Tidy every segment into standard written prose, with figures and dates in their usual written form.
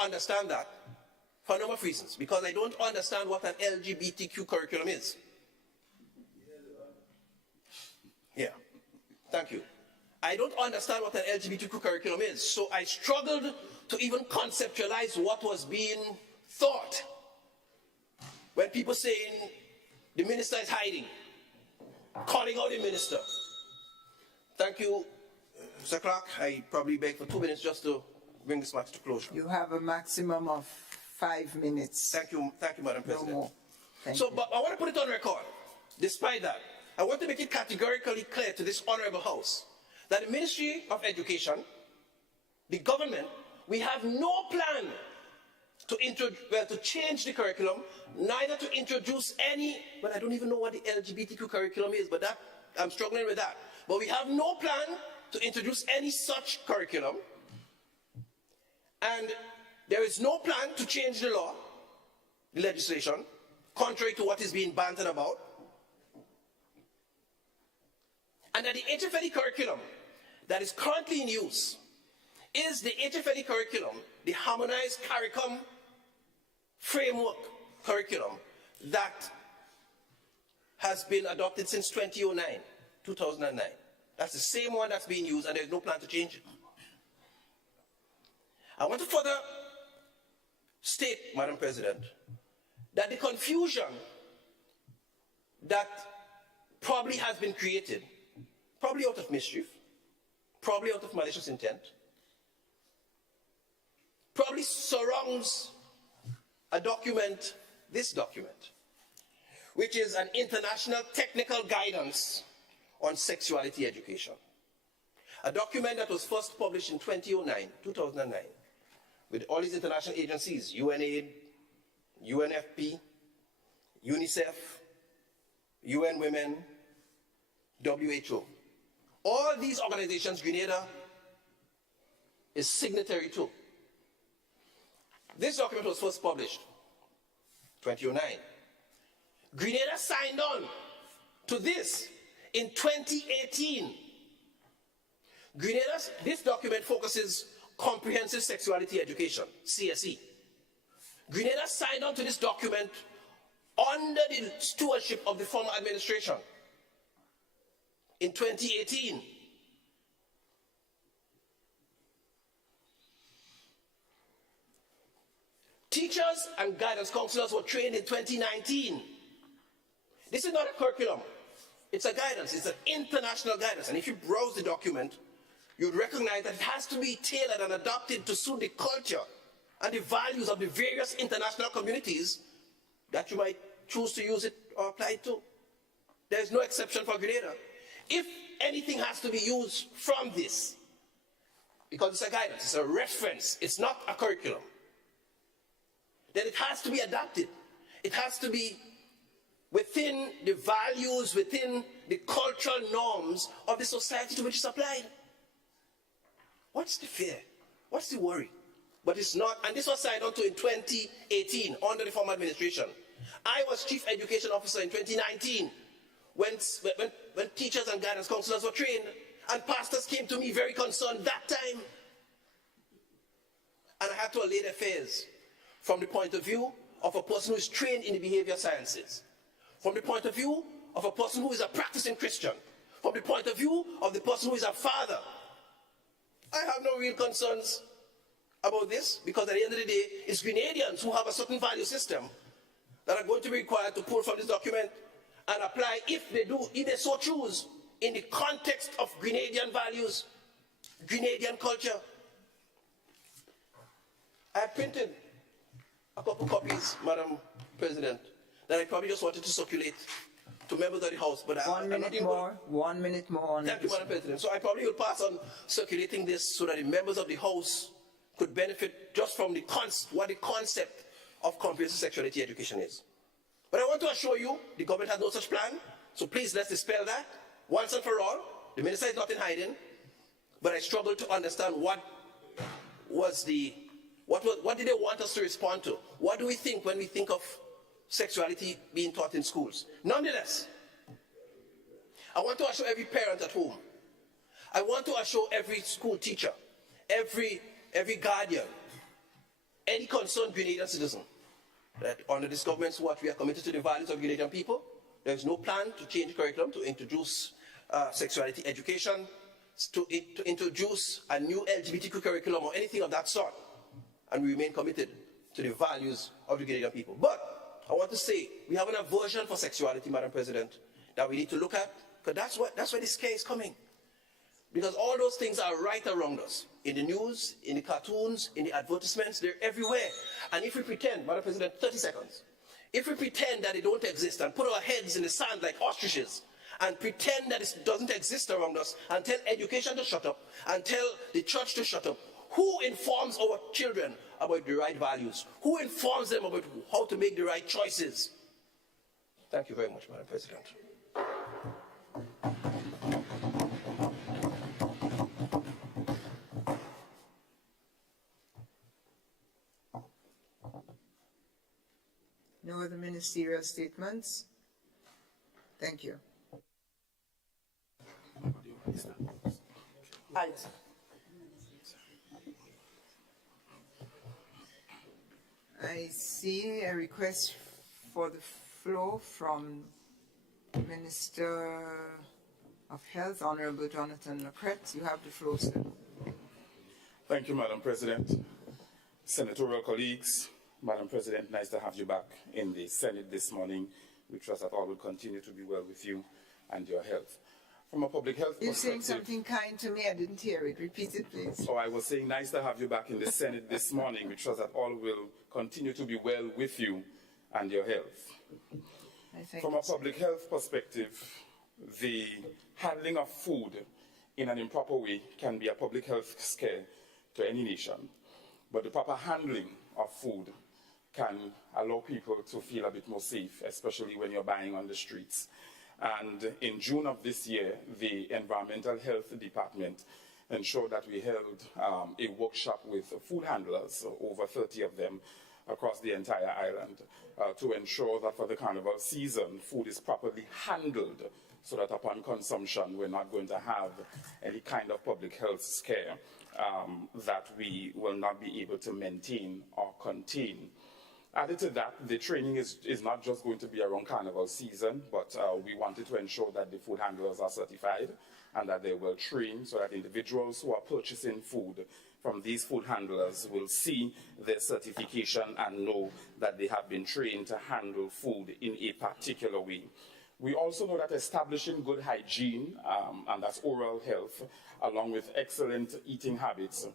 understand that for a number of reasons. Because I don't understand what an LGBTQ curriculum is. Yeah, thank you. I don't understand what an LGBTQ curriculum is, so I struggled to even conceptualize what was being thought when people saying the minister is hiding, calling out the minister. Thank you, Mr. Clark. I probably beg for 2 minutes just to bring this matter to closure. You have a maximum of 5 minutes. Thank you, Madam President. No more. Thank you. But I want to put it on record. Despite that, I want to make it categorically clear to this honorable House that the Ministry of Education, the government, we have no plan to change the curriculum, neither to introduce any, well, I don't even know what the LGBTQ curriculum is, but that, I'm struggling with that. But we have no plan to introduce any such curriculum, and there is no plan to change the law, the legislation, contrary to what is being bantered about. And that the HFLE curriculum that is currently in use is the HFLE curriculum, the harmonized CARICOM framework curriculum that has been adopted since 2009. That's the same one that's being used, and there's no plan to change it. I want to further state, Madam President, that the confusion that probably has been created, probably out of mischief, probably out of malicious intent, probably surrounds a document, this document, which is an international technical guidance on sexuality education. A document that was first published in 2009, with all these international agencies, UNAID, UNFP, UNICEF, UN Women, WHO. All these organizations, Grenada is signatory to. This document was first published 2009. Grenada signed on to this in 2018. This document focuses comprehensive sexuality education, CSE. Grenada signed on to this document under the stewardship of the former administration in 2018. Teachers and guidance counselors were trained in 2019. This is not a curriculum. It's a guidance. It's an international guidance. And if you browse the document, you'd recognize that it has to be tailored and adapted to suit the culture and the values of the various international communities that you might choose to use it or apply it to. There's no exception for Grenada. If anything has to be used from this, because it's a guidance, it's a reference, it's not a curriculum, then it has to be adapted. It has to be within the values, within the cultural norms of the society to which it's applied. What's the fear? What's the worry? But it's not, and this was signed on to in 2018 under the former administration. I was Chief Education Officer in 2019 when teachers and guidance counselors were trained, and pastors came to me very concerned that time. And I had to allay their fears from the point of view of a person who is trained in the behavior sciences, from the point of view of a person who is a practicing Christian, from the point of view of the person who is a father. I have no real concerns about this, because at the end of the day, it's Grenadians who have a certain value system that are going to be required to pull from this document and apply, if they so choose, in the context of Grenadian values, Grenadian culture. I printed a couple copies, Madam President, that I probably just wanted to circulate to members of the House. But 1 minute more. 1 minute more. Thank you, Madam President. So I probably will pass on circulating this so that the members of the House could benefit just from what the concept of comprehensive sexuality education is. But I want to assure you, the government has no such plan. So please, let's dispel that once and for all. The minister is not in hiding, but I struggle to understand what did they want us to respond to? What do we think when we think of sexuality being taught in schools? Nonetheless, I want to assure every parent at home, I want to assure every school teacher, every guardian, any concerned Grenadian citizen that under this government's watch we are committed to the values of Grenadian people. There is no plan to change curriculum, to introduce sexuality education, to introduce a new LGBTQ curriculum or anything of that sort. And we remain committed to the values of the Grenadian people. But I want to say, we have an aversion for sexuality, Madam President, that we need to look at, because that's where this scare is coming. Because all those things are right around us. In the news, in the cartoons, in the advertisements, they're everywhere. And if we pretend, Madam President, 30 seconds. If we pretend that they don't exist and put our heads in the sand like ostriches and pretend that it doesn't exist around us and tell education to shut up and tell the church to shut up, who informs our children about the right values? Who informs them about how to make the right choices? Thank you very much, Madam President. No other ministerial statements? Thank you. I see a request for the floor from Minister of Health, Honorable Jonathan Lacrette. You have the floor, sir. Thank you, Madam President. Senatorial colleagues, Madam President, nice to have you back in the Senate this morning. We trust that all will continue to be well with you and your health. From a public health You're perspective... saying something kind to me. I didn't hear it. Repeat it, please. So I was saying nice to have you back in the Senate this morning. We trust that all will continue to be well with you and your health. From a public health perspective, the handling of food in an improper way can be a public health scare to any nation. But the proper handling of food can allow people to feel a bit more safe, especially when you're buying on the streets. And in June of this year, the Environmental Health Department ensured that we held a workshop with food handlers, over 30 of them, across the entire island, to ensure that for the carnival season, food is properly handled so that upon consumption, we're not going to have any kind of public health scare that we will not be able to maintain or contain. Added to that, the training is not just going to be around carnival season, but we wanted to ensure that the food handlers are certified and that they will train so that individuals who are purchasing food from these food handlers will see their certification and know that they have been trained to handle food in a particular way. We also know that establishing good hygiene, and that's oral health, along with excellent eating habits,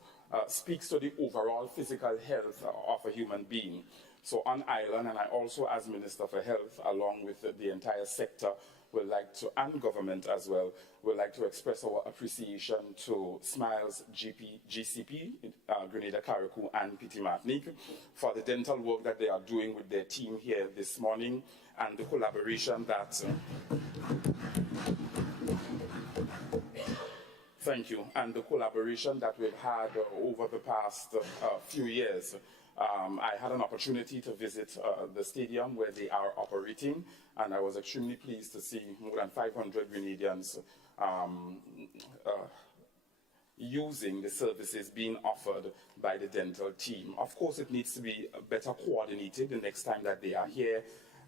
speaks to the overall physical health of a human being. So on island, and I also as Minister for Health, along with the entire sector, would like to, and government as well, would like to express our appreciation to Smiles GCP, Grenada Carriacou and Petit Martinique, for the dental work that they are doing with their team here this morning, and the collaboration that... Thank you. And the collaboration that we've had over the past few years. I had an opportunity to visit the stadium where they are operating, and I was extremely pleased to see more than 500 Grenadians using the services being offered by the dental team. Of course, it needs to be better coordinated the next time that they are here,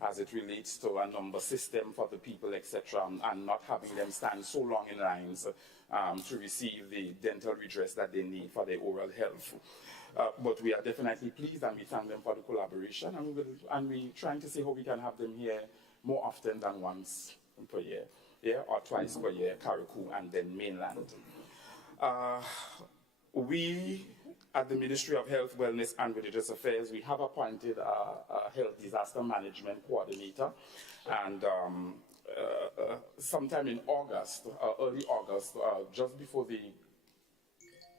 as it relates to a number system for the people, etc., and not having them stand so long in lines to receive the dental redress that they need for their oral health. But we are definitely pleased, and we thank them for the collaboration, and we're trying to see how we can have them here more often than once per year, or twice per year, Carriacou and then mainland. We, at the Ministry of Health, Wellness and Religious Affairs, we have appointed a health disaster management coordinator, and sometime in August, early August, just before the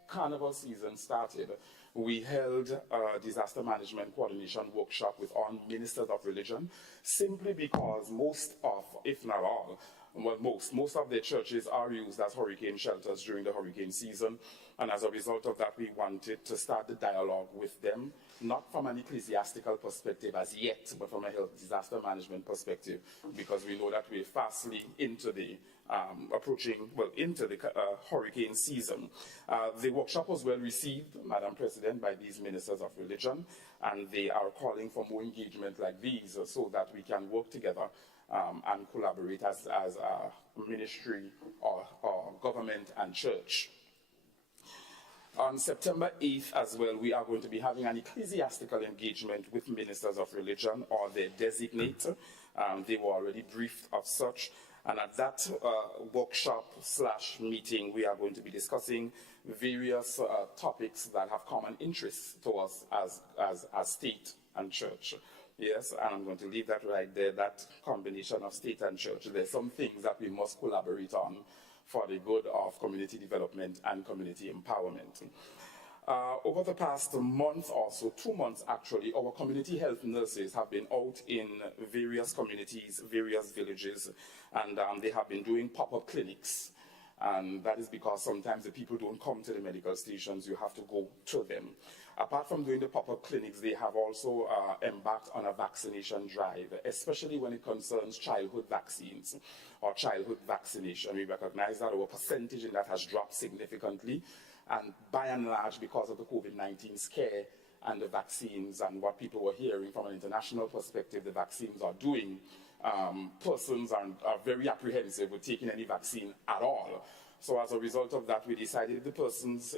carnival season started, we held a disaster management coordination workshop with all ministers of religion, simply because most of, if not all, well, most of their churches are used as hurricane shelters during the hurricane season. And as a result of that, we wanted to start the dialogue with them, not from an ecclesiastical perspective as yet, but from a health disaster management perspective, because we know that we're fastly into the into the hurricane season. The workshop was well received, Madam President, by these ministers of religion, and they are calling for more engagement like these so that we can work together and collaborate as a ministry or government and church. On September 8th as well, we are going to be having an ecclesiastical engagement with ministers of religion or their designate. They were already briefed of such. And at that workshop/meeting, we are going to be discussing various topics that have common interests to us as state and church. Yes, and I'm going to leave that right there, that combination of state and church. There's some things that we must collaborate on for the good of community development and community empowerment. Over the past month or so, 2 months actually, our community health nurses have been out in various communities, various villages, and they have been doing pop-up clinics. And that is because sometimes the people don't come to the medical stations, you have to go to them. Apart from doing the pop-up clinics, they have also embarked on a vaccination drive, especially when it concerns childhood vaccines or childhood vaccination. We recognize that our percentage in that has dropped significantly, and by and large, because of the COVID-19 scare and the vaccines and what people were hearing from an international perspective, the vaccines are doing, persons are very apprehensive with taking any vaccine at all. So as a result of that, we decided if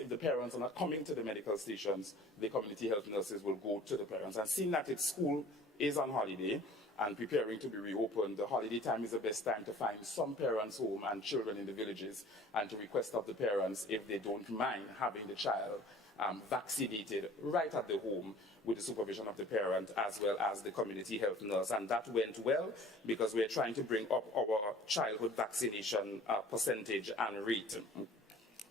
the parents are not coming to the medical stations, the community health nurses will go to the parents. And seeing that its school is on holiday and preparing to be reopened, the holiday time is the best time to find some parents home and children in the villages and to request of the parents if they don't mind having the child vaccinated right at the home with the supervision of the parent as well as the community health nurse. And that went well because we're trying to bring up our childhood vaccination percentage and rate.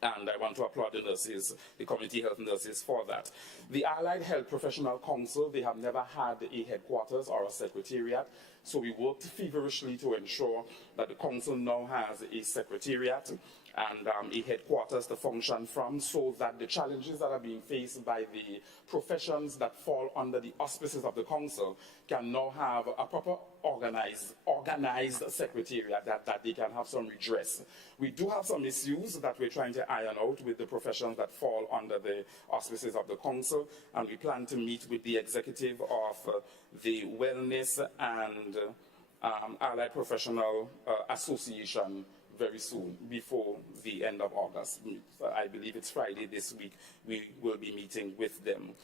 And I want to applaud the nurses, the community health nurses, for that. The Allied Health Professional Council, they have never had a headquarters or a secretariat, so we worked feverishly to ensure that the council now has a secretariat and a headquarters to function from, so that the challenges that are being faced by the professions that fall under the auspices of the council can now have a proper organized secretariat that they can have some redress. We do have some issues that we're trying to iron out with the professions that fall under the auspices of the council, and we plan to meet with the executive of the Wellness and Allied Professional Association very soon, before the end of August. I believe it's Friday this week, we will be meeting with them.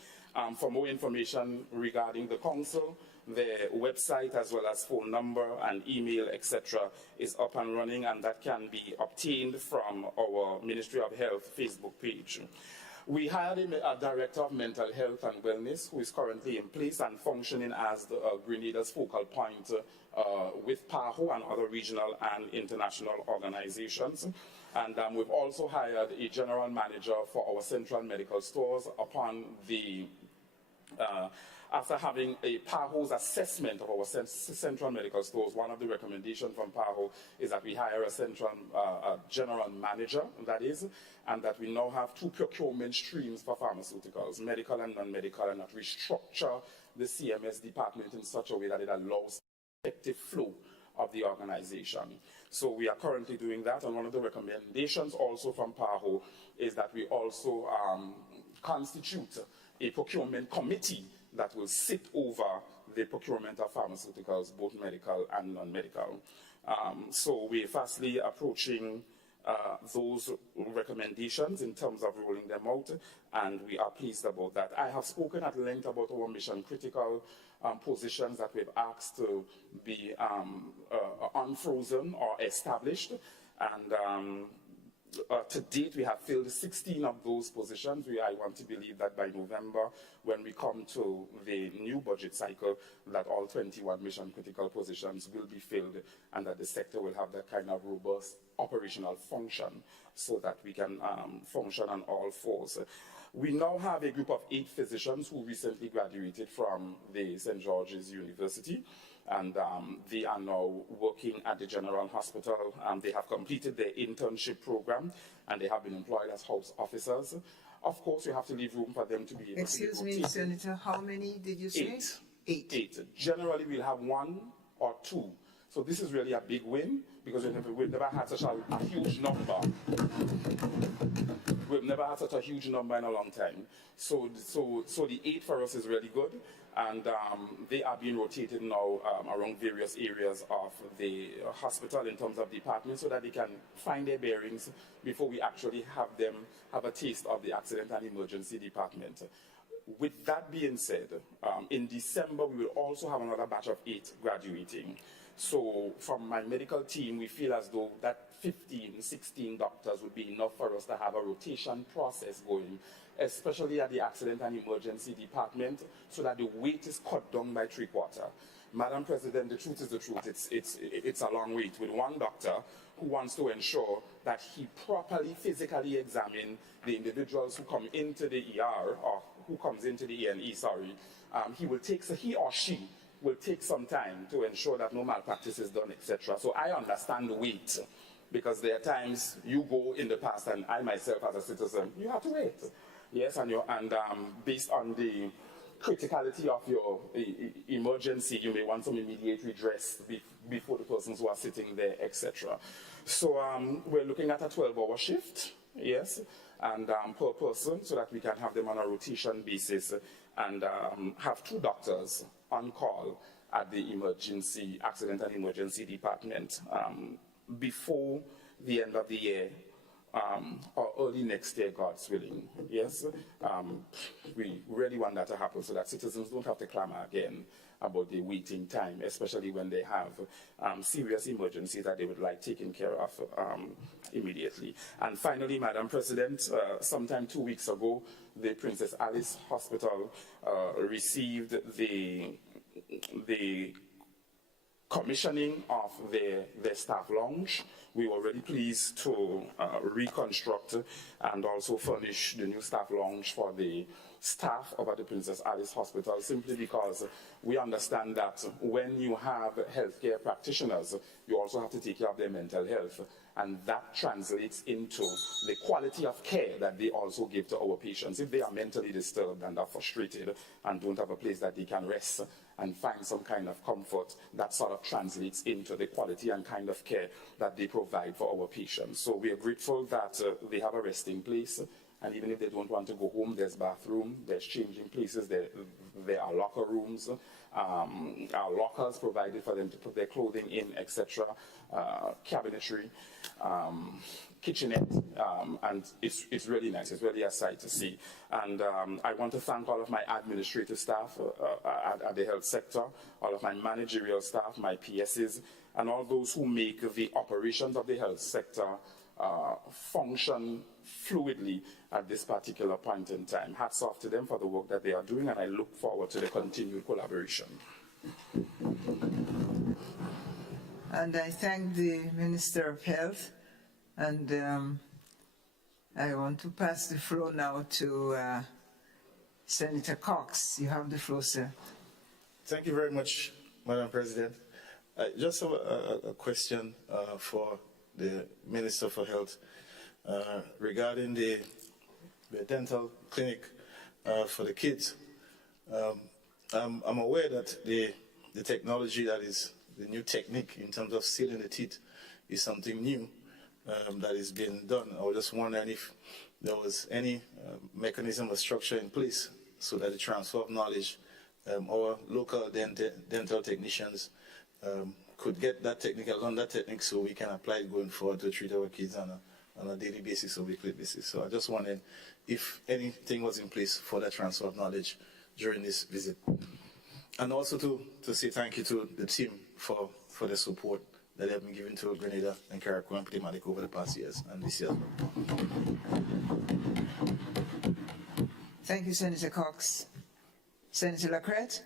For more information regarding the council, their website as well as phone number and email, etc., is up and running, and that can be obtained from our Ministry of Health Facebook page. We hired a director of mental health and wellness who is currently in place and functioning as the Grenada's focal point with PAHO and other regional and international organizations. And we've also hired a general manager for our central medical stores upon the after having a PAHO's assessment of our central medical stores. One of the recommendations from PAHO is that we hire a general manager, that is, and that we now have 2 procurement streams for pharmaceuticals, medical and non-medical, and that restructure the CMS department in such a way that it allows effective flow of the organization. So we are currently doing that, and one of the recommendations also from PAHO is that we also constitute a procurement committee that will sit over the procurement of pharmaceuticals, both medical and non-medical. So we're fastly approaching those recommendations in terms of rolling them out, and we are pleased about that. I have spoken at length about our mission critical positions that we've asked to be unfrozen or established, and to date, we have filled 16 of those positions. I want to believe that by November, when we come to the new budget cycle, that all 21 mission-critical positions will be filled and that the sector will have that kind of robust operational function so that we can function on all fours. We now have a group of 8 physicians who recently graduated from the St. George's University, and they are now working at the General Hospital. They have completed their internship program, and they have been employed as house officers. Of course, you have to leave room for them to be able Excuse to be me, rotated. Senator, how many did you say? 8. 8. Generally, we'll have 1 or 2. So this is really a big win, because we've never had such a huge number. We've never had such a huge number in a long time. So the 8 for us is really good, and they are being rotated now around various areas of the hospital in terms of departments, so that they can find their bearings before we actually have them have a taste of the accident and emergency department. With that being said, in December we will also have another batch of 8 graduating. So from my medical team, we feel as though that 15, 16 doctors would be enough for us to have a rotation process going, especially at the accident and emergency department, so that the wait is cut down by 3/4. Madam President, the truth is the truth. It's a long wait with one doctor who wants to ensure that he properly physically examine the individuals who come into the ER, or who comes into the E&E, sorry. He or she will take some time to ensure that no malpractice is done, etc. So I understand the wait, because there are times you go in the past, and I myself as a citizen, you have to wait. Yes, and based on the criticality of your emergency, you may want some immediate redress before the persons who are sitting there, etc. So we're looking at a 12-hour shift, yes, and per person, so that we can have them on a rotation basis, and have 2 doctors on call at the accident and emergency department before the end of the year, or early next year, God's willing. Yes, we really want that to happen, so that citizens don't have to clamor again about the waiting time, especially when they have serious emergencies that they would like taken care of immediately. And finally, Madam President, sometime 2 weeks ago, the Princess Alice Hospital received the commissioning of their staff lounge. We were really pleased to reconstruct and also furnish the new staff lounge for the staff over at the Princess Alice Hospital, simply because we understand that when you have healthcare practitioners, you also have to take care of their mental health. And that translates into the quality of care that they also give to our patients. If they are mentally disturbed and are frustrated and don't have a place that they can rest and find some kind of comfort, that sort of translates into the quality and kind of care that they provide for our patients. So we are grateful that they have a resting place, and even if they don't want to go home, there's bathroom, there's changing places, there are locker rooms, our lockers provided for them to put their clothing in, etc., cabinetry, kitchenette, and it's really nice. It's really a sight to see. And I want to thank all of my administrative staff at the health sector, all of my managerial staff, my PSs, and all those who make the operations of the health sector function fluidly at this particular point in time. Hats off to them for the work that they are doing, and I look forward to the continued collaboration. And I thank the Minister of Health, and I want to pass the floor now to Senator Cox. You have the floor, sir. Thank you very much, Madam President. Just a question for the Minister for Health regarding the dental clinic for the kids. I'm aware that the technology that is the new technique in terms of sealing the teeth is something new that is being done. I was just wondering if there was any mechanism or structure in place so that the transfer of knowledge, our local dental technicians could get that technique, learn that technique, so we can apply it going forward to treat our kids on a daily basis or weekly basis. So I just wondered if anything was in place for that transfer of knowledge during this visit. And also to say thank you to the team for the support that they have been giving to Grenada and Carriacou and Plimadic over the past years and this year as well. Thank you, Senator Cox. Senator Lacrette?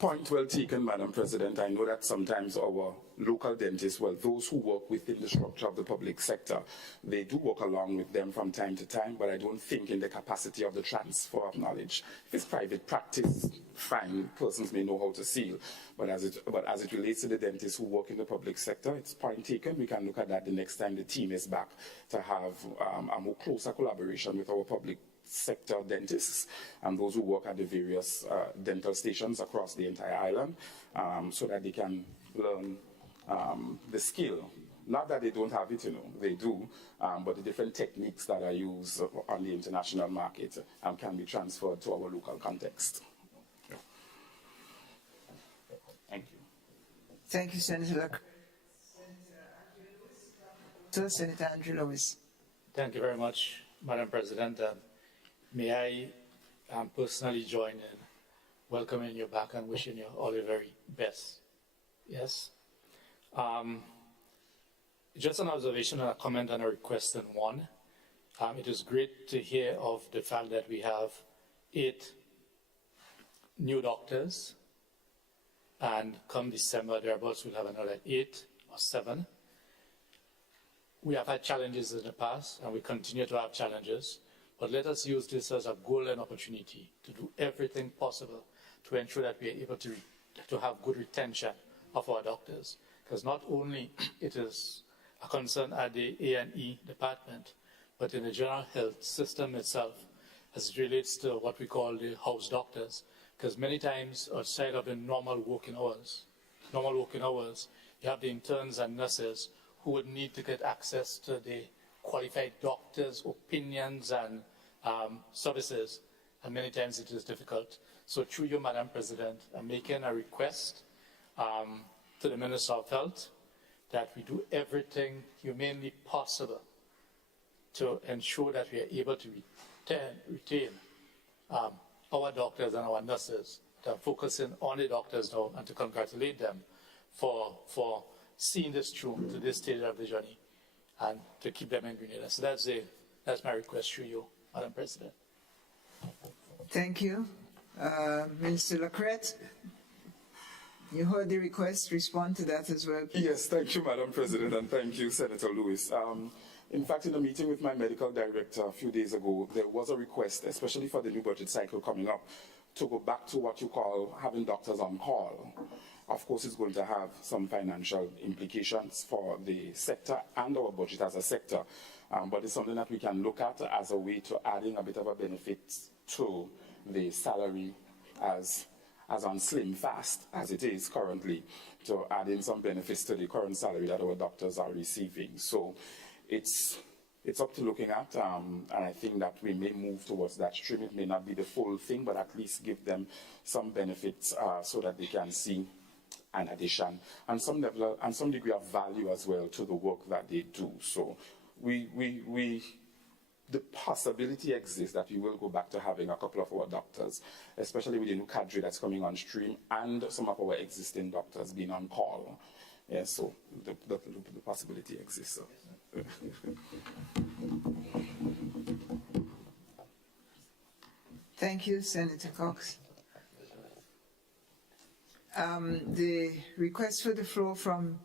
Point well taken, Madam President. I know that sometimes our local dentists, well, those who work within the structure of the public sector, they do work along with them from time to time, but I don't think in the capacity of the transfer of knowledge. If it's private practice, fine, persons may know how to seal, but as it relates to the dentists who work in the public sector, it's point taken. We can look at that the next time the team is back to have a more closer collaboration with our public sector dentists and those who work at the various dental stations across the entire island, so that they can learn the skill. Not that they don't have it, they do, but the different techniques that are used on the international market can be transferred to our local context. Thank you. Thank you, Senator. Senator Andrew Lewis. Thank you very much, Madam President. May I personally join in welcoming you back and wishing you all the very best. Yes? Just an observation and a comment and a request in one. It is great to hear of the fact that we have 8 new doctors, and come December, thereabouts, we'll have another 8 or 7. We have had challenges in the past, and we continue to have challenges. But let us use this as a golden opportunity to do everything possible to ensure that we are able to have good retention of our doctors. Because not only it is a concern at the A&E department, but in the general health system itself, as it relates to what we call the house doctors. Because many times outside of the normal working hours, you have the interns and nurses who would need to get access to the qualified doctors' opinions and services, and many times it is difficult. So through you, Madam President, I'm making a request to the Minister of Health that we do everything humanly possible to ensure that we are able to retain our doctors and our nurses, that are focusing on the doctors now, and to congratulate them for seeing this through to this stage of the journey, and to keep them in Grenada. So that's my request to you, Madam President. Thank you. Minister Lacrette, you heard the request. Respond to that as well, please. Yes, thank you, Madam President, and thank you, Senator Lewis. In fact, in a meeting with my medical director a few days ago, there was a request, especially for the new budget cycle coming up, to go back to what you call having doctors on call. Of course, it's going to have some financial implications for the sector and our budget as a sector, but it's something that we can look at as a way to adding a bit of a benefit to the salary as on slim fast as it is currently, to add in some benefits to the current salary that our doctors are receiving. So it's up to looking at, and I think that we may move towards that stream. It may not be the full thing, but at least give them some benefits so that they can see an addition and some level and some degree of value as well to the work that they do. So the possibility exists that we will go back to having a couple of our doctors, especially with the new cadre that's coming on stream and some of our existing doctors being on call. Yeah, so the possibility exists. So. Thank you, Senator Cox. The request for the floor from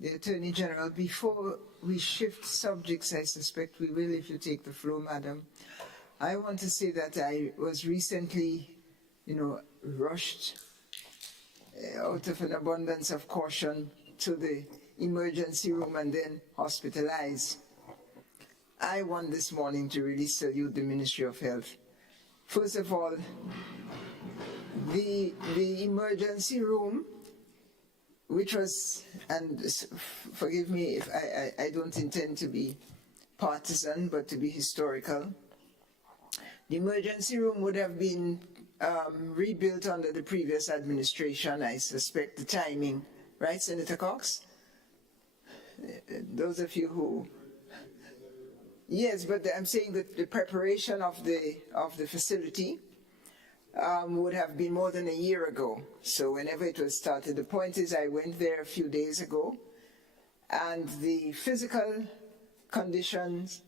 the Attorney General. Before we shift subjects, I suspect we will if you take the floor, Madam. I want to say that I was recently, rushed out of an abundance of caution to the emergency room and then hospitalized. I want this morning to really salute the Ministry of Health. First of all, the emergency room, which was, and forgive me if I don't intend to be partisan, but to be historical. The emergency room would have been rebuilt under the previous administration. I suspect the timing, right, Senator Cox? Those of you who, yes, but I'm saying that the preparation of the facility would have been more than a year ago. So whenever it was started, the point is I went there a few days ago, and the physical conditions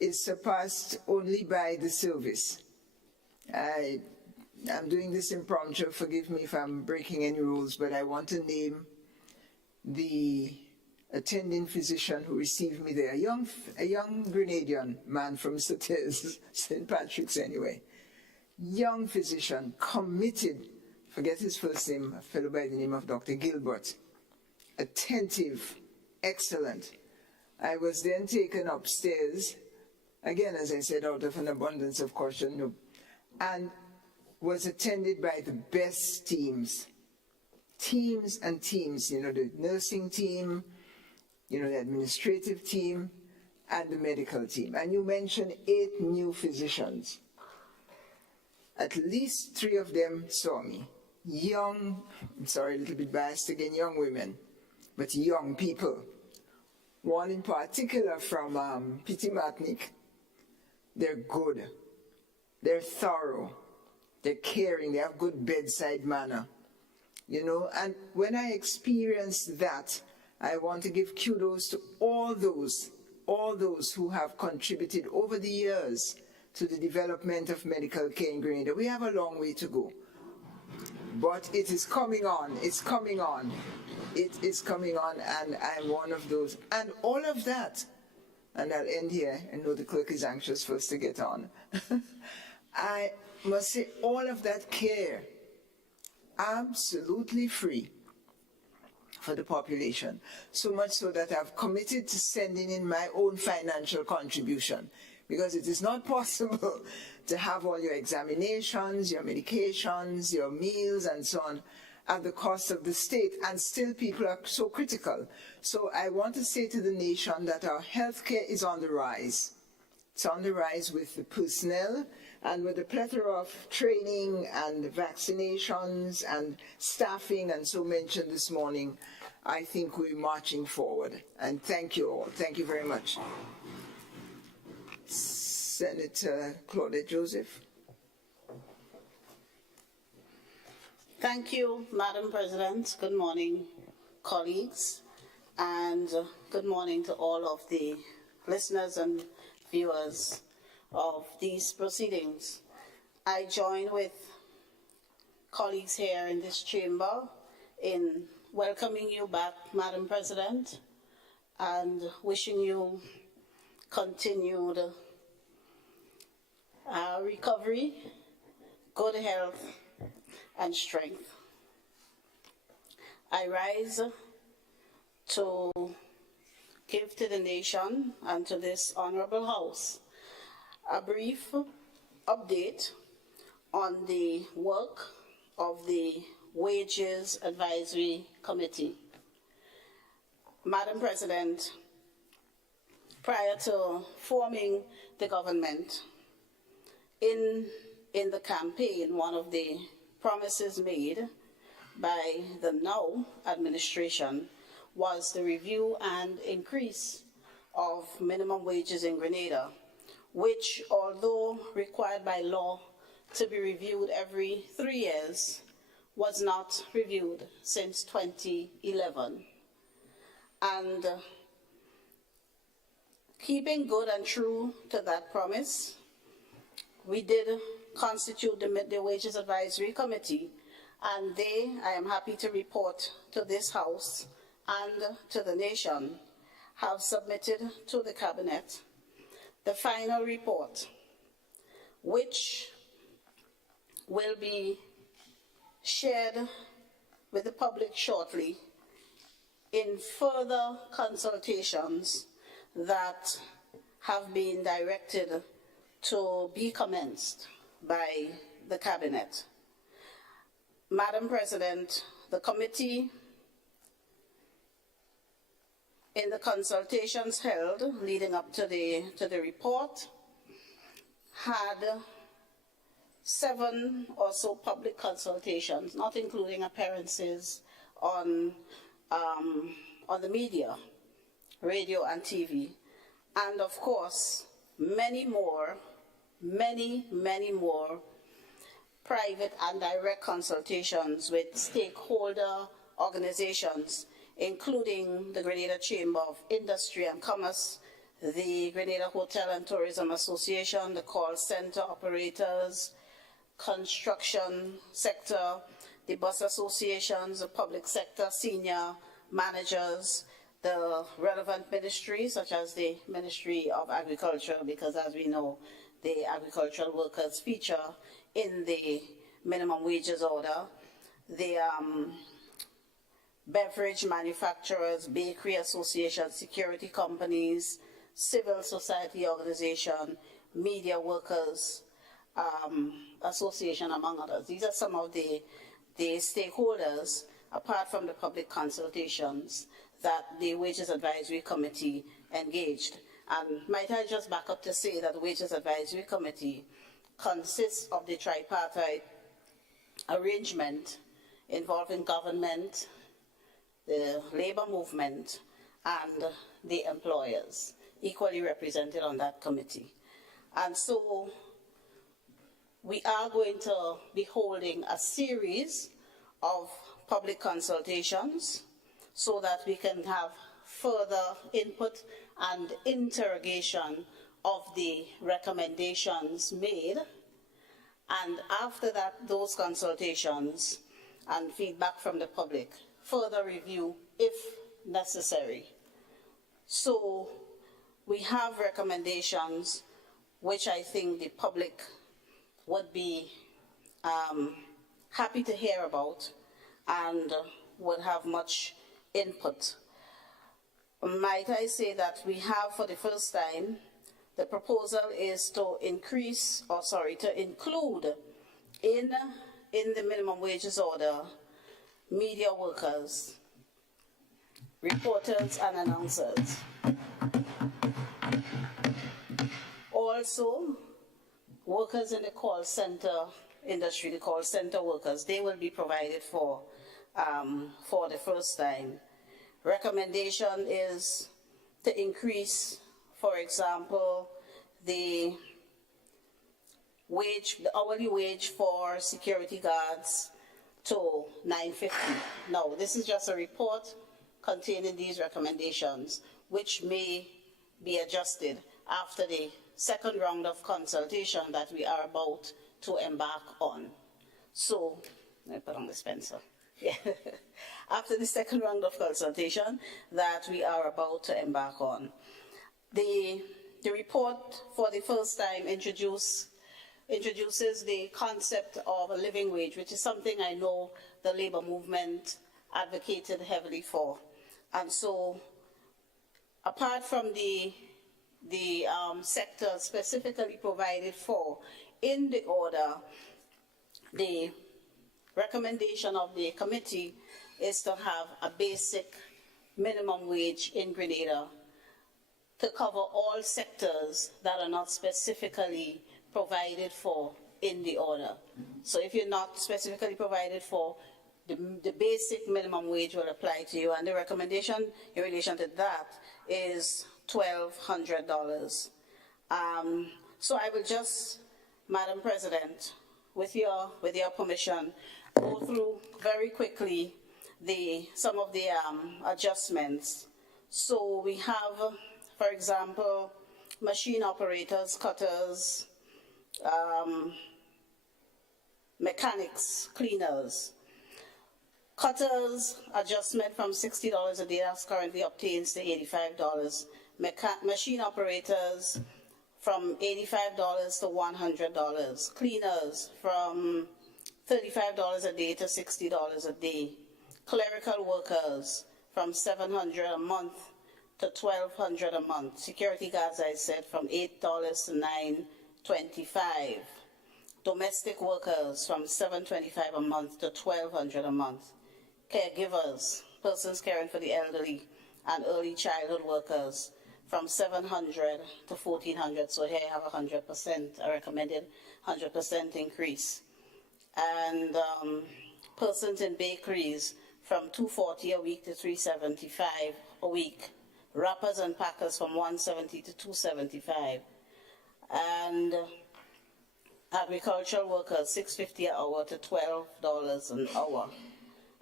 is surpassed only by the service. I'm doing this impromptu, forgive me if I'm breaking any rules, but I want to name the attending physician who received me there, a young Grenadian man from St. Patrick's anyway, young physician, committed, forget his first name, a fellow by the name of Dr. Gilbert, attentive, excellent. I was then taken upstairs, again, as I said, out of an abundance of caution, and was attended by the best teams and teams, the nursing team, the administrative team, and the medical team. And you mentioned 8 new physicians. At least 3 of them saw me. Young, I'm sorry, a little bit biased again, young women, but young people. One in particular from Pity Matnik. They're good. They're thorough. They're caring. They have good bedside manner. And when I experienced that, I want to give kudos to all those who have contributed over the years to the development of medical care in Grenada. We have a long way to go. But it is coming on. It's coming on. It is coming on, and I'm one of those. And all of that, and I'll end here. I know the clerk is anxious for us to get on. I must say, all of that care, absolutely free for the population. So much so that I've committed to sending in my own financial contribution, because it is not possible to have all your examinations, your medications, your meals, and so on at the cost of the state, and still people are so critical. So I want to say to the nation that our healthcare is on the rise. It's on the rise with the personnel and with the plethora of training and vaccinations and staffing, and so mentioned this morning. I think we're marching forward. And thank you all. Thank you very much. Senator Claudette Joseph. Thank you, Madam President. Good morning, colleagues, and good morning to all of the listeners and viewers of these proceedings. I join with colleagues here in this chamber in welcoming you back, Madam President, and wishing you continued recovery, good health, and strength. I rise to give to the nation and to this honorable House a brief update on the work of the Wages Advisory Committee. Madam President, prior to forming the government, in the campaign, one of the promises made by the now administration was the review and increase of minimum wages in Grenada, which, although required by law to be reviewed every 3 years, was not reviewed since 2011. And keeping good and true to that promise, we did constitute the Wages Advisory Committee, and they, I am happy to report to this House and to the nation, have submitted to the Cabinet the final report, which will be shared with the public shortly in further consultations that have been directed to be commenced by the Cabinet. Madam President, the committee, in the consultations held leading up to the report, had 7 or so public consultations, not including appearances on the media, radio and TV, and of course, many more private and direct consultations with stakeholder organizations, including the Grenada Chamber of Industry and Commerce, the Grenada Hotel and Tourism Association, the call center operators, construction sector, the bus associations, the public sector, senior managers, the relevant ministries, such as the Ministry of Agriculture, because as we know, the agricultural workers feature in the minimum wages order, the beverage manufacturers, bakery associations, security companies, civil society organization, media workers association, among others. These are some of the stakeholders, apart from the public consultations, that the Wages Advisory Committee engaged. And might I just back up to say that the Wages Advisory Committee consists of the tripartite arrangement involving government, the labor movement, and the employers, equally represented on that committee. And so we are going to be holding a series of public consultations so that we can have further input and interrogation of the recommendations made. And after that, those consultations and feedback from the public, further review if necessary. So we have recommendations which I think the public would be happy to hear about and would have much input. Might I say that we have, for the first time, the proposal is to include in the minimum wages order media workers, reporters and announcers. Also, workers in the call center industry, the call center workers, they will be provided for the first time. Recommendation is to increase, for example, the hourly wage for security guards to $9.50. Now, this is just a report containing these recommendations, which may be adjusted after the second round of consultation that we are about to embark on. So, let me put on the Spencer. Yeah. After the second round of consultation that we are about to embark on. The report, for the first time, introduces the concept of a living wage, which is something I know the labor movement advocated heavily for. And so, apart from the sector specifically provided for in the order, the recommendation of the committee is to have a basic minimum wage in Grenada to cover all sectors that are not specifically provided for in the order. So if you're not specifically provided for, the basic minimum wage will apply to you, and the recommendation in relation to that is $1,200. So I will just, Madam President, with your permission, go through very quickly some of the adjustments. So we have, for example, machine operators, cutters, mechanics, cleaners. Cutters adjustment from $60 a day, that's currently obtains to $85. Machine operators from $85 to $100. Cleaners from $35 a day to $60 a day. Clerical workers from $700 a month to $1,200 a month. Security guards, I said, from $8 to $9.25. Domestic workers from $7.25 a month to $1,200 a month. Caregivers, persons caring for the elderly and early childhood workers, from $700 to $1,400. So here I have 100%, a recommended 100% increase. And persons in bakeries from $240 a week to $375 a week. Wrappers and packers from $170 to $275. And agricultural workers, $6.50 an hour to $12 an hour.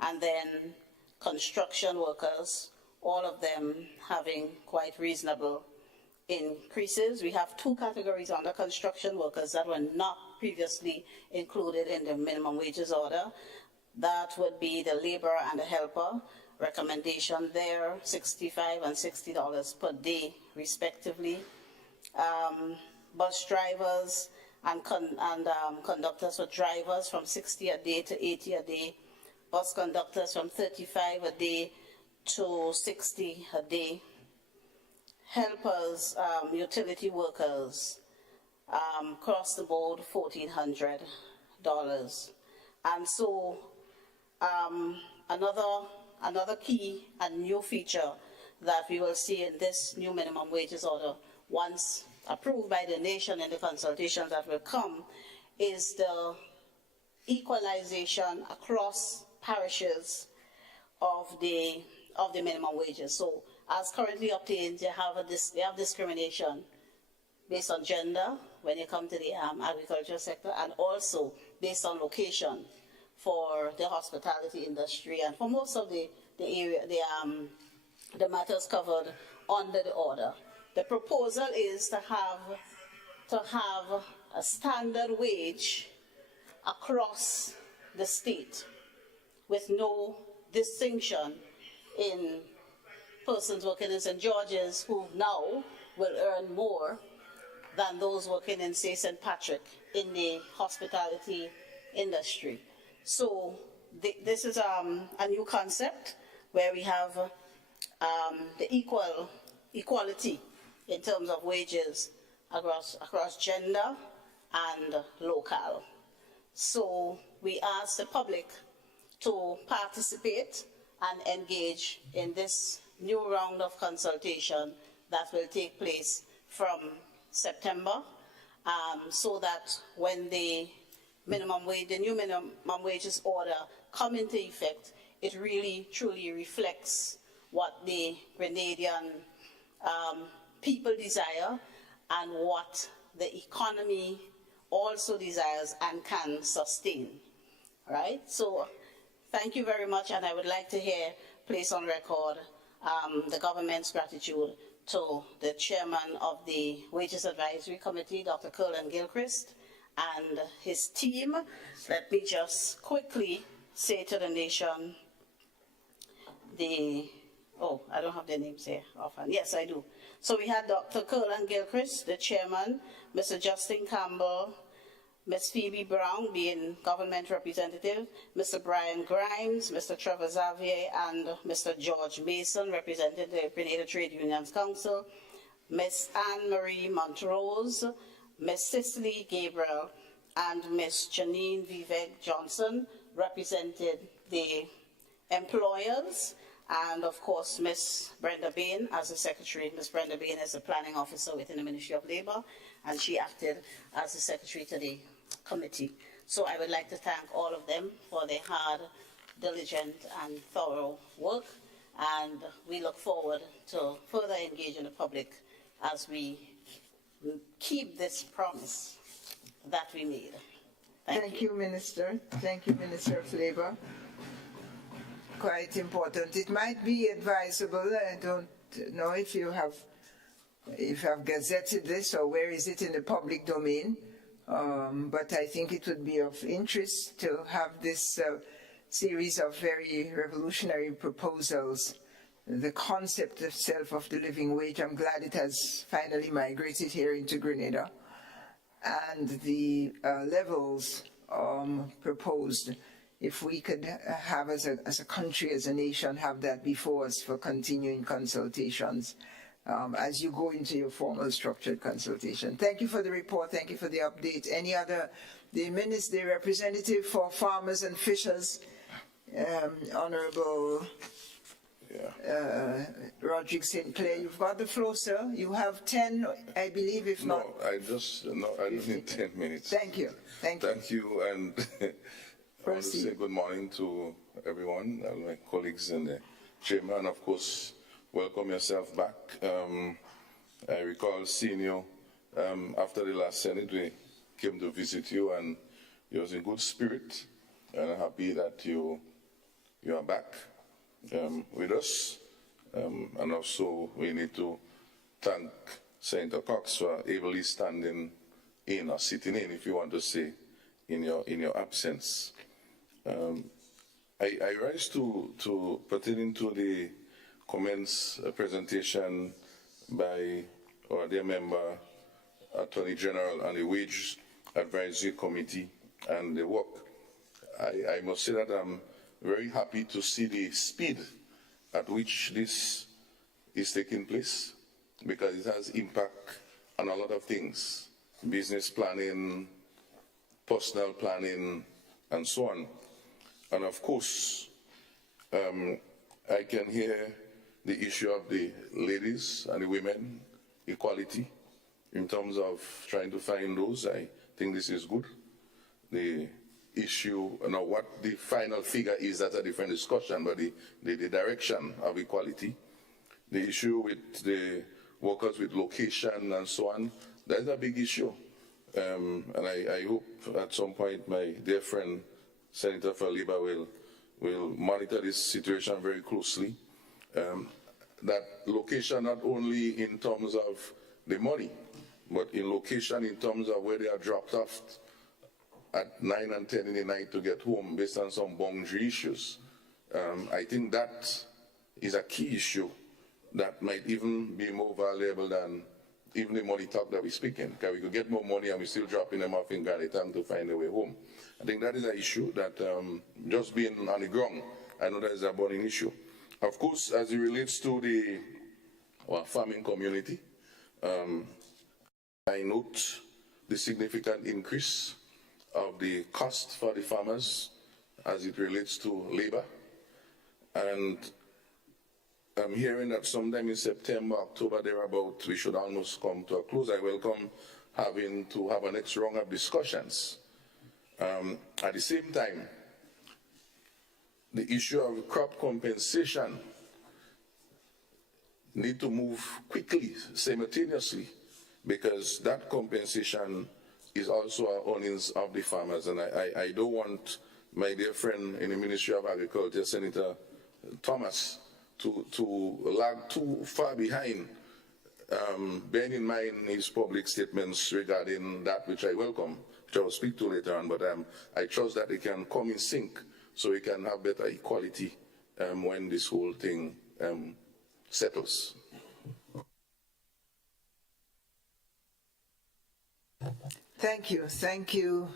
And then construction workers, all of them having quite reasonable increases. We have two categories under construction workers that were not previously included in the minimum wages order. That would be the laborer and the helper. Recommendation there, $65 and $60 per day, respectively. Bus drivers and conductors for drivers from 60 a day to 80 a day. Bus conductors from 35 a day to 60 a day. Helpers, utility workers, across the board, $1,400. And so another key and new feature that we will see in this new minimum wages order, once approved by the nation in the consultations that will come, is the equalization across parishes of the minimum wages. So as currently obtained, they have discrimination based on gender when you come to the agricultural sector, and also based on location for the hospitality industry and for most of the matters covered under the order. The proposal is to have a standard wage across the state with no distinction in persons working in St. George's who now will earn more than those working in, say, St. Patrick in the hospitality industry. So this is a new concept where we have the equality in terms of wages across gender and local. So we ask the public to participate and engage in this new round of consultation that will take place from September, so that when the new minimum wages order come into effect, it really truly reflects what the Grenadian people desire and what the economy also desires and can sustain. Right? So thank you very much, and I would like to place on record the government's gratitude to the chairman of the Wages Advisory Committee, Dr. Curlin Gilchrist, and his team. Let me just quickly say to the nation I don't have their names here offhand. Yes, I do. So we had Dr. Curlin Gilchrist, the chairman, Mr. Justin Campbell, Ms. Phoebe Brown, being government representative, Mr. Brian Grimes, Mr. Trevor Xavier, and Mr. George Mason, representing the Grenada Trade Unions Council, Ms. Anne-Marie Montrose, Ms. Cicely Gabriel, and Ms. Janine Vivek Johnson, represented the employers, and of course Ms. Brenda Bain as the secretary. Ms. Brenda Bain is the planning officer within the Ministry of Labour, and she acted as the secretary to the committee. So I would like to thank all of them for their hard, diligent, and thorough work, and we look forward to further engaging the public as we keep this promise that we made. Thank you, Minister. Thank you, Minister of Labour. Quite important. It might be advisable, I don't know if you have gazetted this or where is it in the public domain, but I think it would be of interest to have this series of very revolutionary proposals. The concept itself of the living wage, I'm glad it has finally migrated here into Grenada, and the levels proposed. If we could have, as a country, as a nation, have that before us for continuing consultations as you go into your formal structured consultation. Thank you for the report. Thank you for the update. Any other, the representative for farmers and fishers, Honorable Roderick St. Clair, you've got the floor, sir. You have 10, I believe, if not. I don't need 10 minutes. Thank you. Thank you. Thank you, and I want to say good morning to everyone, my colleagues in the chamber, and of course, welcome yourself back. I recall seeing you after the last Senate. We came to visit you, and you was in good spirit, and I'm happy that you are back with us. And also, we need to thank Senator Cox for ably standing in or sitting in, if you want to say, in your absence. I rise to pertaining to the comments presentation by our dear member, Attorney General, and the Wage Advisory Committee and the work. I must say that I'm very happy to see the speed at which this is taking place, because it has impact on a lot of things: business planning, personal planning, and so on. And of course, I can hear the issue of the ladies and the women equality in terms of trying to find those. I think this is good. The issue, now what the final figure is, that's a different discussion, but the direction of equality, the issue with the workers with location and so on, that's a big issue. And I hope at some point my dear friend, Senator for Labour, will monitor this situation very closely. That location not only in terms of the money, but in location in terms of where they are dropped off at 9 and 10 in the night to get home based on some boundary issues. I think that is a key issue that might even be more valuable than even the money talk that we speak in, because we could get more money and we're still dropping them off in Garrett to find their way home. I think that is an issue that just being on the ground, I know that is a burning issue. Of course, as it relates to our farming community, I note the significant increase of the cost for the farmers as it relates to labor. And I'm hearing that sometime in September, October, thereabout, we should almost come to a close. I welcome having to have a next round of discussions. At the same time, the issue of crop compensation need to move quickly, simultaneously, because that compensation is also our earnings of the farmers. And I don't want my dear friend in the Ministry of Agriculture, Senator Thomas, to lag too far behind, bearing in mind his public statements regarding that, which I welcome, which I will speak to later on, but I trust that they can come in sync so we can have better equality when this whole thing settles. Thank you. Thank you,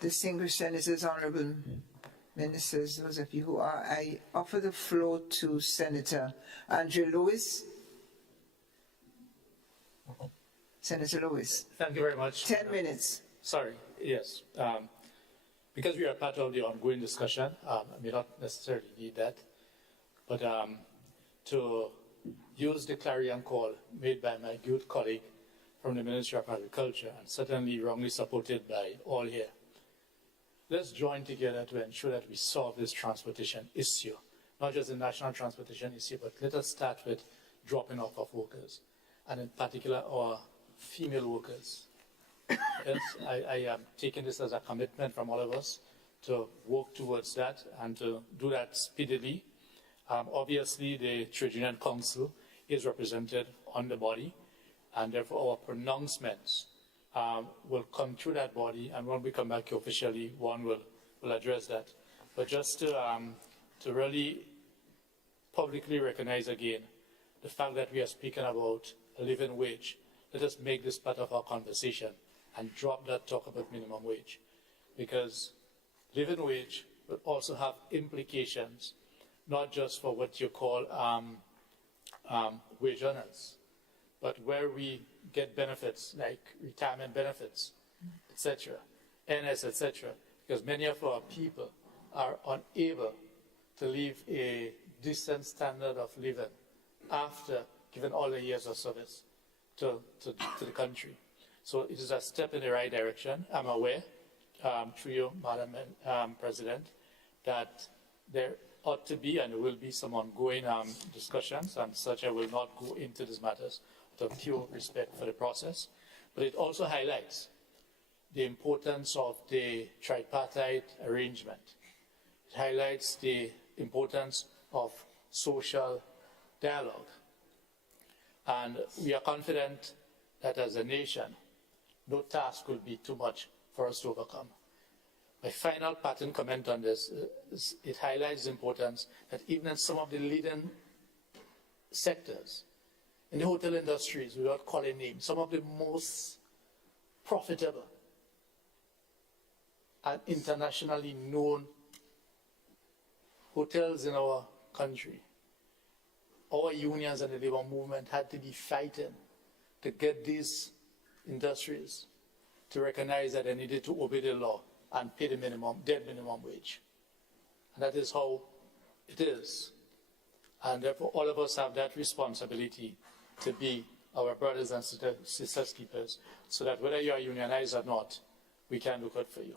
distinguished senators, honorable ministers, those of you who are. I offer the floor to Senator Andrew Lewis. Senator Lewis. Thank you very much. 10 minutes. Sorry, yes. Because we are part of the ongoing discussion, I may not necessarily need that, but to use the clarion call made by my good colleague from the Ministry of Agriculture, and certainly wrongly supported by all here. Let's join together to ensure that we solve this transportation issue, not just the national transportation issue, but let us start with dropping off of workers, and in particular our female workers. Yes, I am taking this as a commitment from all of us to work towards that and to do that speedily. Obviously, the Trade Union Council is represented on the body, and therefore our pronouncements will come through that body, and when we come back officially, one will address that. But just to really publicly recognize again the fact that we are speaking about a living wage, let us make this part of our conversation and drop that talk about minimum wage, because living wage will also have implications, not just for what you call wage earners, but where we get benefits like retirement benefits, etc., NS, etc., because many of our people are unable to live a decent standard of living after giving all the years of service to the country. So it is a step in the right direction. I'm aware, through you, Madam President, that there ought to be and will be some ongoing discussions, and such. I will not go into these matters with due respect for the process. But it also highlights the importance of the tripartite arrangement. It highlights the importance of social dialogue. And we are confident that as a nation, no task will be too much for us to overcome. My final pattern comment on this is it highlights the importance that even in some of the leading sectors, in the hotel industries, without calling names, some of the most profitable and internationally known hotels in our country, our unions and the labor movement had to be fighting to get these industries to recognize that they needed to obey the law and pay the dead minimum wage. And that is how it is. And therefore, all of us have that responsibility to be our brothers and sisters keepers, so that whether you are unionized or not, we can look out for you.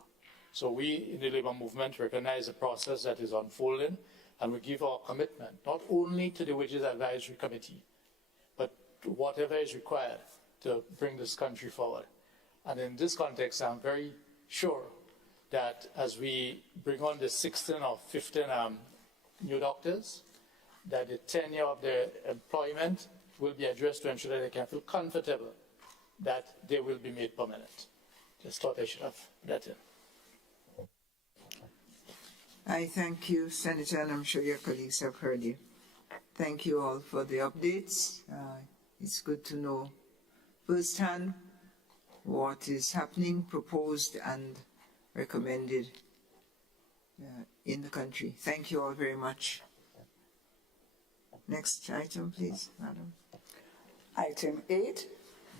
So we in the labor movement recognize the process that is unfolding, and we give our commitment, not only to the Wages Advisory Committee, but to whatever is required to bring this country forward. And in this context, I'm very sure that as we bring on the 16 or 15 new doctors, that the tenure of their employment will be addressed to ensure that they can feel comfortable that they will be made permanent. Just thought I should have that in. I thank you, Senator, and I'm sure your colleagues have heard you. Thank you all for the updates. It's good to know firsthand what is happening, proposed and recommended in the country. Thank you all very much. Next item, please, Madam. Item 8,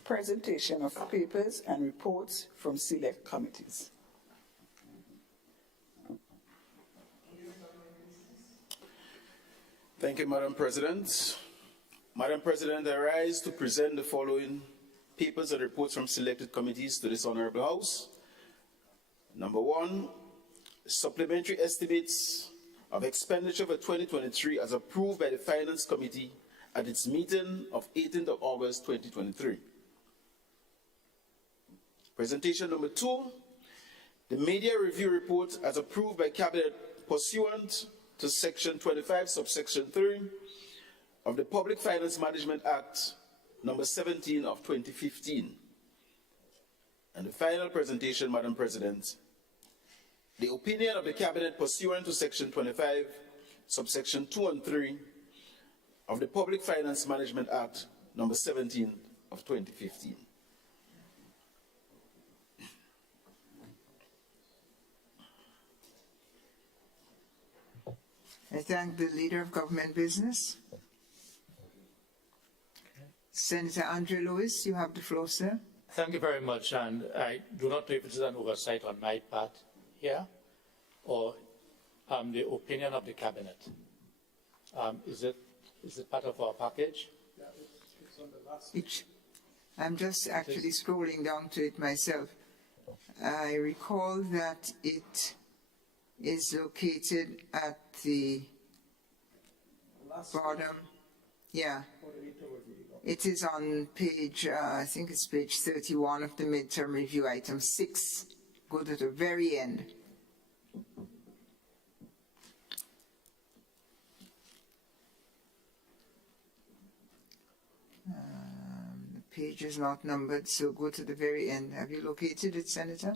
presentation of papers and reports from select committees. Thank you, Madam President. Madam President, I rise to present the following papers and reports from selected committees to this Honorable House. Number 1, supplementary estimates of expenditure for 2023 as approved by the Finance Committee at its meeting of 18th of August 2023. Presentation number 2, the media review report as approved by Cabinet pursuant to Section 25, subsection 3 of the Public Finance Management Act number 17 of 2015. And the final presentation, Madam President, the opinion of the Cabinet pursuant to Section 25, subsection 2 and 3 of the Public Finance Management Act number 17 of 2015. I thank the Leader of Government Business. Senator Andre Lewis, you have the floor, sir. Thank you very much, and I do not know if it is an oversight on my part here, or the opinion of the Cabinet. Is it part of our package? Yeah, it's on the last page. I'm just actually scrolling down to it myself. I recall that it is located at the bottom. Yeah. It is on page, I think it's page 31 of the midterm review, item 6. Go to the very end. The page is not numbered, so go to the very end. Have you located it, Senator?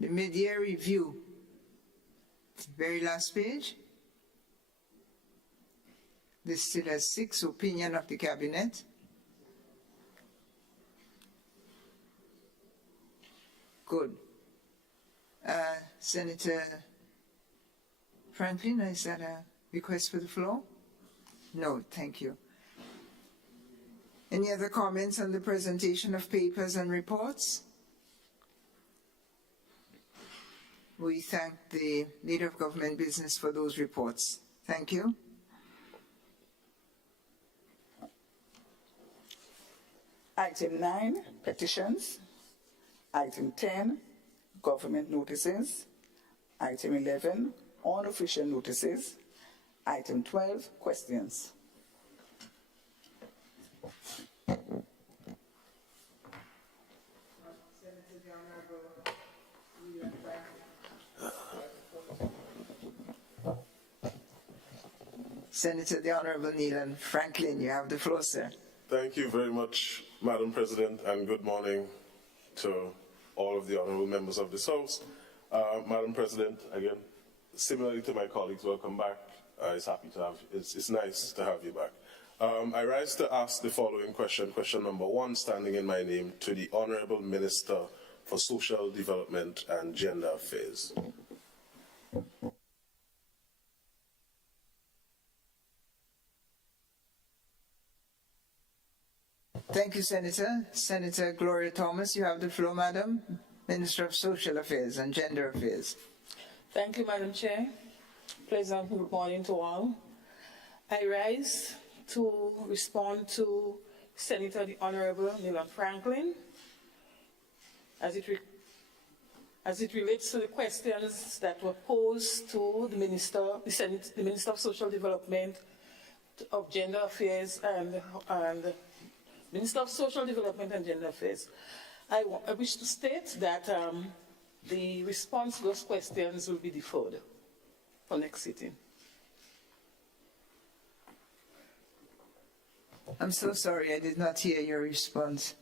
The mid-year review, very last page. This still has 6, opinion of the Cabinet. Good. Senator Franklin, is that a request for the floor? No, thank you. Any other comments on the presentation of papers and reports? We thank the Leader of Government Business for those reports. Thank you. Item 9, petitions. Item 10, government notices. Item 11, unofficial notices. Item 12, questions. Senator the Honorable Neil Franklin, you have the floor, sir. Thank you very much, Madam President, and good morning to all of the honorable members of this House. Madam President, again, similarly to my colleagues, welcome back. It's nice to have you back. I rise to ask the following question number 1, standing in my name, to the Honorable Minister for Social Development and Gender Affairs. Thank you, Senator. Senator Gloria Thomas, you have the floor, Madam. Minister of Social Affairs and Gender Affairs. Thank you, Madam Chair. Pleasant good morning to all. I rise to respond to Senator the Honorable Neil Franklin as it relates to the questions that were posed to the Minister of Social Development, of Gender Affairs, and Minister of Social Development and Gender Affairs. I wish to state that the response to those questions will be deferred for next sitting. I'm so sorry, I did not hear your response.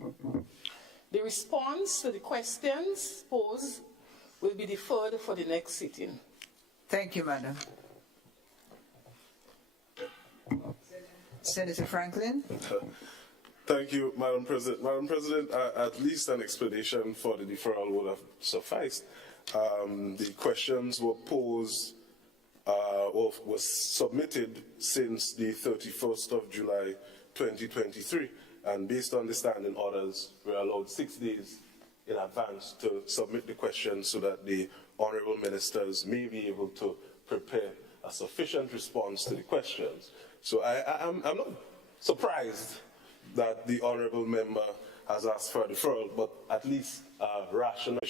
The response to the questions posed will be deferred for the next sitting. Thank you, Madam. Senator Franklin. Thank you, Madam President. Madam President, at least an explanation for the deferral would have sufficed. The questions were posed, was submitted since the 31st of July 2023, and based on the standing orders, we're allowed 6 days in advance to submit the questions so that the honourable ministers may be able to prepare a sufficient response to the questions. So I'm not surprised that the honourable member has asked for a deferral, but at least rational.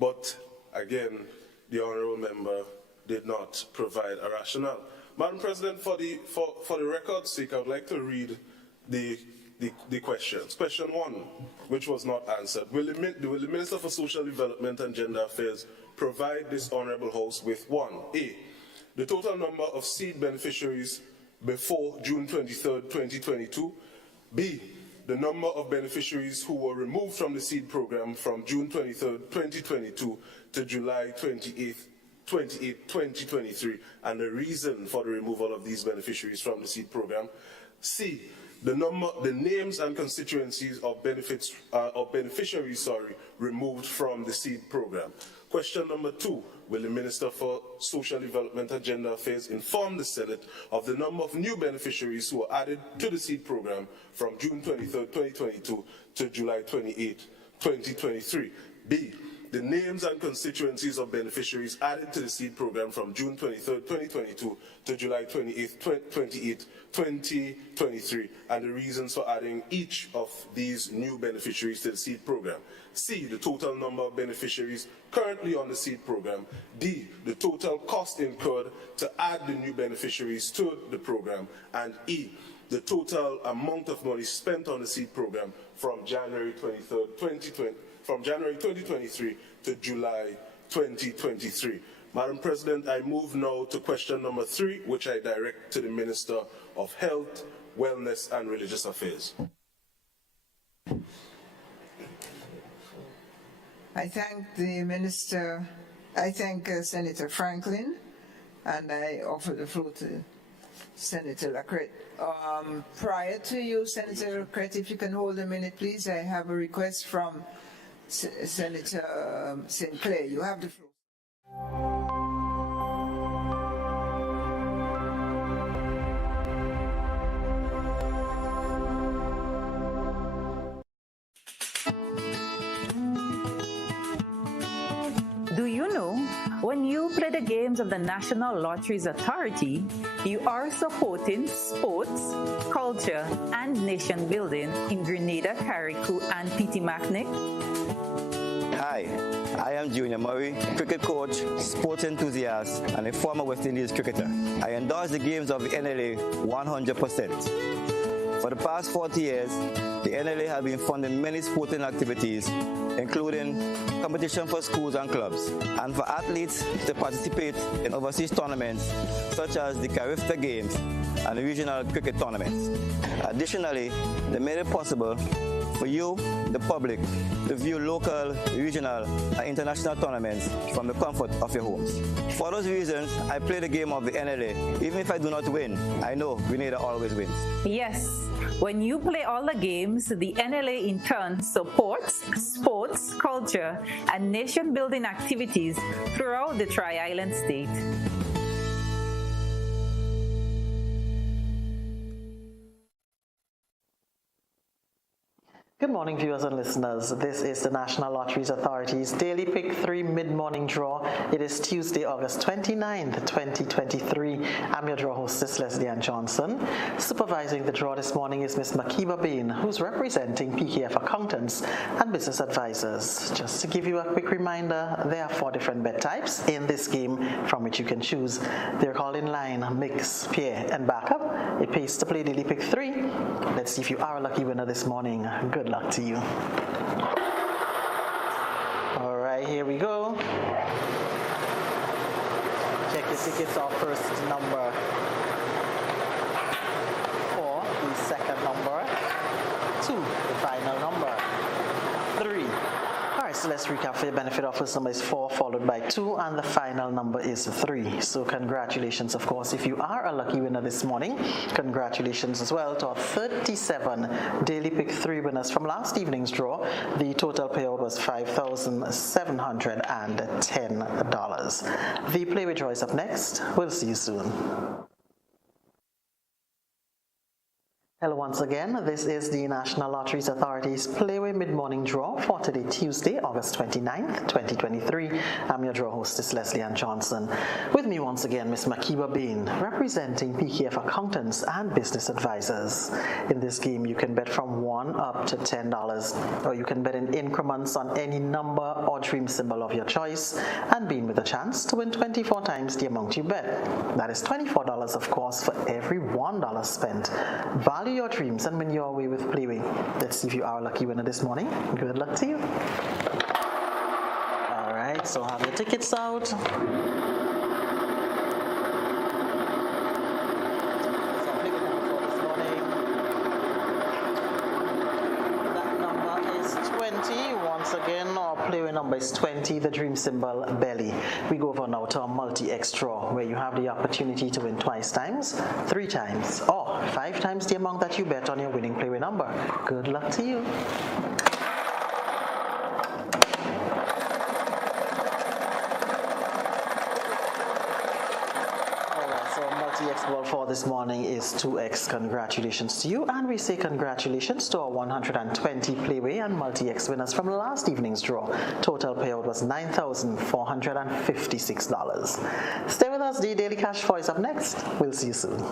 But again, the honourable member did not provide a rationale. Madam President, for the record's sake, I would like to read the questions. Question 1, which was not answered. Will the Minister for Social Development and Gender Affairs provide this honourable House with 1, A, the total number of seed beneficiaries before June 23rd, 2022, B, the number of beneficiaries who were removed from the seed program from June 23rd, 2022 to July 28th, 2023, and the reason for the removal of these beneficiaries from the seed program, C, the names and constituencies of beneficiaries removed from the seed program. Question number 2, will the Minister for Social Development and Gender Affairs inform the Senate of the number of new beneficiaries who were added to the seed program from June 23rd, 2022 to July 28th, 2023? B, the names and constituencies of beneficiaries added to the seed program from June 23rd, 2022 to July 28th, 2023, and the reasons for adding each of these new beneficiaries to the seed program. C, the total number of beneficiaries currently on the seed program. D, the total cost incurred to add the new beneficiaries to the program. And E, the total amount of money spent on the seed program from January 2023 to July 2023. Madam President, I move now to question number 3, which I direct to the Minister of Health, Wellness and Religious Affairs. I thank the Minister, I thank Senator Franklin, and I offer the floor to Senator Lacrette. Prior to you, Senator Lacrette, if you can hold a minute, please. I have a request from Senator Sinclair. You have the floor. Do you know, when you play the games of the National Lotteries Authority, you are supporting sports, culture, and nation building in Grenada, Carriacou, and Petit-Martinique? Hi, I am Junior Murray, cricket coach, sports enthusiast, and a former West Indies cricketer. I endorse the games of the NLA 100%. For the past 40 years, the NLA has been funding many sporting activities, including competition for schools and clubs, and for athletes to participate in overseas tournaments such as the Carifta Games and the regional cricket tournaments. Additionally, they made it possible for you, the public, to view local, regional, and international tournaments from the comfort of your homes. For those reasons, I play the game of the NLA. Even if I do not win, I know Grenada always wins. Yes, when you play all the games, the NLA in turn supports sports, culture, and nation-building activities throughout the Tri-Island state. Good morning, viewers and listeners. This is the National Lotteries Authority's Daily Pick 3 Mid-Morning Draw. It is Tuesday, August 29th, 2023. I'm your draw hostess, Leslie Ann Johnson. Supervising the draw this morning is Ms. Makiba Bain, who's representing PKF Accountants and Business Advisors. Just to give you a quick reminder, there are 4 different bet types in this game from which you can choose. They're called in line, mix, pair, and backup. It pays to play Daily Pick 3. Let's see if you are a lucky winner this morning. Good luck to you. All right, here we go. Check your tickets. Our first number 4, the second number 2, the final number 3. All right, so let's recap for your benefit. Our first number is 4, followed by 2, and the final number is 3. So congratulations, of course, if you are a lucky winner this morning. Congratulations as well to our 37 Daily Pick 3 winners from last evening's draw. The total payout was $5,710. The Play With Draw is up next. We'll see you soon. Hello once again, this is the National Lotteries Authority's Playway Mid-Morning Draw for today, Tuesday, August 29th, 2023. I'm your draw hostess, Leslie Ann Johnson. With me once again, Ms. Makiba Bain, representing PKF Accountants and Business Advisors. In this game, you can bet from $1 up to $10, or you can bet in increments on any number or dream symbol of your choice, and being with a chance to win 24 times the amount you bet. That is $24, of course, for every $1 spent. Value your dreams and win your way with Playway. Let's see if you are a lucky winner this morning. Good luck to you. All right, so have your tickets out. Again, our Playway number is 20, the dream symbol belly. We go over now to a multi-X draw, where you have the opportunity to win twice times, 3 times, or 5 times the amount that you bet on your winning Playway number. Good luck to you. Multi-X ball for this morning is 2X. Congratulations to you, and we say congratulations to our 120 Playway and Multi-X winners from last evening's draw. Total payout was $9,456. Stay with us, the Daily Cash 4 is up next. We'll see you soon.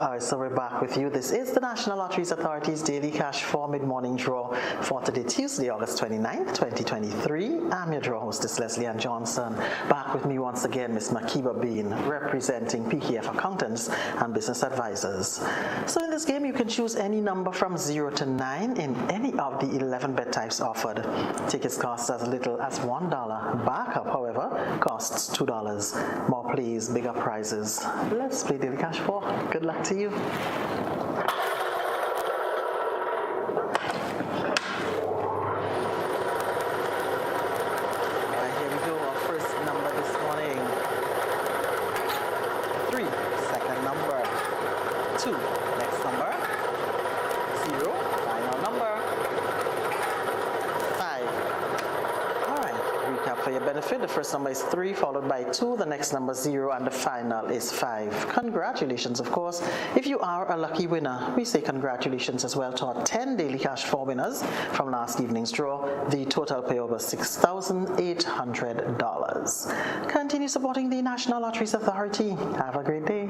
Alright, so we're back with you. This is the National Lotteries Authority's Daily Cash 4 Mid-Morning Draw for today, Tuesday, August 29th, 2023. I'm your draw hostess, Leslie Ann Johnson. Back with me once again, Ms. Makiba Bain, representing PKF Accountants and Business Advisors. So in this game, you can choose any number from 0 to 9 in any of the 11 bet types offered. Tickets cost as little as $1. Backup, however, costs $2. More plays, bigger prizes. Let's play Daily Cash 4. Good luck to you. The first number is 3, followed by 2, the next number 0, and the final is 5. Congratulations, of course. If you are a lucky winner, we say congratulations as well to our 10 Daily Cash 4 winners from last evening's draw. The total payout was $6,800. Continue supporting the National Lotteries Authority. Have a great day.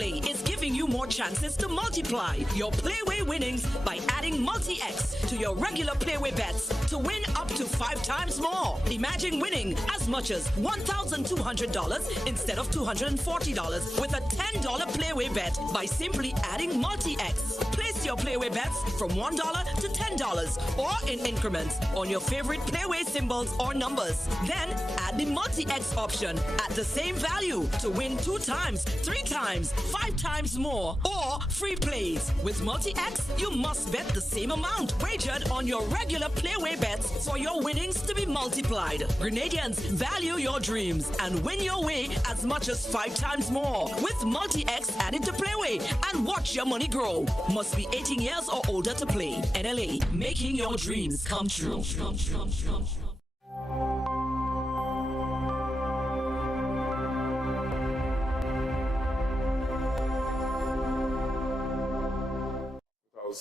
Is giving you more chances to multiply your Playway winnings by adding Multi-X to your regular Playway bets to win up to 5 times more. Imagine winning as much as $1,200 instead of $240 with a $10 Playway bet by simply adding Multi-X. Place your Playway bets from $1 to $10 or in increments on your favorite Playway symbols or numbers. Then add the Multi-X option at the same value to win 2 times, 3 times, 5 times more, or free plays. With Multi-X, you must bet the same amount wagered on your regular Playway bets for your winnings to be multiplied. Grenadians, value your dreams and win your way as much as 5 times more with Multi-X added to Playway and watch your money grow. Must be 18 years or older to play. NLA, making your dreams come true.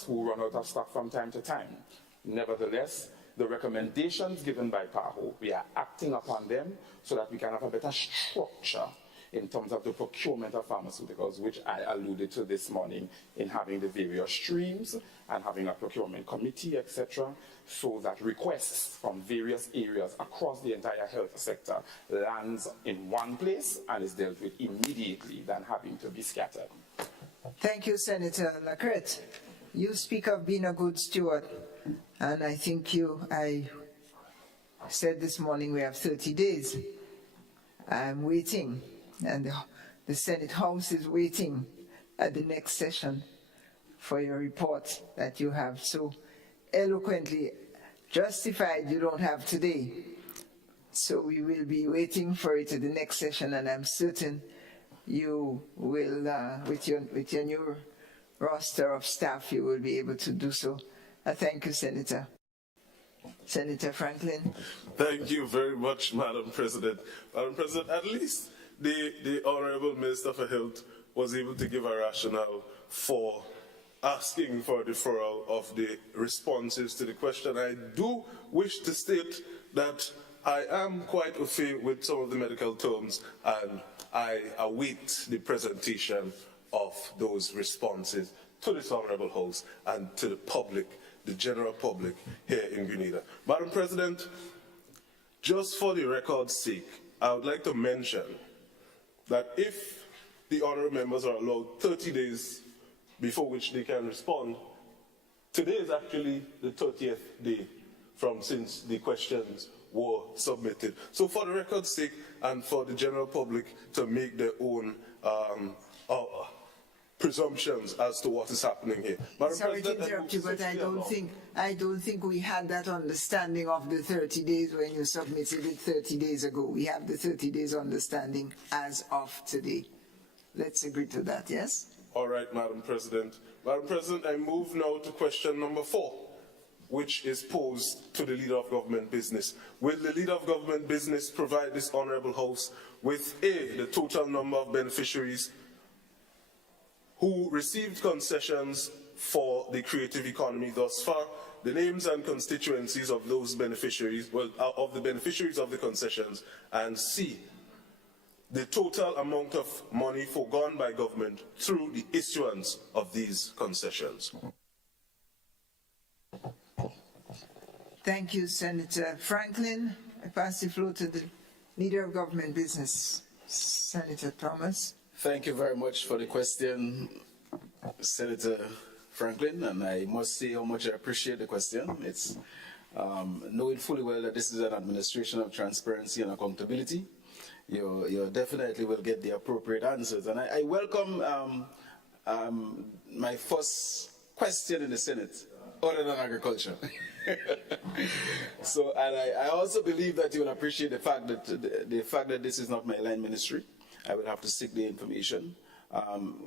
Who run out of stock from time to time. Nevertheless, the recommendations given by PAHO, we are acting upon them so that we can have a better structure in terms of the procurement of pharmaceuticals, which I alluded to this morning in having the various streams and having a procurement committee, etc., so that requests from various areas across the entire health sector lands in one place and is dealt with immediately than having to be scattered. Thank you, Senator Lacrette. You speak of being a good steward, and I think I said this morning we have 30 days. I'm waiting, and the Senate House is waiting at the next session for your report that you have so eloquently justified you don't have today. So we will be waiting for it at the next session, and I'm certain you will, with your new roster of staff, you will be able to do so. Thank you, Senator. Senator Franklin. Thank you very much, Madam President. Madam President, at least the Honorable Minister for Health was able to give a rationale for asking for a deferral of the responses to the question. I do wish to state that I am quite au fait with some of the medical terms, and I await the presentation of those responses to this Honorable House and to the public, the general public here in Grenada. Madam President, just for the record's sake, I would like to mention that if the honourable members are allowed 30 days before which they can respond, today is actually the 30th day from since the questions were submitted. So for the record's sake and for the general public to make their own presumptions as to what is happening here. Sorry to interrupt you, but I don't think we had that understanding of the 30 days when you submitted it 30 days ago. We have the 30 days understanding as of today. Let's agree to that, yes? All right, Madam President. Madam President, I move now to question number 4, which is posed to the Leader of Government Business. Will the Leader of Government Business provide this Honourable House with A, the total number of beneficiaries who received concessions for the creative economy thus far, the names and constituencies of those beneficiaries, of the beneficiaries of the concessions, and C, the total amount of money forgone by government through the issuance of these concessions? Thank you, Senator Franklin. I pass the floor to the Leader of Government Business, Senator Thomas. Thank you very much for the question, Senator Franklin, and I must say how much I appreciate the question. It's knowing fully well that this is an administration of transparency and accountability. You definitely will get the appropriate answers, and I welcome my first question in the Senate, other than agriculture. So, and I also believe that you will appreciate the fact that this is not my line ministry. I will have to seek the information.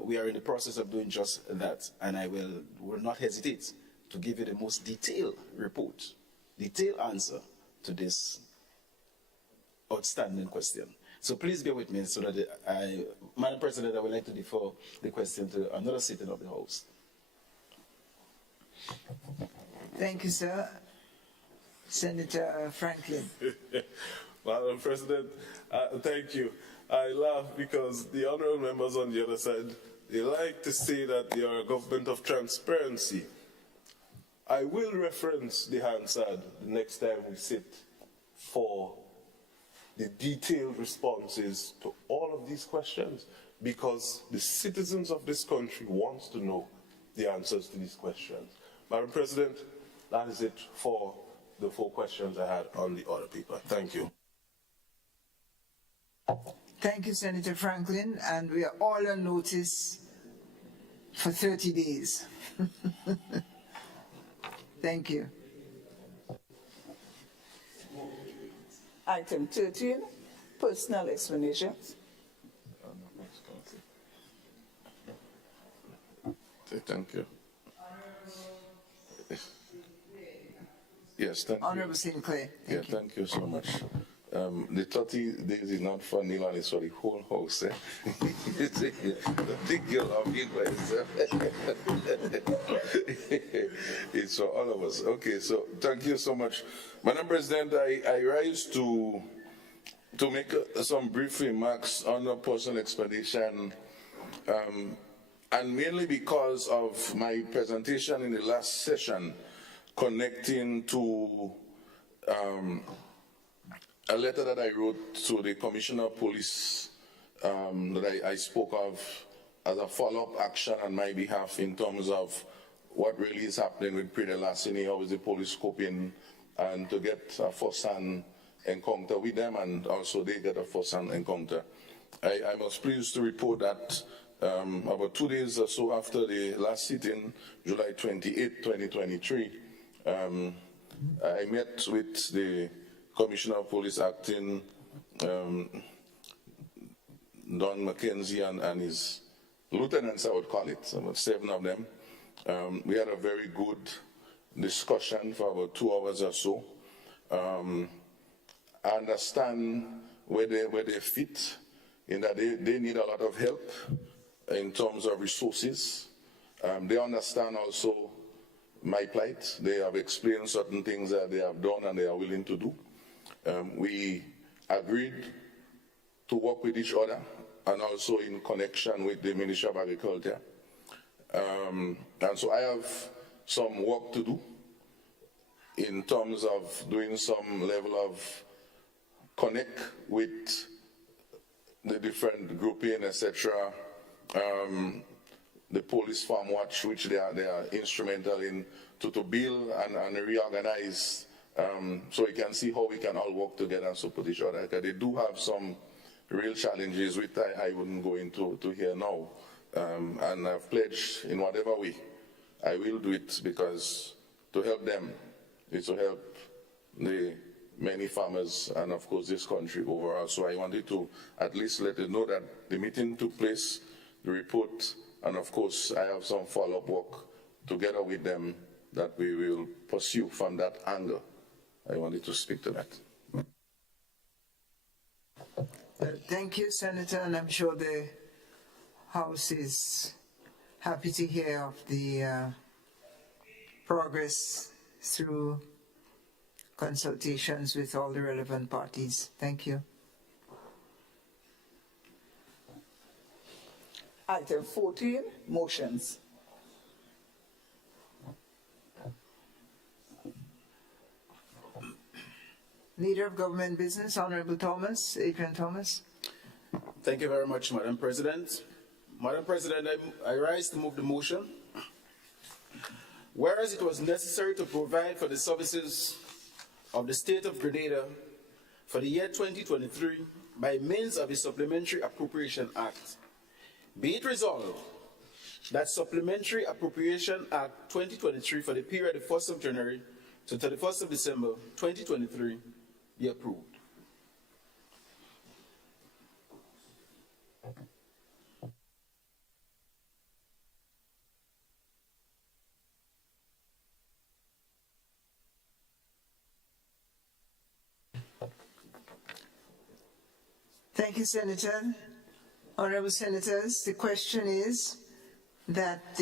We are in the process of doing just that, and I will not hesitate to give you the most detailed report, detailed answer to this outstanding question. So please bear with me so that Madam President, I would like to defer the question to another sitting of the House. Thank you, sir. Senator Franklin. Madam President, thank you. I laugh because the honourable members on the other side, they like to say that they are a government of transparency. I will reference the Hansard the next time we sit for the detailed responses to all of these questions, because the citizens of this country want to know the answers to these questions. Madam President, that is it for the 4 questions I had on the order paper. Thank you. Thank you, Senator Franklin, and we are all on notice for 30 days. Thank you. Item 13, personal explanations. Thank you. Yes, thank you. Honorable Sinclair. Thank you so much. The 30 days is not for Neil, and it's for the whole house. Thank you, it's for all of us. Okay, so thank you so much. Madam President, I rise to make some brief remarks on the personal explanation, and mainly because of my presentation in the last session connecting to a letter that I wrote to the Commissioner of Police that I spoke of as a follow-up action on my behalf in terms of what really is happening with Prida Lassini, how is the police coping, and to get a first-hand encounter with them, and also they get a first-hand encounter. I was pleased to report that about 2 days or so after the last sitting, July 28, 2023, I met with the Commissioner of Police acting, Don McKenzie and his lieutenants, I would call it, about 7 of them. We had a very good discussion for about 2 hours or so. I understand where they fit, in that they need a lot of help in terms of resources. They understand also my plight. They have explained certain things that they have done and they are willing to do. We agreed to work with each other and also in connection with the Ministry of Agriculture. And so I have some work to do in terms of doing some level of connect with the different grouping, etc. The Police Farm Watch, which they are instrumental in to build and reorganize, so we can see how we can all work together and support each other. Because they do have some real challenges, which I wouldn't go into here now. And I've pledged in whatever way I will do it, because to help them is to help the many farmers and of course this country overall. So I wanted to at least let you know that the meeting took place, the report, and of course I have some follow-up work together with them that we will pursue from that angle. I wanted to speak to that. Thank you, Senator, and I'm sure the House is happy to hear of the progress through consultations with all the relevant parties. Thank you. Item 14, motions. Leader of Government Business, Honorable Thomas, Adrian Thomas. Thank you very much, Madam President. Madam President, I rise to move the motion. Whereas it was necessary to provide for the services of the State of Grenada for the year 2023 by means of the Supplementary Appropriation Act, be it resolved that Supplementary Appropriation Act 2023 for the period of 1st of January to 31st of December 2023 be approved. Thank you, Senator. Honorable Senators, the question is that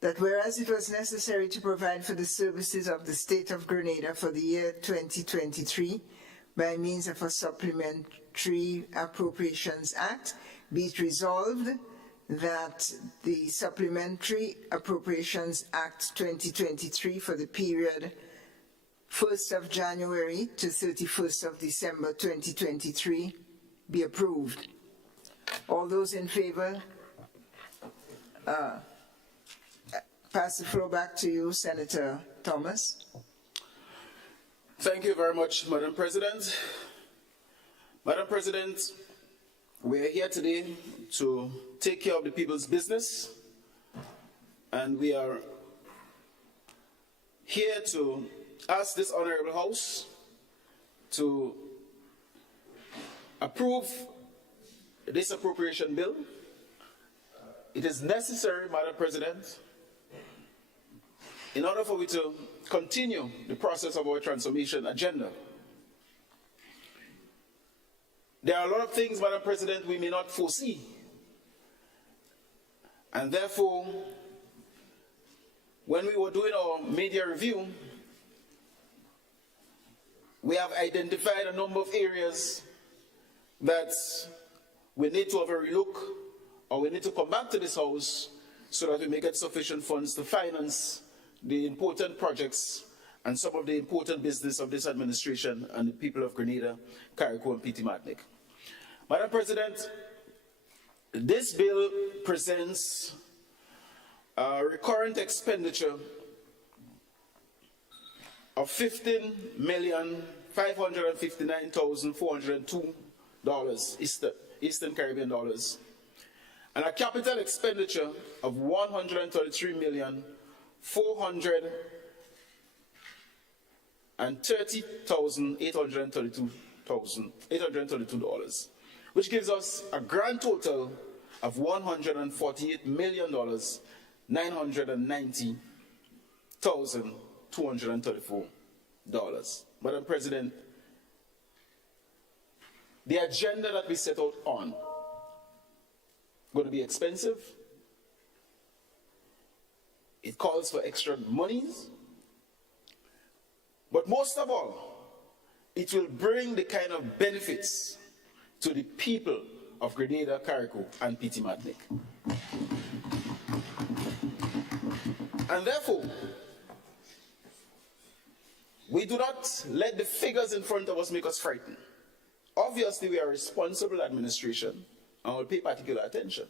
that whereas it was necessary to provide for the services of the State of Grenada for the year 2023 by means of a Supplementary Appropriations Act, be it resolved that the Supplementary Appropriations Act 2023 for the period 1st of January to 31st of December 2023 be approved. All those in favor? Pass the floor back to you, Senator Thomas. Thank you very much, Madam President. Madam President, we are here today to take care of the people's business, and we are here to ask this Honorable House to approve this appropriation bill. It is necessary, Madam President, in order for we to continue the process of our transformation agenda. There are a lot of things, Madam President, we may not foresee. And therefore, when we were doing our media review, we have identified a number of areas that we need to have a relook, or we need to come back to this House so that we may get sufficient funds to finance the important projects and some of the important business of this administration and the people of Grenada, Carriacou, and Petite Martinique. Madam President, this bill presents a recurrent expenditure of $15,559,402 Eastern Caribbean dollars, and a capital expenditure of $133,430,832, which gives us a grand total of $148,990,234. Madam President, the agenda that we set out on going to be expensive. It calls for extra monies. But most of all, it will bring the kind of benefits to the people of Grenada, Carriacou, and Petite Martinique. And therefore, we do not let the figures in front of us make us frightened. Obviously, we are a responsible administration and will pay particular attention.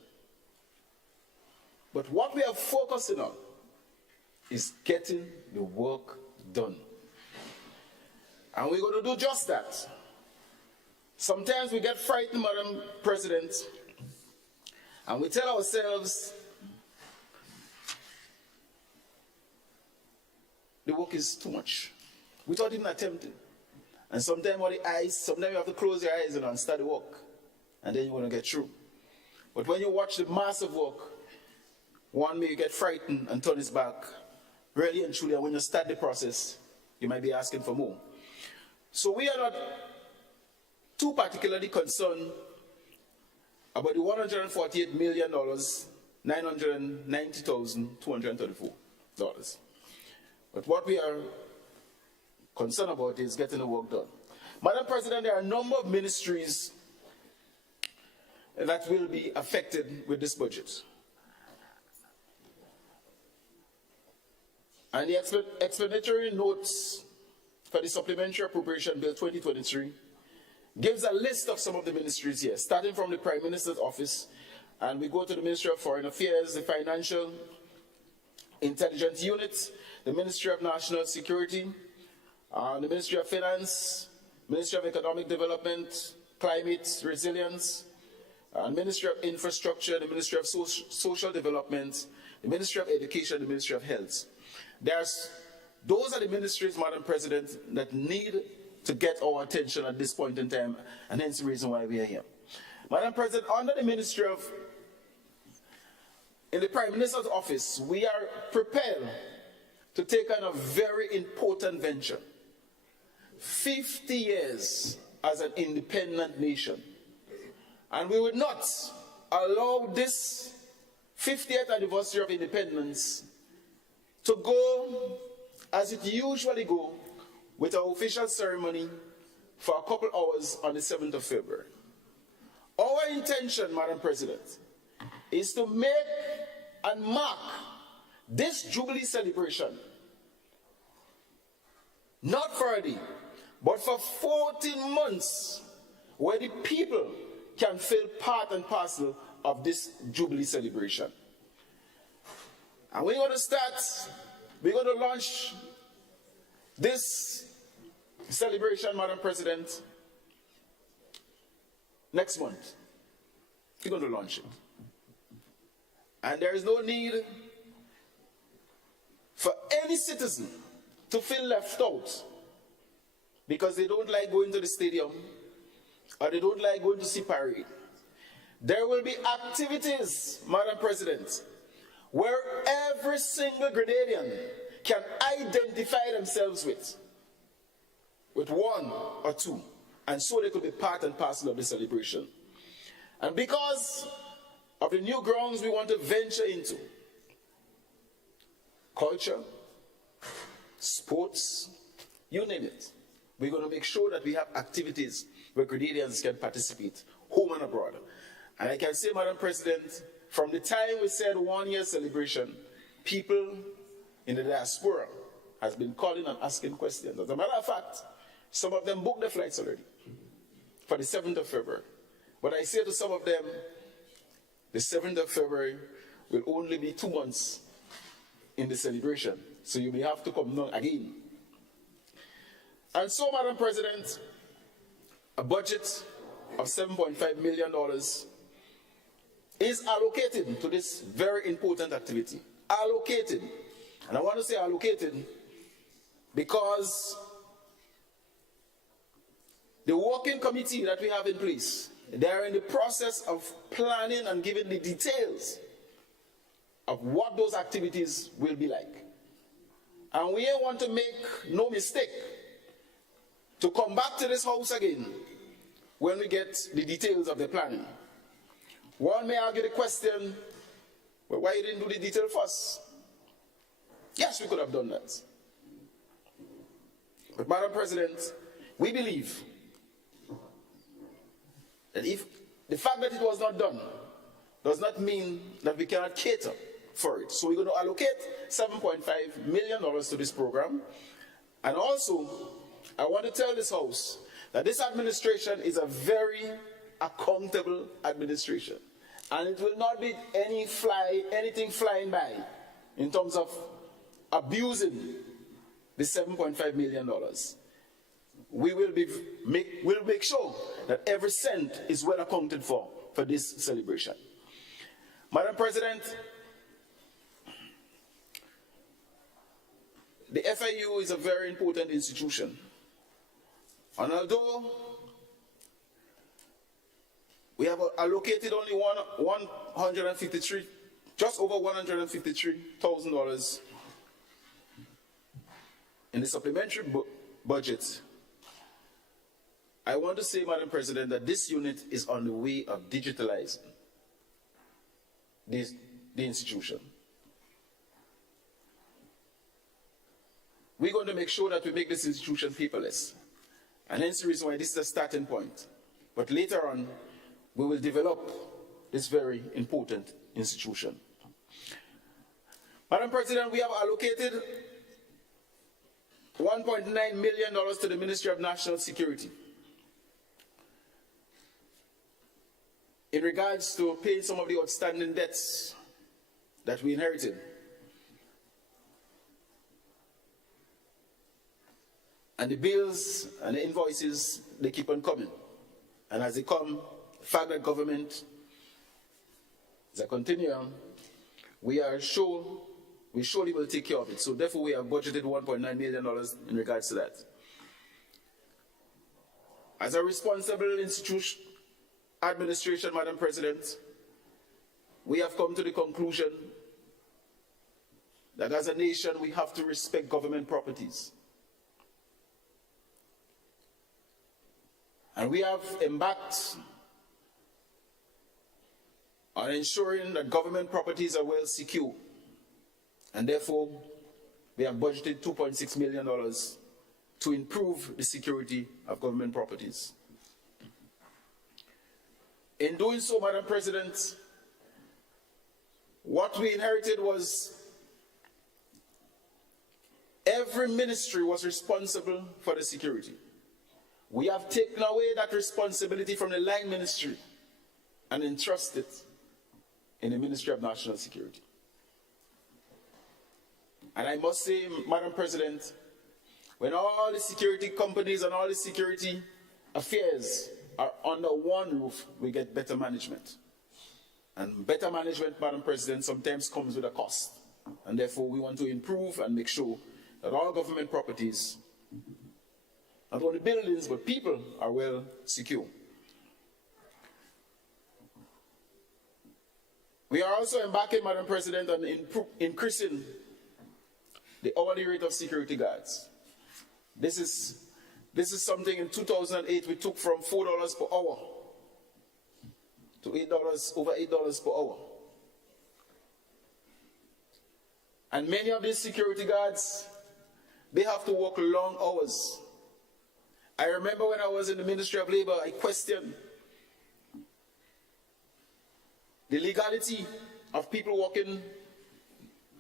But what we are focusing on is getting the work done. And we're going to do just that. Sometimes we get frightened, Madam President, and we tell ourselves the work is too much, without even attempting. And sometimes you have to close your eyes and start the work, and then you're going to get through. But when you watch the massive work, one may get frightened and turn his back. Really and truly, and when you start the process, you might be asking for more. So we are not too particularly concerned about the $148,990,234. But what we are concerned about is getting the work done. Madam President, there are a number of ministries that will be affected with this budget. And the explanatory notes for the Supplementary Appropriation Bill 2023 gives a list of some of the ministries here, starting from the Prime Minister's Office, and we go to the Ministry of Foreign Affairs, the Financial Intelligence Unit, the Ministry of National Security, the Ministry of Finance, Ministry of Economic Development, Climate Resilience, Ministry of Infrastructure, the Ministry of Social Development, the Ministry of Education, the Ministry of Health. Those are the ministries, Madam President, that need to get our attention at this point in time, and hence the reason why we are here. Madam President, under the Ministry of, in the Prime Minister's Office, we are prepared to take on a very important venture. 50 years as an independent nation. And we would not allow this 50th anniversary of independence to go as it usually goes, with our official ceremony for a couple hours on the 7th of February. Our intention, Madam President, is to make and mark this Jubilee celebration not for a day, but for 14 months, where the people can feel part and parcel of this Jubilee celebration. And we're going to start, we're going to launch this celebration, Madam President, next month. We're going to launch it. And there is no need for any citizen to feel left out because they don't like going to the stadium or they don't like going to see parade. There will be activities, Madam President, where every single Grenadian can identify themselves with one or two, and so they could be part and parcel of the celebration. And because of the new grounds we want to venture into, culture, sports, you name it, we're going to make sure that we have activities where Grenadians can participate, home and abroad. And I can say, Madam President, from the time we said 1 year celebration, people in the diaspora has been calling and asking questions. As a matter of fact, some of them booked their flights already for the 7th of February. But I say to some of them, the 7th of February will only be 2 months in the celebration, so you may have to come down again. And so, Madam President, a budget of $7.5 million is allocated to this very important activity. Allocated. And I want to say allocated because the working committee that we have in place, they are in the process of planning and giving the details of what those activities will be like. And we want to make no mistake to come back to this house again when we get the details of the planning. One may argue the question, well, why you didn't do the detail first? Yes, we could have done that. But Madam President, we believe that if the fact that it was not done does not mean that we cannot cater for it. So we're going to allocate $7.5 million to this program. And also, I want to tell this House that this administration is a very accountable administration. And it will not be anything flying by in terms of abusing the $7.5 million. We will make sure that every cent is well accounted for this celebration. Madam President, the FIU is a very important institution. And although we have allocated only just over $153,000 in the supplementary budget, I want to say, Madam President, that this unit is on the way of digitalizing the institution. We're going to make sure that we make this institution paperless. And hence the reason why this is a starting point. But later on, we will develop this very important institution. Madam President, we have allocated $1.9 million to the Ministry of National Security in regards to paying some of the outstanding debts that we inherited. And the bills and the invoices, they keep on coming. And as they come, the fact that government is a continuum, we surely will take care of it. So therefore, we have budgeted $1.9 million in regards to that. As a responsible administration, Madam President, we have come to the conclusion that as a nation, we have to respect government properties. And we have embarked on ensuring that government properties are well secure. And therefore, we have budgeted $2.6 million to improve the security of government properties. In doing so, Madam President, what we inherited was every ministry was responsible for the security. We have taken away that responsibility from the line ministry and entrusted it in the Ministry of National Security. And I must say, Madam President, when all the security companies and all the security affairs are under one roof, we get better management. And better management, Madam President, sometimes comes with a cost. And therefore, we want to improve and make sure that all government properties, not only buildings, but people, are well secure. We are also embarking, Madam President, on increasing the hourly rate of security guards. This is something in 2008 we took from $4 per hour to $8, over $8 per hour. And many of these security guards, they have to work long hours. I remember when I was in the Ministry of Labor, I questioned the legality of people working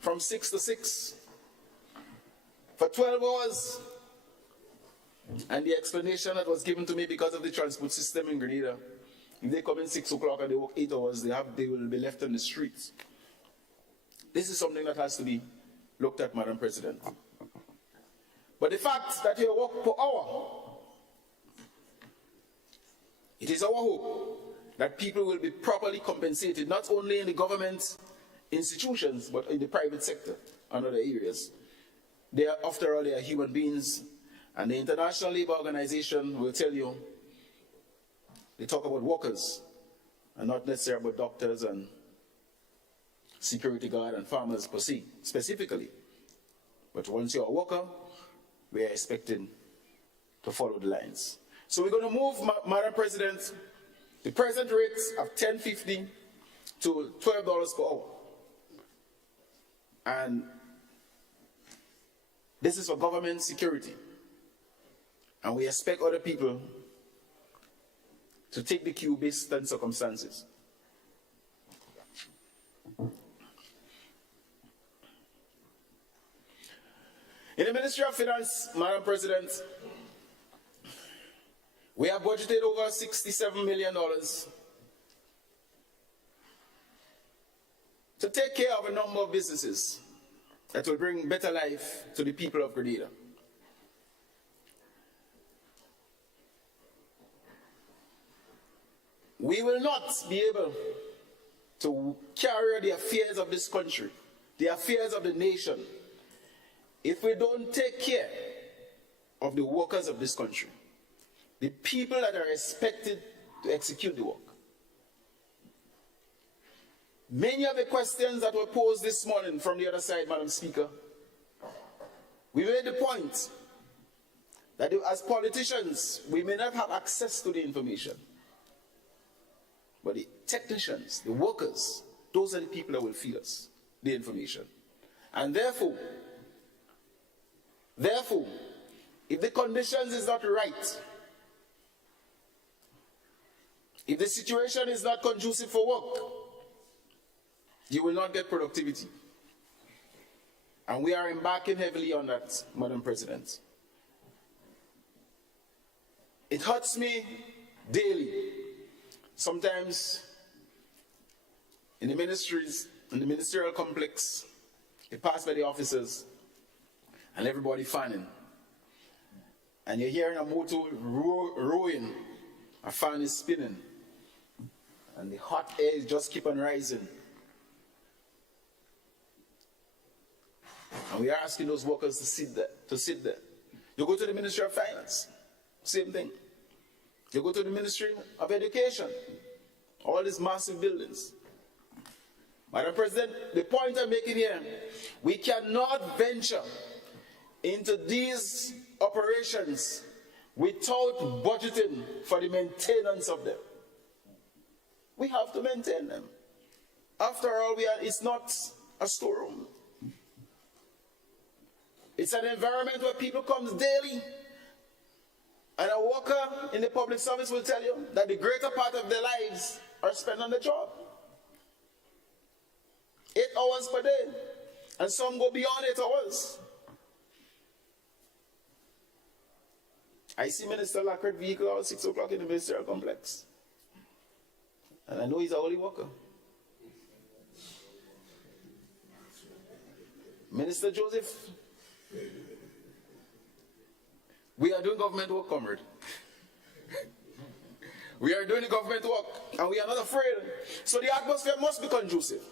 from 6 to 6 for 12 hours. And the explanation that was given to me, because of the transport system in Grenada, if they come in 6 o'clock and they work 8 hours, they will be left on the streets. This is something that has to be looked at, Madam President. But the fact that you work per hour, it is our hope that people will be properly compensated, not only in the government institutions, but in the private sector and other areas. They are, after all, they are human beings, and the International Labour Organization will tell you, they talk about workers, and not necessarily about doctors and security guard and farmers per se, specifically. But once you're a worker, we are expected to follow the lines. So we're going to move, Madam President, the present rates of $10.50 to $12 per hour. And this is for government security. And we expect other people to take the cue based on circumstances. In the Ministry of Finance, Madam President, we have budgeted over $67 million to take care of a number of businesses that will bring better life to the people of Grenada. We will not be able to carry the affairs of this country, the affairs of the nation, if we don't take care of the workers of this country, the people that are expected to execute the work. Many of the questions that were posed this morning from the other side, Madam Speaker, we made the point that as politicians, we may not have access to the information. But the technicians, the workers, those are the people that will feed us the information. And therefore, if the conditions is not right, if the situation is not conducive for work, you will not get productivity. And we are embarking heavily on that, Madam President. It hurts me daily. Sometimes in the ministries, in the ministerial complex, you pass by the offices and everybody fanning. And you're hearing a motor rowing, a fan is spinning. And the hot air is just keep on rising. And we are asking those workers to sit there. You go to the Ministry of Finance, same thing. You go to the Ministry of Education, all these massive buildings. Madam President, the point I'm making here, we cannot venture into these operations without budgeting for the maintenance of them. We have to maintain them. After all, it's not a storeroom. It's an environment where people come daily, and a worker in the public service will tell you that the greater part of their lives are spent on the job. 8 hours per day, and some go beyond 8 hours. I see Minister Lacret vehicle at 6 o'clock in the ministerial complex. And I know he's a holy worker. Minister Joseph, we are doing government work, comrade. We are doing the government work, and we are not afraid. So the atmosphere must be conducive.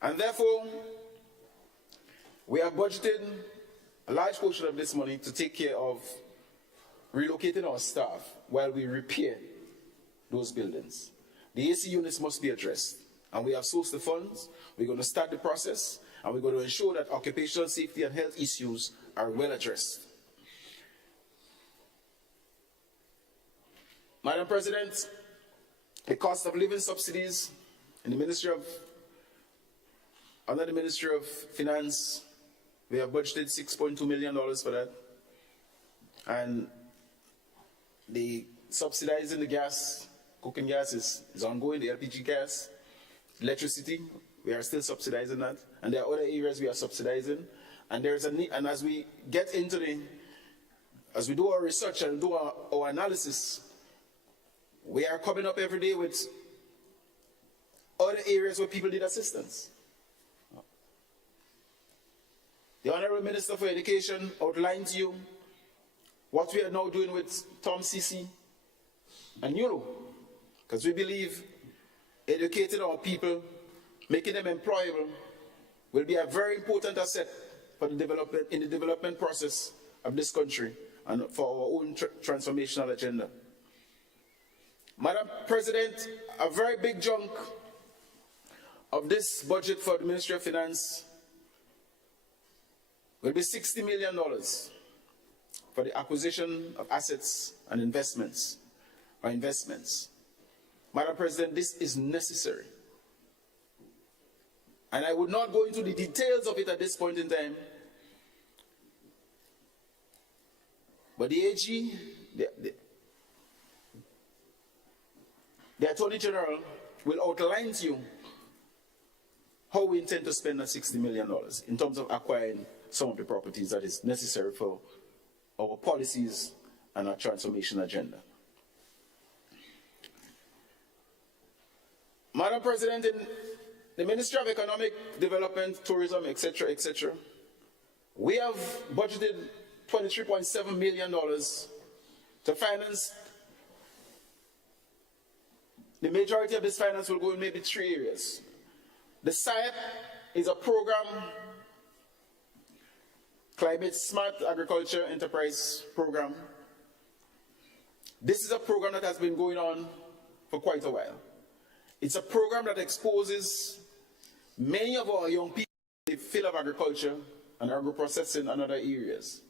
And therefore, we are budgeting a large portion of this money to take care of relocating our staff while we repair those buildings. The AC units must be addressed, and we have sourced the funds. We're going to start the process, and we're going to ensure that occupational safety and health issues are well addressed. Madam President, the cost of living subsidies in the under the Ministry of Finance, we have budgeted $6.2 million for that. And the subsidizing the gas, cooking gas is ongoing, the LPG gas, electricity, we are still subsidizing that. And there are other areas we are subsidizing. And there's a need, and as we get into as we do our research and do our analysis, we are coming up every day with other areas where people need assistance. The Honorable Minister for Education outlined to you what we are now doing with Tom Ceci and ULO, because we believe educating our people, making them employable, will be a very important asset for the development, in the development process of this country and for our own transformational agenda. Madam President, a very big chunk of this budget for the Ministry of Finance will be $60 million for the acquisition of assets and investments. Madam President, this is necessary. And I would not go into the details of it at this point in time. But the AG, the Attorney General will outline to you how we intend to spend that $60 million in terms of acquiring some of the properties that is necessary for our policies and our transformation agenda. Madam President, in the Ministry of Economic Development, Tourism, etc., we have budgeted $23.7 million to finance. The majority of this finance will go in maybe 3 areas. The SIAP is a program, Climate Smart Agriculture Enterprise Program. This is a program that has been going on for quite a while. It's a program that exposes many of our young people in the field of agriculture and agro-processing and other areas.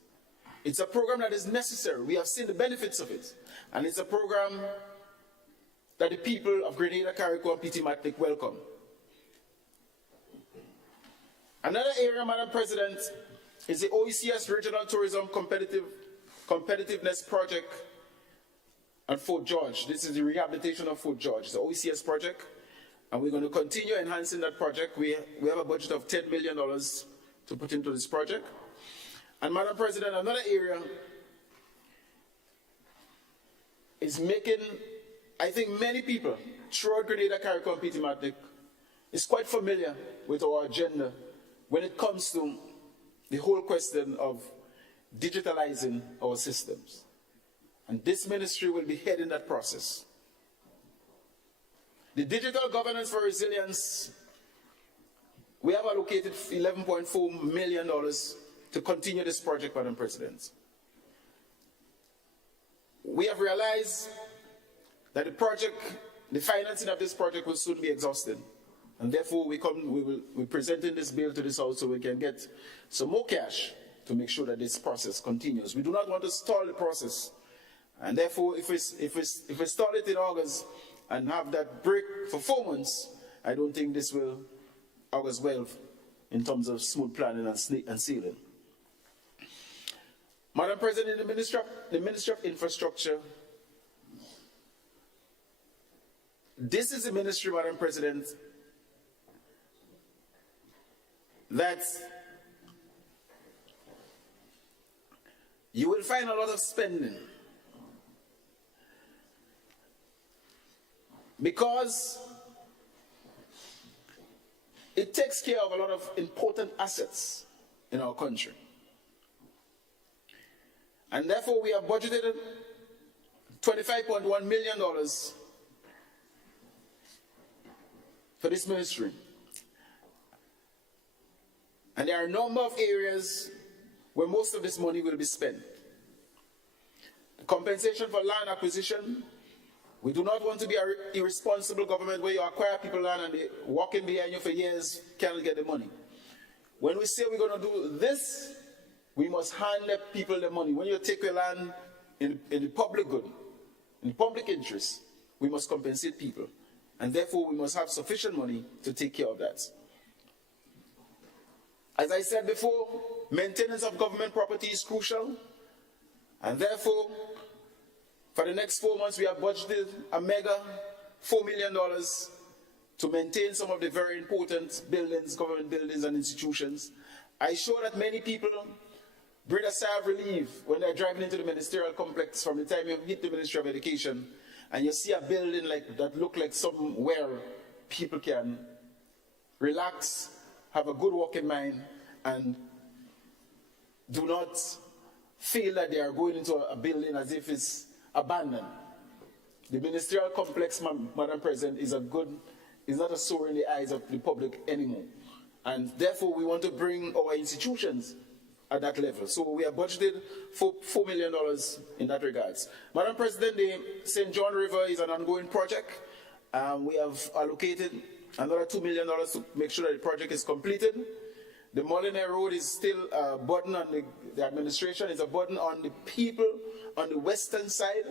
It's a program that is necessary. We have seen the benefits of it. And it's a program that the people of Grenada, Carriacou, and PT Matlick welcome. Another area, Madam President, is the OECS Regional Tourism Competitiveness Project at Fort George. This is the rehabilitation of Fort George, the OECS project, and we're going to continue enhancing that project. We have a budget of $10 million to put into this project. And Madam President, another area is making, I think many people throughout Grenada, Carriacou, and PT Matlick is quite familiar with our agenda when it comes to the whole question of digitalizing our systems. And this ministry will be heading that process. The Digital Governance for Resilience, we have allocated $11.4 million to continue this project, Madam President. We have realized that the financing of this project will soon be exhausted. And therefore, we're presenting this bill to this House so we can get some more cash to make sure that this process continues. We do not want to stall the process. And therefore, if we stall it in August and have that break for 4 months, I don't think this will August well in terms of smooth planning and sealing. Madam President, the Ministry of Infrastructure, this is a ministry, Madam President, that you will find a lot of spending. Because it takes care of a lot of important assets in our country. And therefore, we have budgeted $25.1 million for this ministry. And there are a number of areas where most of this money will be spent. The compensation for land acquisition. We do not want to be an irresponsible government where you acquire people land and they walk in behind you for years, can't get the money. When we say we're going to do this, we must hand the people the money. When you take your land in the public good, in the public interest, we must compensate people. And therefore, we must have sufficient money to take care of that. As I said before, maintenance of government property is crucial. And therefore, for the next 4 months, we have budgeted a mega $4 million to maintain some of the very important buildings, government buildings and institutions. I sure that many people breathe a sigh of relief when they're driving into the ministerial complex from the time you hit the Ministry of Education and you see a building like that look like somewhere people can relax, have a good working mind, and do not feel that they are going into a building as if it's abandoned. The ministerial complex, Madam President, is not a sore in the eyes of the public anymore. And therefore, we want to bring our institutions at that level. So we have budgeted $4 million in that regards. Madam President, the St. John River is an ongoing project. We have allocated another $2 million to make sure that the project is completed. The Molineux Road is still a burden on the administration. It's a burden on the people on the western side.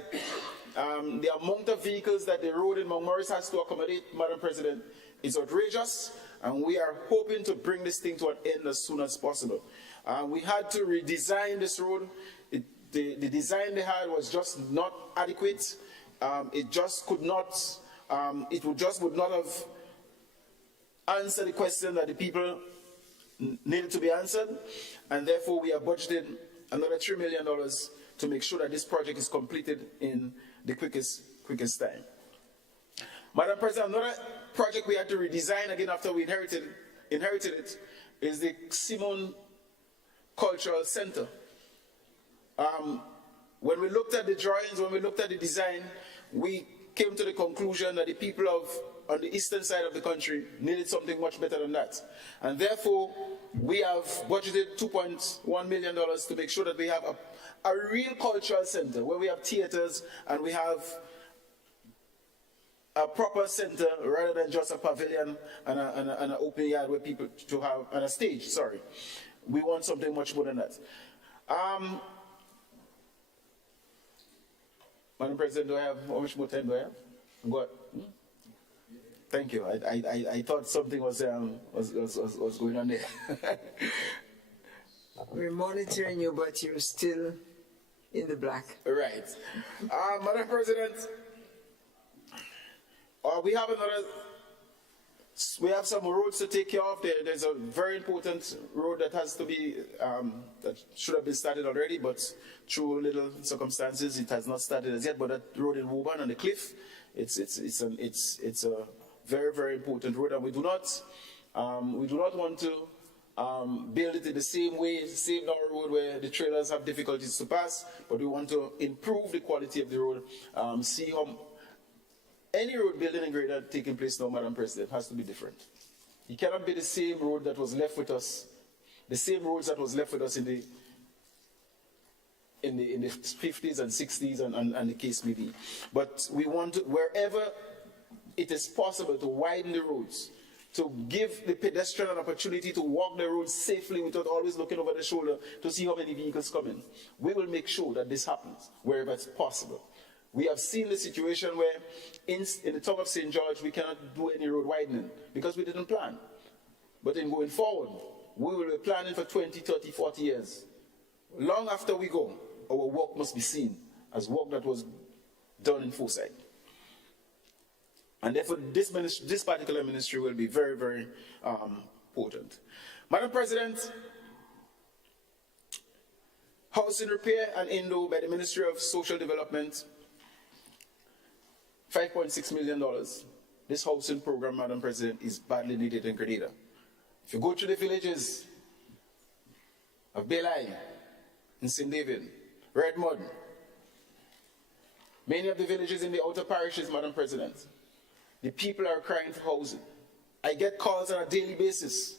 The amount of vehicles that the road in Mount Morris has to accommodate, Madam President, is outrageous. And we are hoping to bring this thing to an end as soon as possible. We had to redesign this road. The design they had was just not adequate. It just could not, would not have answered the question that the people needed to be answered, and therefore we have budgeted another $3 million to make sure that this project is completed in the quickest time. Madam President, another project we had to redesign again after we inherited it is the Simon Cultural Center. When we looked at the drawings, when we looked at the design, we came to the conclusion that the people on the eastern side of the country needed something much better than that. And therefore, we have budgeted $2.1 million to make sure that we have a real cultural center where we have theaters and we have a proper center rather than just a pavilion and an open yard where people to have, and a stage, sorry. We want something much more than that. Madam President, how much more time do I have? Go ahead. Thank you. I thought something was going on there. We're monitoring you, but you're still in the black. Right. Madam President, we have some roads to take care of. There's a very important road that has to be, that should have been started already, but through little circumstances, it has not started as yet. But that road in Woburn on the cliff, it's a very, very important road, and we do not want to build it in the same way, same narrow road where the trailers have difficulties to pass, but we want to improve the quality of the road. See how any road building in Grenada taking place now, Madam President, has to be different. It cannot be the same road that was left with us, the same roads that was left with us in the 50s and 60s and the case may be. But we want to, wherever it is possible, to widen the roads, to give the pedestrian an opportunity to walk the road safely without always looking over the shoulder to see how many vehicles come in. We will make sure that this happens wherever it's possible. We have seen the situation where in the town of St. George, we cannot do any road widening because we didn't plan. But in going forward, we will be planning for 20, 30, 40 years. Long after we go, our work must be seen as work that was done in foresight. And therefore, this particular ministry will be very, very important. Madam President, Housing repair and indoor by the Ministry of Social Development, $5.6 million. This housing program, Madam President, is badly needed in Grenada. If you go to the villages of Belay, in St. David, Redmond, many of the villages in the outer parishes, Madam President, the people are crying for housing. I get calls on a daily basis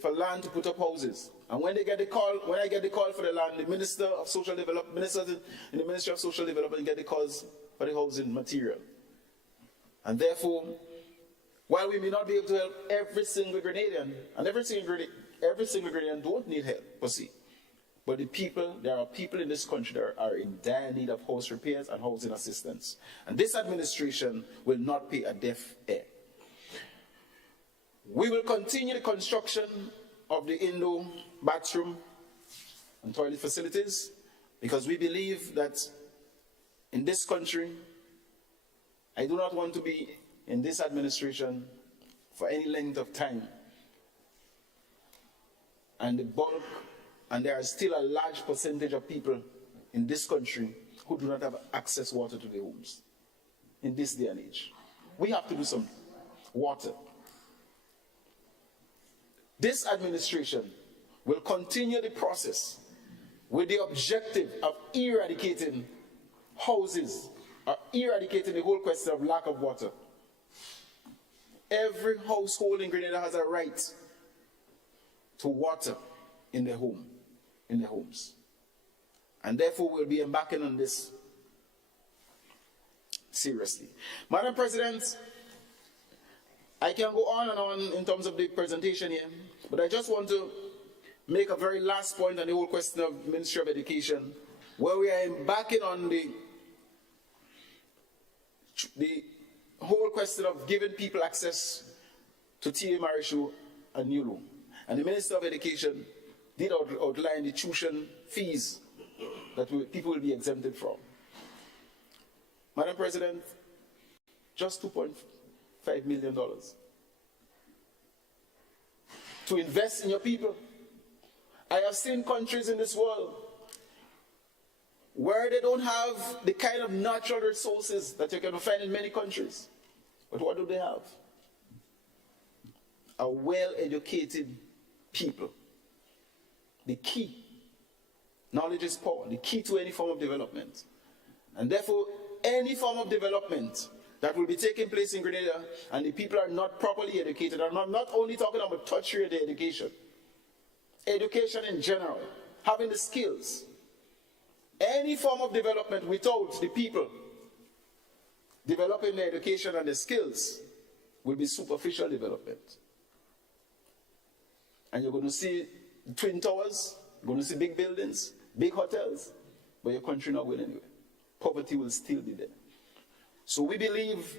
for land to put up houses. And when I get the call for the land, the Minister of Social Development, ministers in the Ministry of Social Development get the calls for the housing material. And therefore, while we may not be able to help every single Grenadian, and every single Grenadian don't need help, per se, but there are people in this country that are in dire need of house repairs and housing assistance. And this administration will not pay a deaf ear. We will continue the construction of the indoor bathroom and toilet facilities because we believe that in this country, I do not want to be in this administration for any length of time. And there are still a large percentage of people in this country who do not have access to water to their homes in this day and age. We have to do some water. This administration will continue the process with the objective of eradicating houses, eradicating the whole question of lack of water. Every household in Grenada has a right to water in their home, in their homes. And therefore we'll be embarking on this seriously. Madam President, I can go on and on in terms of the presentation here, but I just want to make a very last point on the whole question of Ministry of Education, where we are embarking on the whole question of giving people access to T.A. Marichou and NULO. And the Minister of Education did outline the tuition fees that people will be exempted from. Madam President, just $2.5 million to invest in your people. I have seen countries in this world where they don't have the kind of natural resources that you can find in many countries. But what do they have? A well-educated people. The key. Knowledge is power. The key to any form of development. And therefore, any form of development that will be taking place in Grenada and the people are not properly educated, I'm not only talking about tertiary education, education in general, having the skills. Any form of development without the people developing their education and their skills will be superficial development. And you're going to see Twin Towers, you're going to see big buildings, big hotels, but your country not going anywhere. Poverty will still be there. So we believe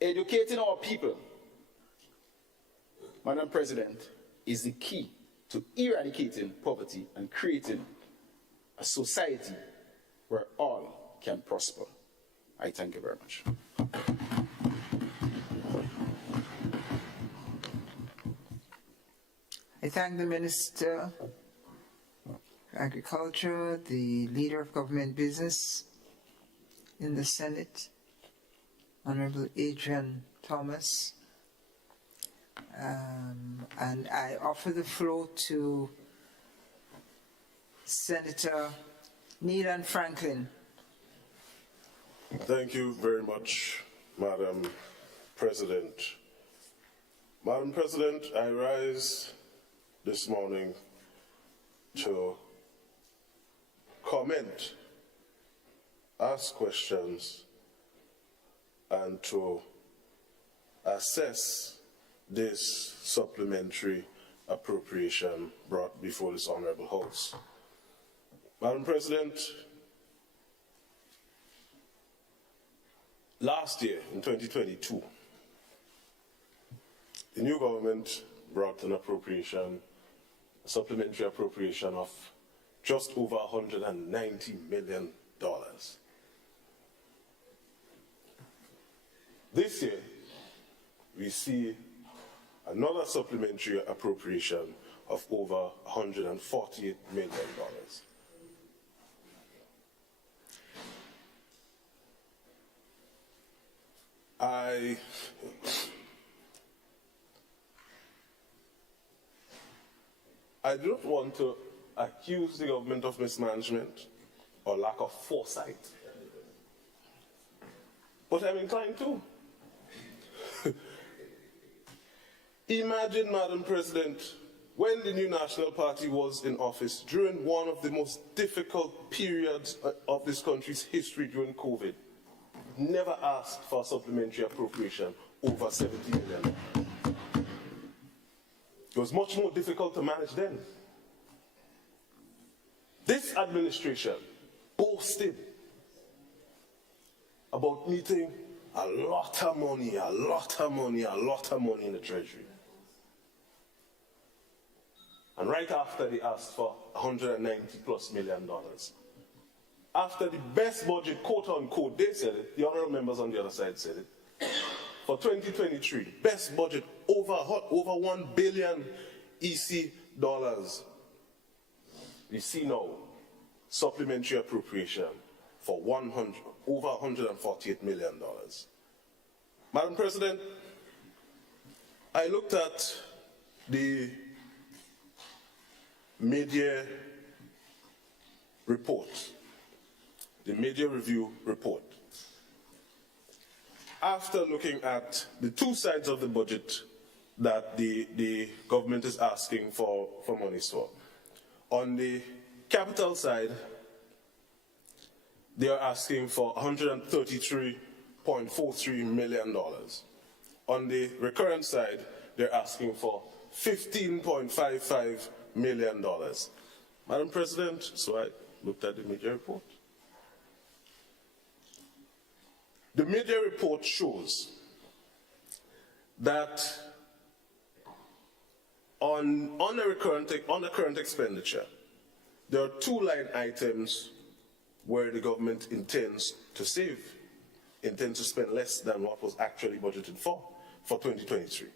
educating our people, Madam President, is the key to eradicating poverty and creating a society where all can prosper. I thank you very much. I thank the Minister of Agriculture, the Leader of Government Business in the Senate, Honorable Adrian Thomas. And I offer the floor to Senator Neelan Franklin. Thank you very much, Madam President. Madam President, I rise this morning to comment, ask questions, and to assess this supplementary appropriation brought before this Honorable House. Madam President, last year, in 2022, the new government brought an appropriation, a supplementary appropriation of just over $190 million. This year, we see another supplementary appropriation of over $148 million. I don't want to accuse the government of mismanagement or lack of foresight, but I'm inclined to. Imagine, Madam President, when the new National Party was in office during one of the most difficult periods of this country's history during COVID, never asked for a supplementary appropriation over $70 million. It was much more difficult to manage then. This administration boasted about meeting a lot of money in the Treasury. And right after they asked for $190+ million. After the best budget, quote unquote, they said it, the honorable members on the other side said it, for 2023, best budget over 1 billion EC dollars. We see now supplementary appropriation for over $148 million. Madam President, I looked at the media report, the media review report. After looking at the two sides of the budget that the government is asking for monies for. On the capital side, they are asking for $133.43 million. On the recurrent side, they're asking for $15.55 million. Madam President, so I looked at the media report. The media report shows that on the current expenditure, there are two line items where the government intends to spend less than what was actually budgeted for 2023.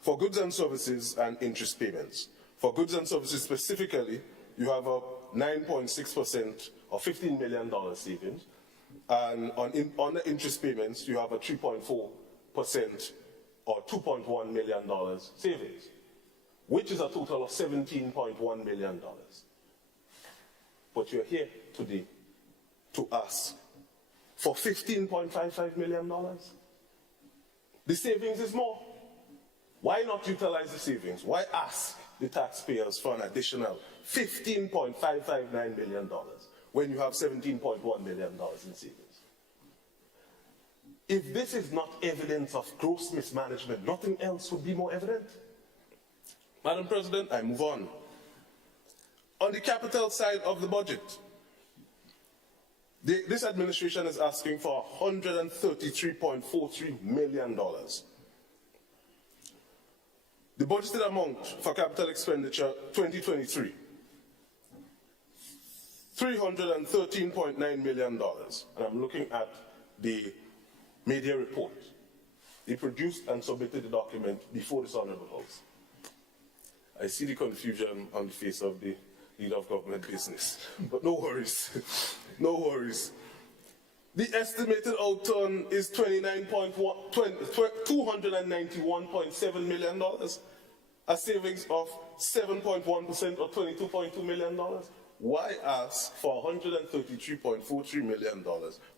For goods and services and interest payments. For goods and services specifically, you have a 9.6% or $15 million savings. And on the interest payments, you have a 3.4% or $2.1 million savings, which is a total of $17.1 million. But you're here today to ask for $15.55 million. The savings is more. Why not utilize the savings? Why ask the taxpayers for an additional $15.559 million when you have $17.1 million in savings? If this is not evidence of gross mismanagement, nothing else would be more evident. Madam President, I move on. On the capital side of the budget, this administration is asking for $133.43 million. The budgeted amount for capital expenditure 2023, $313.9 million. And I'm looking at the media report. They produced and submitted the document before this Honorable House. I see the confusion on the face of the leader of government business, but no worries, no worries. The estimated outturn is $291.7 million, a savings of 7.1% or $22.2 million. Why ask for $133.43 million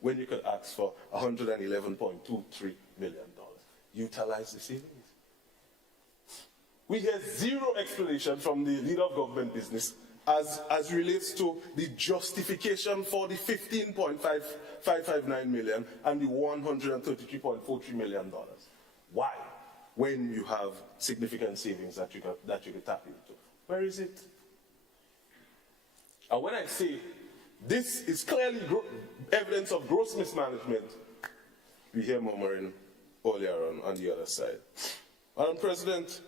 when you could ask for $111.23 million? Utilize the savings. We hear zero explanation from the leader of government business as relates to the justification for the $15.559 million and the $133.43 million. Why? When you have significant savings that you can tap into. Where is it? And when I say this is clearly evidence of gross mismanagement, we hear murmuring earlier on the other side. Madam President,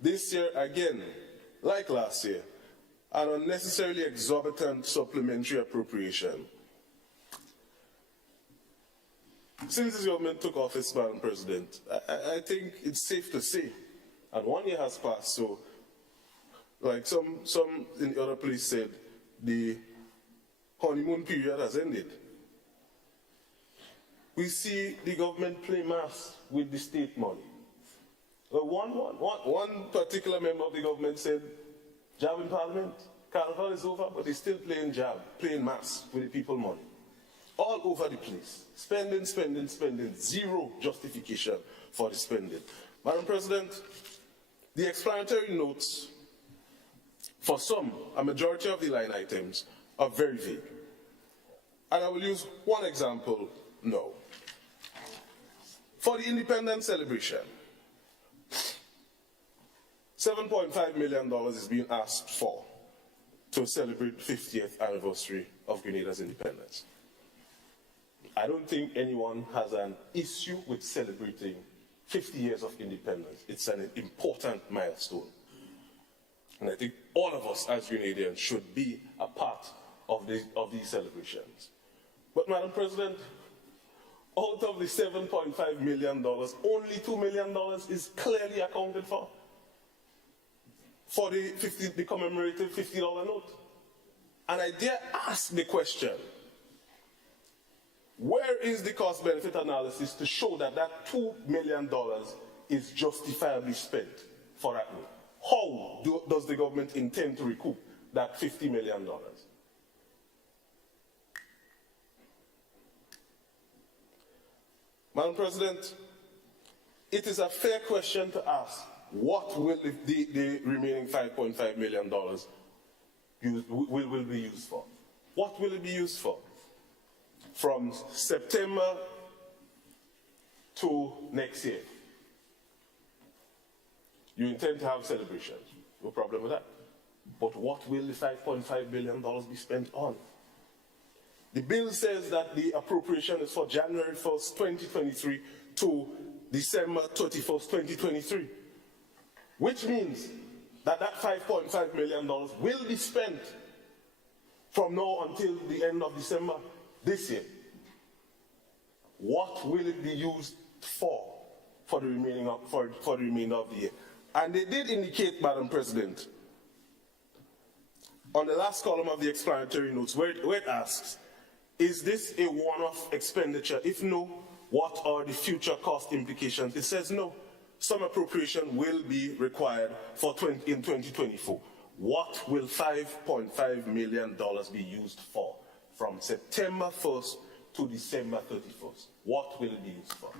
this year again, like last year, an unnecessarily exorbitant supplementary appropriation. Since this government took office, Madam President, I think it's safe to say, and 1 year has passed, so Like some in the other place said, the honeymoon period has ended. We see the government play mass with the state money. One particular member of the government said, jab in Parliament, Carnival is over, but they're still playing jab, playing mass with the people money. All over the place. Spending, zero justification for the spending. Madam President, the explanatory notes for a majority of the line items are very vague. And I will use one example now. For the independence celebration, $7.5 million is being asked for to celebrate the 50th anniversary of Grenada's independence. I don't think anyone has an issue with celebrating 50 years of independence. It's an important milestone. And I think all of us as Grenadians should be a part of these celebrations. But Madam President, out of the $7.5 million, only $2 million is clearly accounted for the commemorative $50 note. And I dare ask the question, where is the cost-benefit analysis to show that that $2 million is justifiably spent for that note? How does the government intend to recoup that $50 million? Madam President, it is a fair question to ask, what will the remaining $5.5 million will be used for? What will it be used for? From September to next year. You intend to have celebrations, no problem with that. But what will the $5.5 billion be spent on? The bill says that the appropriation is for January 1st, 2023 to December 31st, 2023. Which means that that $5.5 million will be spent from now until the end of December this year. What will it be used for the remainder of the year? And they did indicate, Madam President, on the last column of the explanatory notes, where it asks, is this a one-off expenditure? If no, what are the future cost implications? It says no. Some appropriation will be required in 2024. What will $5.5 million be used for from September 1st to December 31st? What will it be used for?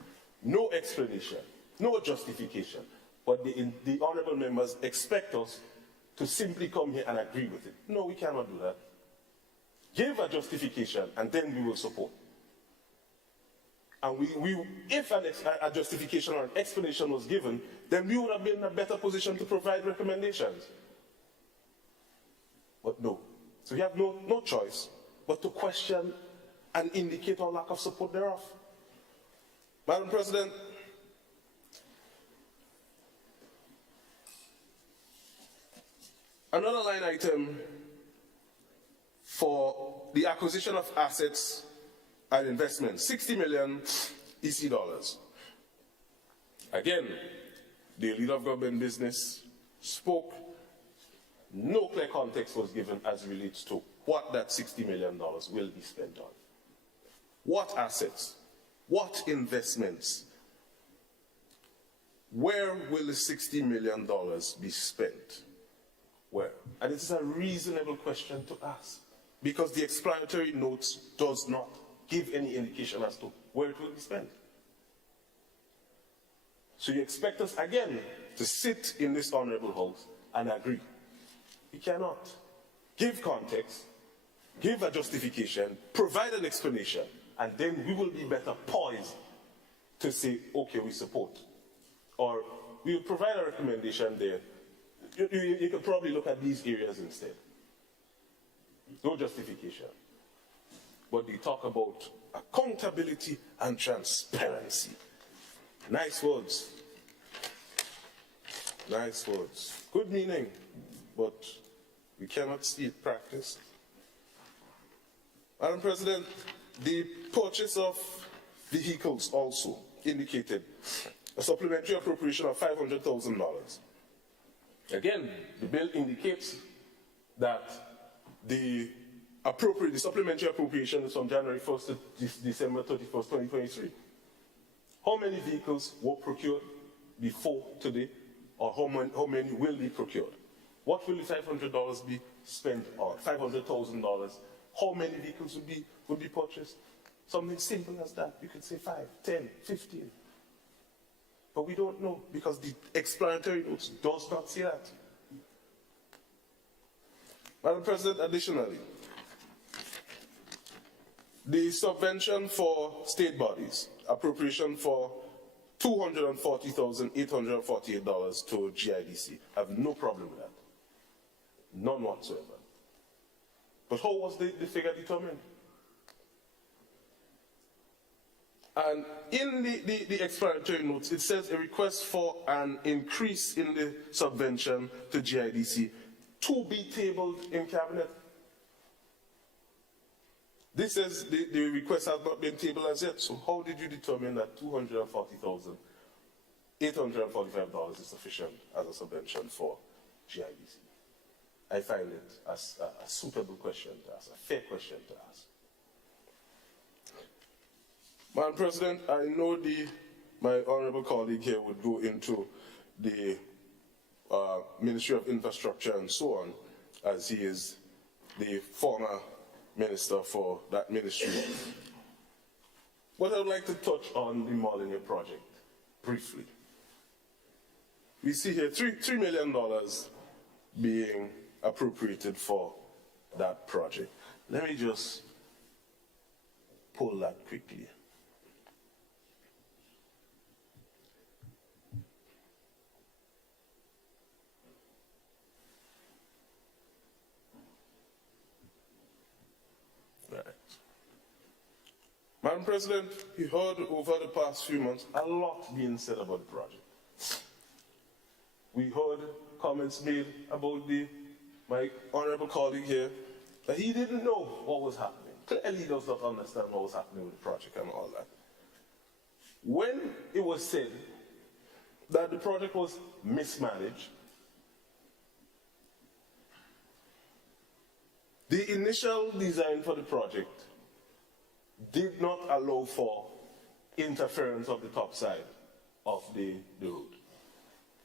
No explanation, no justification. But the honourable members expect us to simply come here and agree with it. No, we cannot do that. Give a justification and then we will support. And if a justification or an explanation was given, then we would have been in a better position to provide recommendations. But no. So we have no choice but to question and indicate our lack of support thereof. Madam President, another line item for the acquisition of assets and investments, 60 million EC dollars. Again, the leader of government business spoke. No clear context was given as relates to what that $60 million will be spent on. What assets? What investments? Where will the $60 million be spent? Where? And it is a reasonable question to ask, because the explanatory notes does not give any indication as to where it will be spent. So you expect us again to sit in this honorable house and agree. We cannot. Give context, give a justification, provide an explanation, and then we will be better poised to say, okay, we support. Or we will provide a recommendation there. You can probably look at these areas instead. No justification. But they talk about accountability and transparency. Nice words. Nice words. Good meaning, but we cannot see it practiced. Madam President, the purchase of vehicles also indicated a supplementary appropriation of $500,000 Again, the bill indicates that the supplementary appropriation is from January 1st to December 31st, 2023. How many vehicles were procured before today, or how many will be procured? What will the $500 be spent on? $500,000. How many vehicles would be purchased? Something simple as that. You could say 5, 10, 15. But we don't know because the explanatory notes does not say that. Madam President, additionally, the subvention for state bodies, appropriation for $240,848 to GIDC. I have no problem with that. None whatsoever. But how was the figure determined? And in the explanatory notes, it says a request for an increase in the subvention to GIDC to be tabled in Cabinet. This says the request has not been tabled as yet, so how did you determine that $240,845 is sufficient as a subvention for GIDC? I find it as a suitable question to ask, a fair question to ask. Madam President, I know my honorable colleague here would go into the Ministry of Infrastructure and so on, as he is the former minister for that ministry. But I would like to touch on the Molyneux project briefly. We see here $3 million being appropriated for that project. Let me just pull that quickly. Madam President, you heard over the past few months a lot being said about the project. We heard comments made about my honorable colleague here that he didn't know what was happening. Clearly he does not understand what was happening with the project and all that. When it was said that the project was mismanaged, the initial design for the project did not allow for interference of the top side of the road.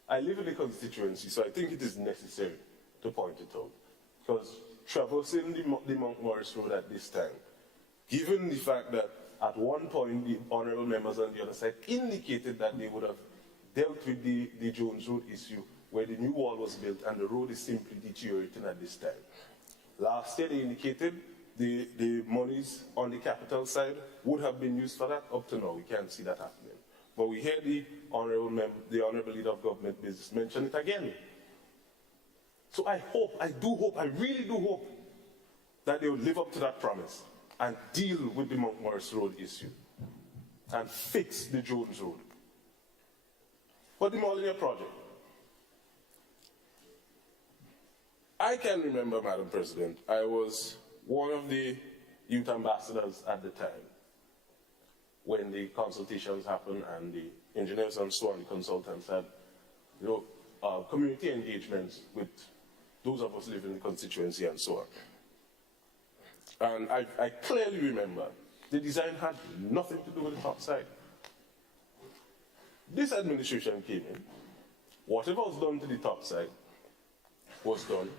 I live in the constituency, so I think it is necessary to point it out. Because traversing the Mount Morris Road at this time, given the fact that at one point the honorable members on the other side indicated that they would have dealt with the Jones Road issue where the new wall was built and the road is simply deteriorating at this time. Last year they indicated the monies on the capital side would have been used for that. Up to now, we can't see that happening. But we hear the honorable leader of government business mention it again. So I really do hope that they would live up to that promise and deal with the Mount Morris Road issue and fix the Jones Road. But the Molyneux project, I can remember, Madam President, I was one of the youth ambassadors at the time when the consultations happened and the engineers and so on, the consultants had community engagements with those of us living in the constituency and so on. And I clearly remember the design had nothing to do with the top side. This administration came in, whatever was done to the top side was done.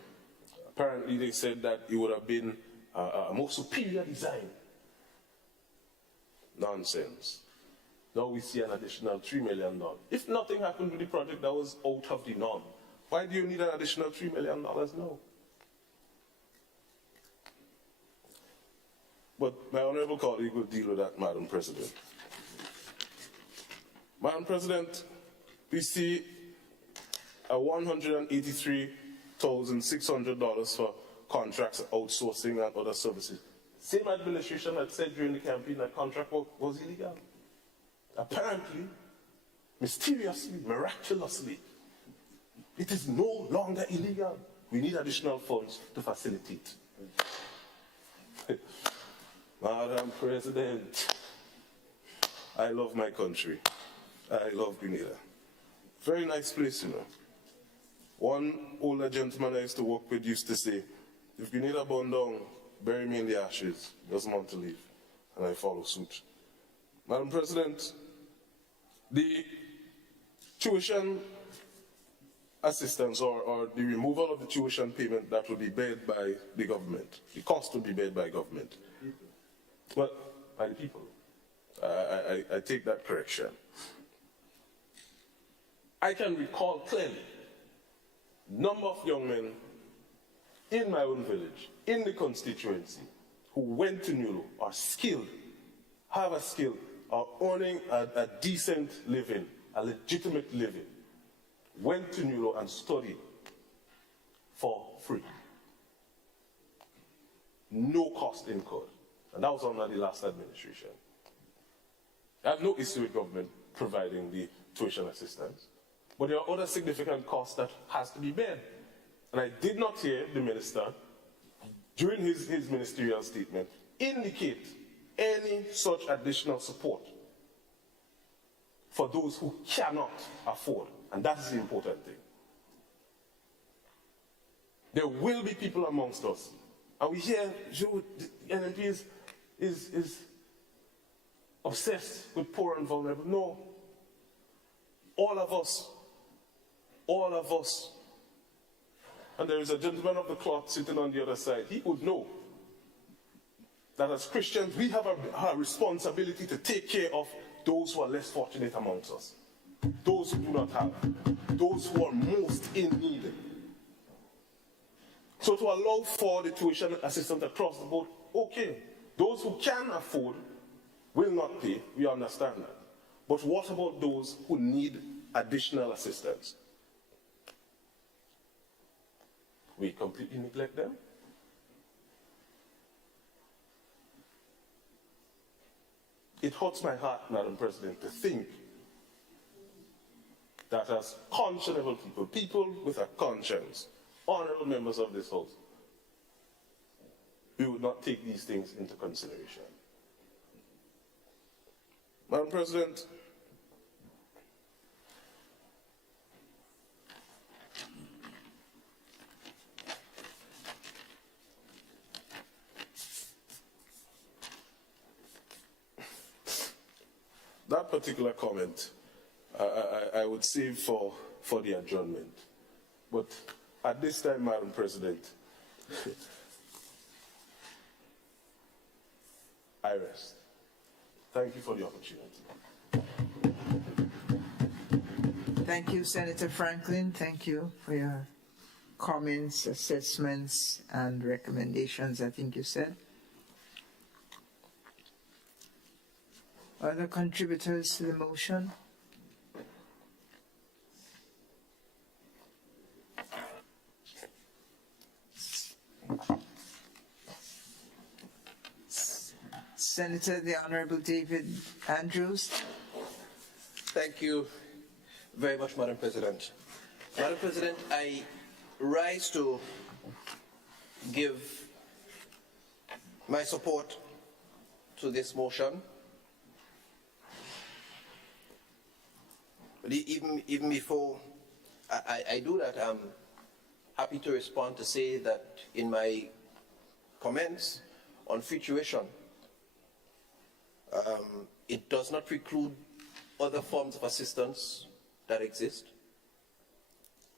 Apparently they said that it would have been a more superior design. Nonsense. Now we see an additional $3 million. If nothing happened with the project that was out of the norm, why do you need an additional $3 million now? But my honorable colleague will deal with that, Madam President. Madam President, we see a $183,600 for contracts, outsourcing, and other services. Same administration that said during the campaign that contract work was illegal. Apparently, mysteriously, miraculously, it is no longer illegal. We need additional funds to facilitate. Madam President, I love my country. I love Grenada. Very nice place, you know. One older gentleman I used to work with used to say, if Grenada burn down, bury me in the ashes. He doesn't want to leave. And I follow suit. Madam President, the tuition assistance or the removal of the tuition payment that will be paid by the government, the cost will be paid by government. Well, by the people. I take that correction. I can recall clearly number of young men in my own village, in the constituency, who went to NULO, are skilled, have a skill, are earning a decent living, a legitimate living, went to NULO and studied for free. No cost incurred. And that was under the last administration. I have no issue with government providing the tuition assistance, but there are other significant costs that has to be borne. And I did not hear the minister, during his ministerial statement, indicate any such additional support for those who cannot afford. And that is the important thing. There will be people amongst us. And we hear the NMP is obsessed with poor and vulnerable. No. All of us. And there is a gentleman of the cloth sitting on the other side. He would know that as Christians, we have a responsibility to take care of those who are less fortunate amongst us. Those who do not have. Those who are most in need. So to allow for the tuition assistance across the board, okay. Those who can afford will not pay. We understand that. But what about those who need additional assistance? We completely neglect them? It hurts my heart, Madam President, to think that as conscionable people with a conscience, honorable members of this House, we would not take these things into consideration. Madam President, that particular comment I would save for the adjournment. But at this time, Madam President, I rest. Thank you for the opportunity. Thank you, Senator Franklin. Thank you for your comments, assessments, and recommendations, I think you said. Other contributors to the motion? Senator, the Honorable David Andrews. Thank you very much, Madam President. Madam President, I rise to give my support to this motion. But even before I do that, I'm happy to respond to say that in my comments on free tuition, it does not preclude other forms of assistance that exist.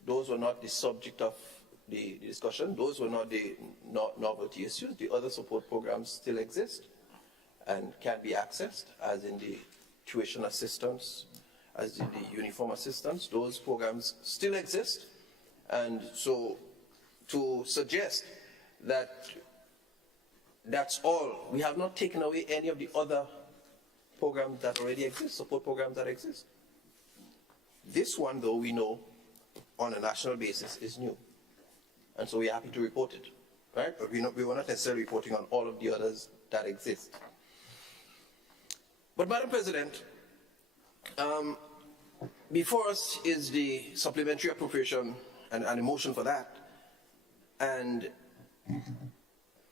Those were not the subject of the discussion. Those were not the novelty issues. The other support programs still exist and can be accessed, as in the tuition assistance, as in the uniform assistance. Those programs still exist. And so to suggest that that's all, we have not taken away any of the other programs that already exist, support programs that exist. This one, though, we know on a national basis is new. And so we're happy to report it, right? But we were not necessarily reporting on all of the others that exist. But, Madam President, before us is the supplementary appropriation and a motion for that. And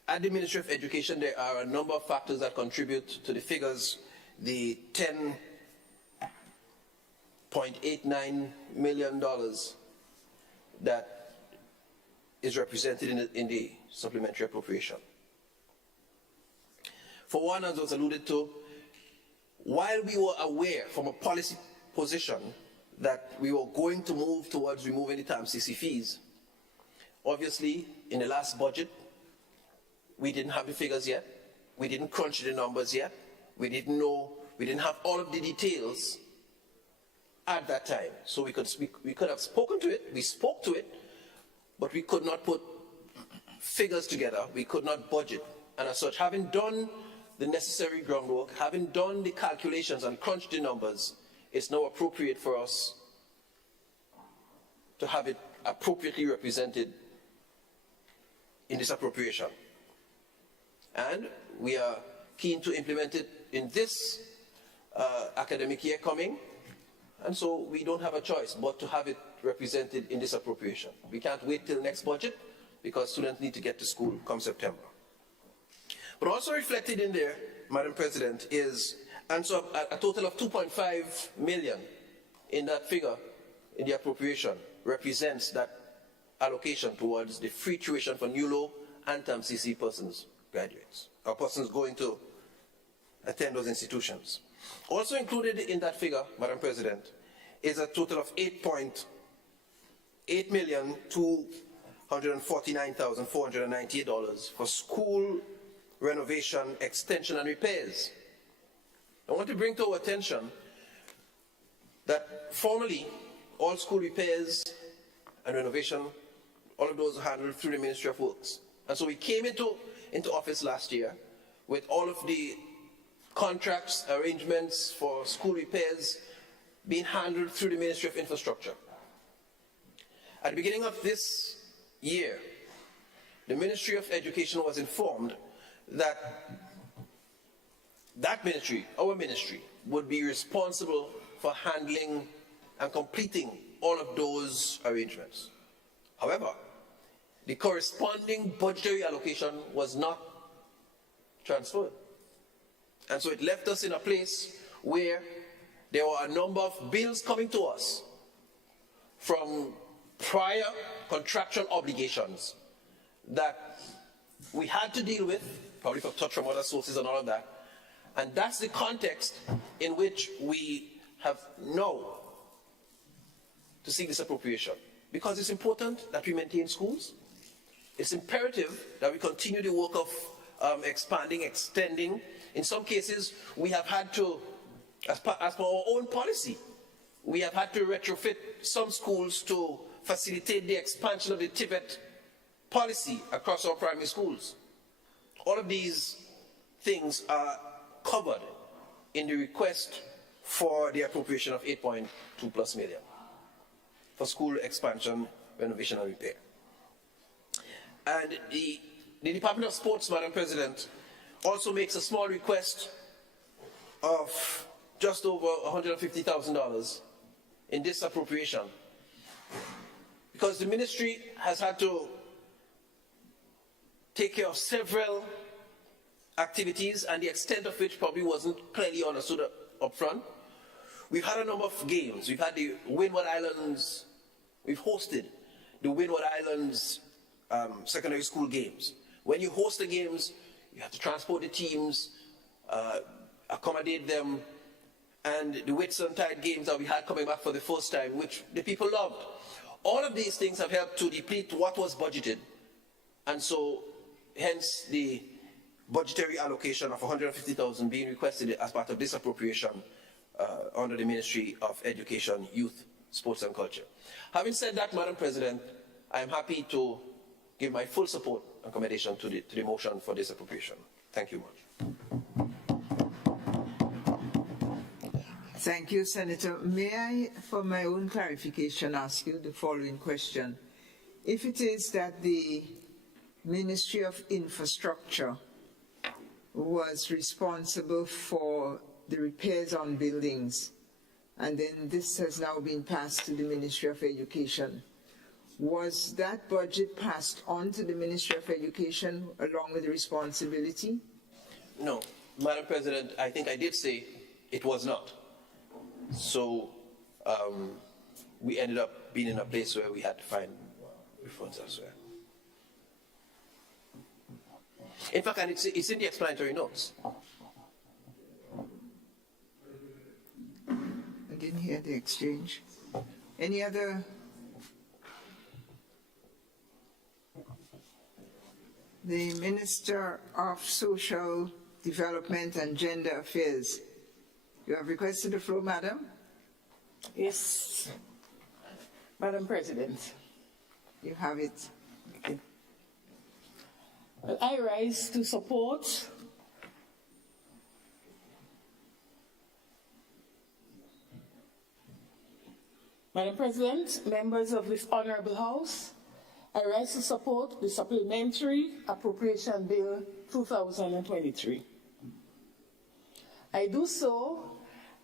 at the Ministry of Education, there are a number of factors that contribute to the figures. The $10.89 million that is represented in the supplementary appropriation. For one, as was alluded to, while we were aware from a policy position that we were going to move towards removing the TAMCC fees, obviously in the last budget, we didn't have the figures yet. We didn't crunch the numbers yet. We didn't know, we didn't have all of the details at that time. So we could have spoken to it, we spoke to it, but we could not put figures together. We could not budget. And as such, having done the necessary groundwork, having done the calculations and crunched the numbers, it's now appropriate for us to have it appropriately represented in this appropriation. And we are keen to implement it in this academic year coming, and so we don't have a choice but to have it represented in this appropriation. We can't wait till next budget because students need to get to school come September. But also reflected in there, Madam President, is and so a total of 2.5 million in that figure in the appropriation represents that allocation towards the free tuition for NULO and TAMCC persons, graduates, or persons going to attend those institutions. Also included in that figure, Madam President, is a total of $8,249,498 for school renovation, extension, and repairs. I want to bring to our attention that formerly all school repairs and renovation, all of those are handled through the Ministry of Works. And so we came into office last year with all of the contracts, arrangements for school repairs being handled through the Ministry of Infrastructure. At the beginning of this year, the Ministry of Education was informed that ministry, our ministry, would be responsible for handling and completing all of those arrangements. However, the corresponding budgetary allocation was not transferred. And so it left us in a place where there were a number of bills coming to us from prior contractual obligations that we had to deal with, probably for touch from other sources and all of that. And that's the context in which we have now to seek this appropriation. Because it's important that we maintain schools. It's imperative that we continue the work of expanding, extending. In some cases, we have had to, as per our own policy, we have had to retrofit some schools to facilitate the expansion of the TVET policy across our primary schools. All of these things are covered in the request for the appropriation of 8.2+ million for school expansion, renovation, and repair. And the Department of Sports, Madam President, also makes a small request of just over $150,000 in this appropriation, because the ministry has had to take care of several activities, and the extent of which probably wasn't clearly understood up front. We've had a number of games. We've had the Windward Islands, we've hosted the Windward Islands secondary school games. When you host the games, you have to transport the teams, accommodate them, and the Whitsuntide games that we had coming back for the first time, which the people loved. All of these things have helped to deplete what was budgeted, and so hence the budgetary allocation of $150,000 being requested as part of this appropriation under the Ministry of Education, Youth, Sports and Culture. Having said that, Madam President, I am happy to give my full support and commendation to the motion for this appropriation. Thank you much. Thank you, Senator. May I, for my own clarification, ask you the following question? If it is that the Ministry of Infrastructure was responsible for the repairs on buildings, and then this has now been passed to the Ministry of Education, was that budget passed on to the Ministry of Education along with the responsibility? No, Madam President, I think I did say it was not. So we ended up being in a place where we had to find funds elsewhere. In fact, and it's in the explanatory notes. I didn't hear the exchange. Any other? The Minister of Social Development and Gender Affairs. You have requested the floor, madam? Yes, Madam President. You have it. Well, I rise to support Madam President, members of this Honorable House, I rise to support the Supplementary Appropriation Bill 2023. I do so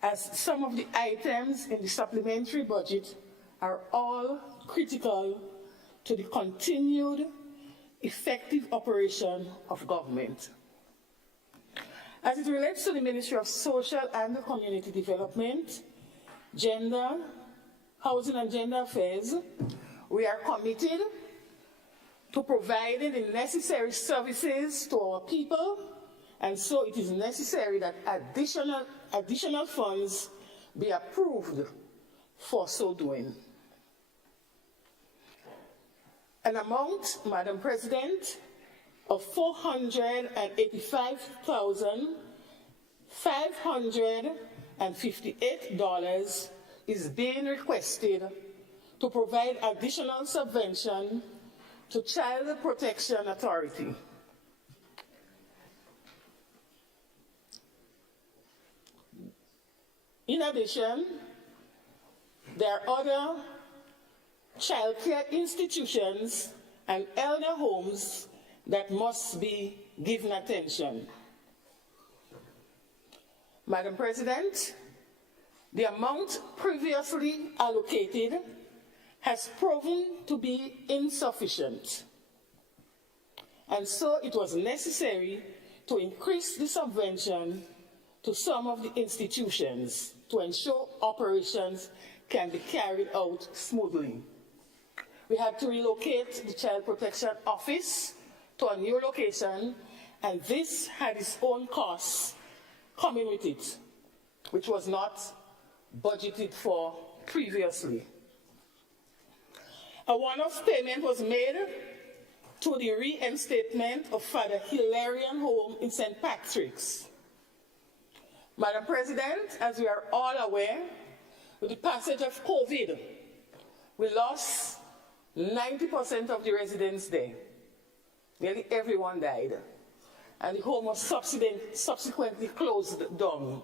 as some of the items in the supplementary budget are all critical to the continued effective operation of government. As it relates to the Ministry of Social and Community Development, Gender, Housing and Gender Affairs, we are committed to providing the necessary services to our people, and so it is necessary that additional funds be approved for so doing. An amount, Madam President, of $485,558 is being requested to provide additional subvention to Child Protection Authority. In addition, there are other child care institutions and elder homes that must be given attention. Madam President, the amount previously allocated has proven to be insufficient, and so it was necessary to increase the subvention to some of the institutions to ensure operations can be carried out smoothly. We had to relocate the Child Protection Office to a new location, and this had its own costs coming with it, which was not budgeted for previously. A one-off payment was made to the reinstatement of Father Hilarion Home in St. Patrick's. Madam President, as we are all aware, with the passage of COVID, we lost 90% of the residents there. Nearly everyone died, and the home was subsequently closed down.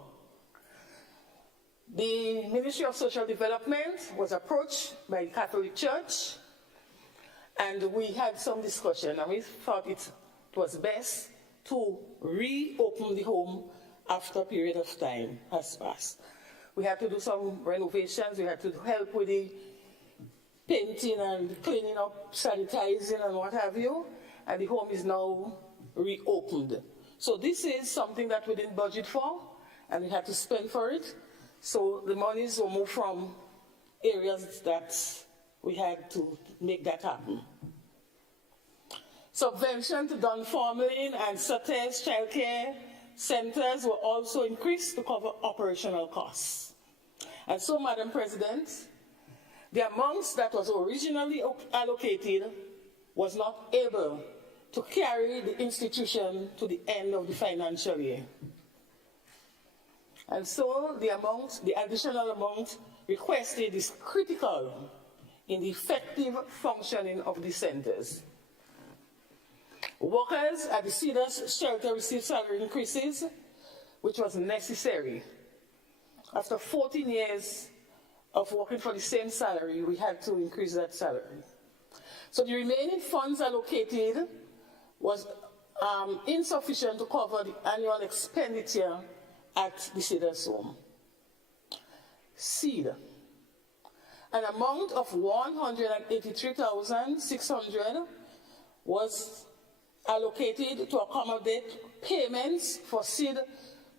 The Ministry of Social Development was approached by the Catholic Church, and we had some discussion, and we thought it was best to reopen the home after a period of time has passed. We had to do some renovations, we had to help with the painting and cleaning up, sanitizing and what have you, and the home is now reopened. So this is something that we didn't budget for, and we had to spend for it. So the monies will move from areas that we had to make that happen. Subvention to Dunfermline and Sutter's childcare centers were also increased to cover operational costs. And so, Madam President, the amounts that was originally allocated was not able to carry the institution to the end of the financial year. And so the additional amount requested is critical in the effective functioning of the centers. Workers at the Cedars shelter received salary increases, which was necessary. After 14 years of working for the same salary, we had to increase that salary. So the remaining funds allocated was insufficient to cover the annual expenditure at the Cedars home. Seed. An amount of $183,600 was allocated to accommodate payments for seed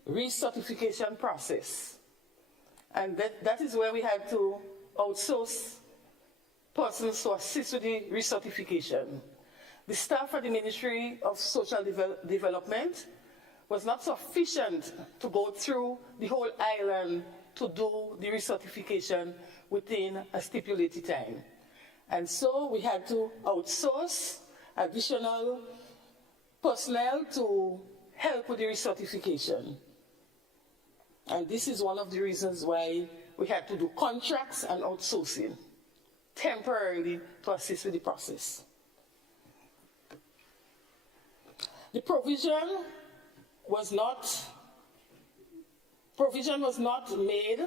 recertification process. And that is where we had to outsource persons to assist with the recertification. The staff at the Ministry of Social Development was not sufficient to go through the whole island to do the recertification within a stipulated time. And so we had to outsource additional personnel to help with the recertification. And this is one of the reasons why we had to do contracts and outsourcing temporarily to assist with the process. The provision was not made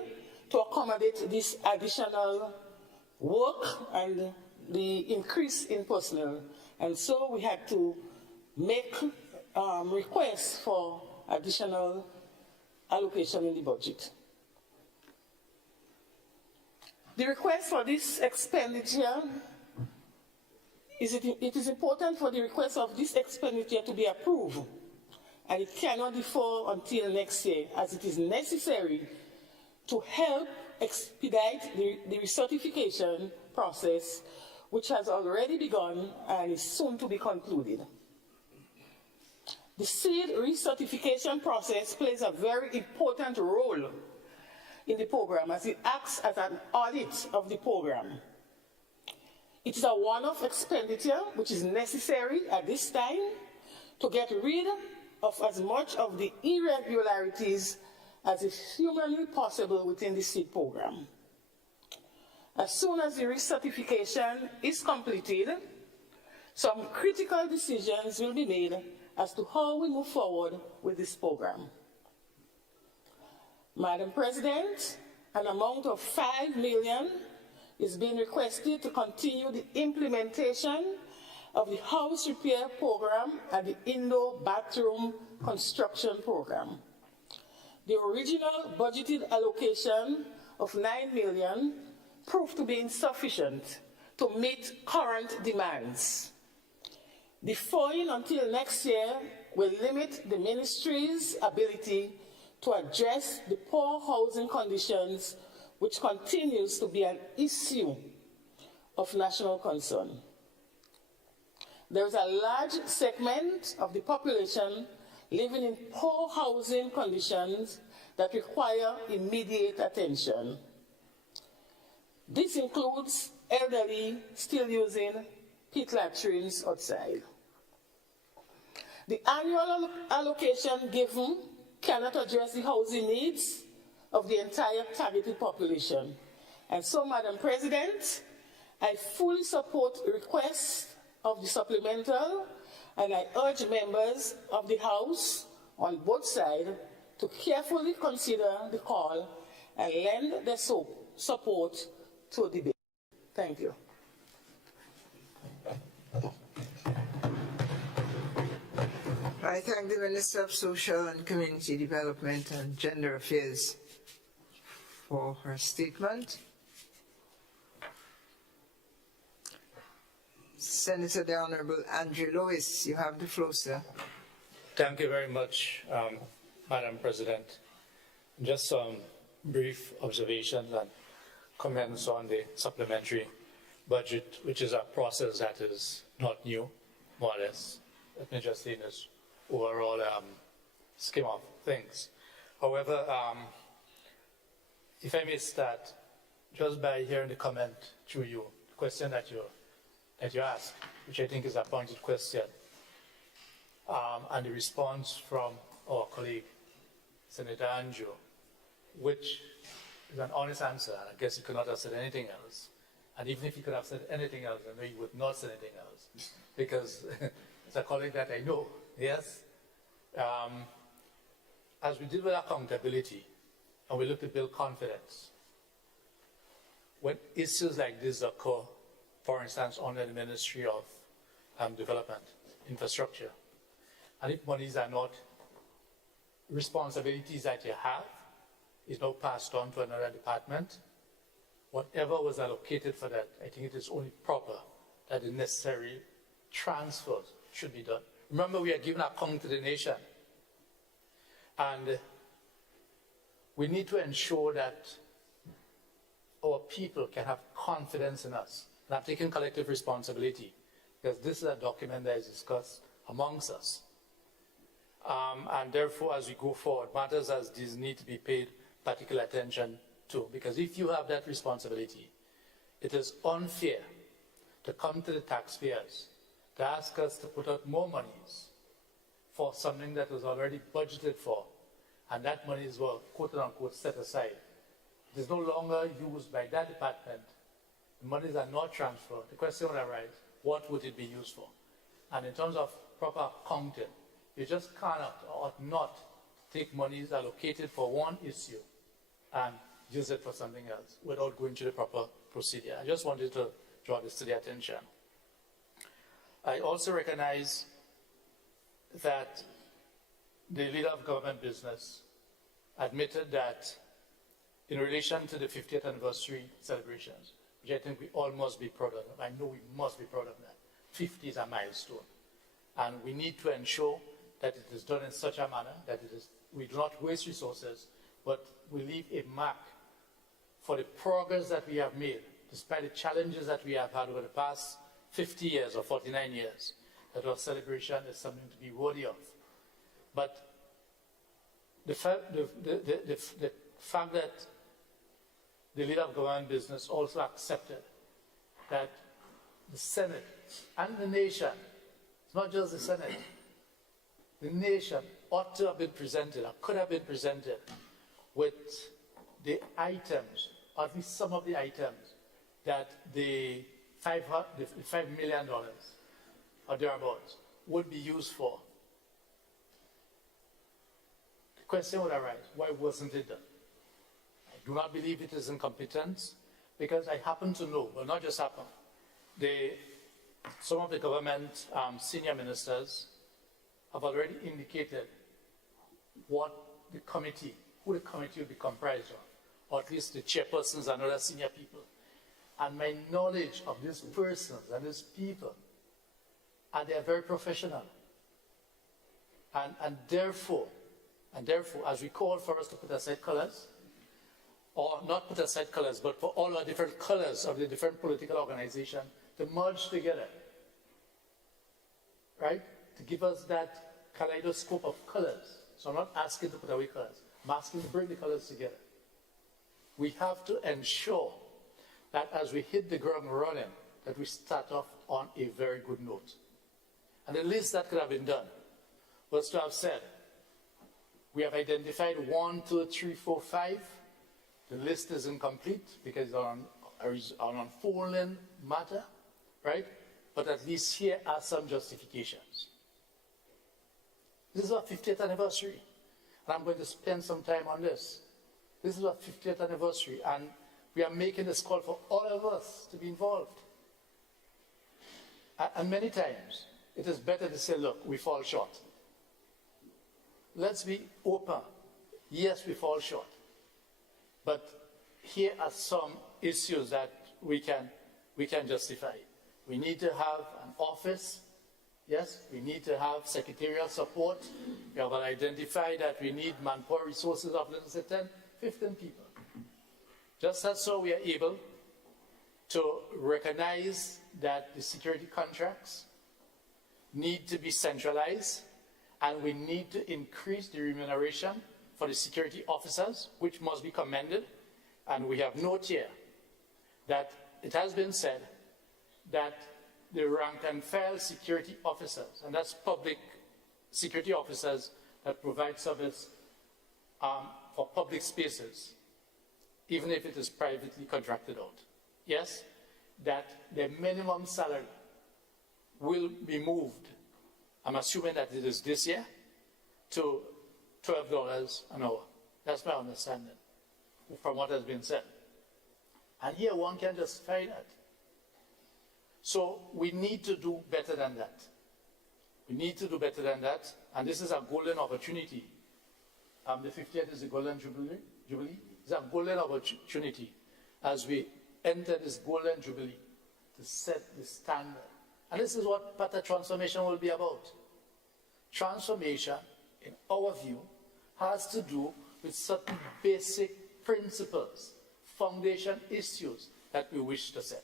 to accommodate this additional work and the increase in personnel. And so we had to make requests for additional allocation in the budget. The request for this expenditure, it is important for the request of this expenditure to be approved, and it cannot defer until next year, as it is necessary to help expedite the recertification process, which has already begun and is soon to be concluded. The seed recertification process plays a very important role in the program, as it acts as an audit of the program. It is a one-off expenditure which is necessary at this time to get rid of as much of the irregularities as is humanly possible within the seed program. As soon as the recertification is completed, some critical decisions will be made as to how we move forward with this program. Madam President, an amount of $5 million is being requested to continue the implementation of the house repair program and the indoor bathroom construction program. The original budgeted allocation of $9 million proved to be insufficient to meet current demands. Deferring until next year will limit the ministry's ability to address the poor housing conditions, which continues to be an issue of national concern. There is a large segment of the population living in poor housing conditions that require immediate attention. This includes elderly still using pit latrines outside. The annual allocation given cannot address the housing needs of the entire targeted population. And so, Madam President, I fully support requests of the supplemental, and I urge members of the House on both sides to carefully consider the call and lend their support to the bill. Thank you. I thank the Minister of Social and Community Development and Gender Affairs for her statement. Senator the Honorable Andrew Lewis, you have the floor, sir. Thank you very much, Madam President. Just some brief observations and comments on the supplementary budget, which is a process that is not new, more or less. Let me just say this overall scheme of things. However, if I may start just by hearing the comment through you, the question that you asked, which I think is a pointed question, and the response from our colleague, Senator Andrew, which is an honest answer. I guess he could not have said anything else. And even if he could have said anything else, I know he would not say anything else, because it's a colleague that I know, yes? As we deal with accountability, and we look to build confidence, when issues like this occur, for instance, under the Ministry of Development, Infrastructure, and if monies are not responsibilities that you have, is now passed on to another department, whatever was allocated for that, I think it is only proper that the necessary transfers should be done. Remember, we are giving account to the nation. And we need to ensure that our people can have confidence in us. And I'm taking collective responsibility because this is a document that is discussed amongst us. And therefore, as we go forward, matters as these need to be paid particular attention to, because if you have that responsibility, it is unfair to come to the taxpayers to ask us to put out more monies for something that was already budgeted for, and that money is, well, quote-unquote, set aside. It is no longer used by that department. The monies are not transferred. The question will arise, what would it be used for? And in terms of proper accounting, you just cannot or ought not take monies allocated for one issue and use it for something else without going through the proper procedure. I just wanted to draw this to the attention. I also recognize that the leader of government business admitted that in relation to the 50th anniversary celebrations, which I think we all must be proud of, I know we must be proud of that. 50 is a milestone. And we need to ensure that it is done in such a manner that we do not waste resources, but we leave a mark for the progress that we have made, despite the challenges that we have had over the past 50 years or 49 years, that our celebration is something to be worthy of. But the fact that the leader of government business also accepted that the Senate and the nation, it's not just the Senate, the nation ought to have been presented, or could have been presented, with the items, or at least some of the items, that the $5 million or thereabouts would be used for. The question would arise, why wasn't it done? I do not believe it is incompetence, because I happen to know, well, not just happen, some of the government senior ministers have already indicated who the committee will be comprised of, or at least the chairpersons and other senior people. And my knowledge of these persons and these people, and they are very professional. And therefore, as we call for us to put aside colors, or not put aside colors, but for all our different colors of the different political organizations to merge together, right? To give us that kaleidoscope of colors. So I'm not asking to put away colors. I'm asking to bring the colors together. We have to ensure that as we hit the ground running, that we start off on a very good note. And the least that could have been done was to have said, we have identified 1, 2, 3, 4, 5. The list is incomplete because it's an unfolding matter, right? But at least here are some justifications. This is our 50th anniversary, and I'm going to spend some time on this. This is our 50th anniversary, and we are making this call for all of us to be involved. And many times, it is better to say, look, we fall short. Let's be open. Yes, we fall short. But here are some issues that we can justify. We need to have an office. Yes, we need to have secretarial support. We have identified that we need manpower resources of, let's say, 10, 15 people. Just as so, we are able to recognize that the security contracts need to be centralized, and we need to increase the remuneration for the security officers, which must be commended. And we have note here that it has been said that the rank and file security officers, and that's public security officers that provide service for public spaces, even if it is privately contracted out. Yes, that the minimum salary will be moved, I'm assuming that it is this year, to $12 an hour. That's my understanding from what has been said. And here one can justify that. So we need to do better than that. We need to do better than that, and this is a golden opportunity. The 50th is the Golden Jubilee. It's a golden opportunity as we enter this Golden Jubilee to set the standard. And this is what part of transformation will be about. Transformation, in our view, has to do with certain basic principles, foundation issues that we wish to set.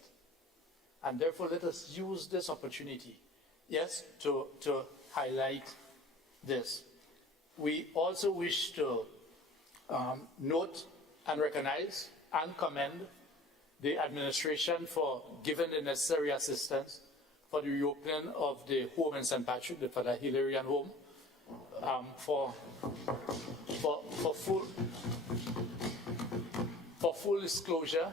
And therefore, let us use this opportunity, yes, to highlight this. We also wish to note and recognize and commend the administration for giving the necessary assistance for the reopening of the home in St. Patrick, the Father Hilarion home, for full disclosure.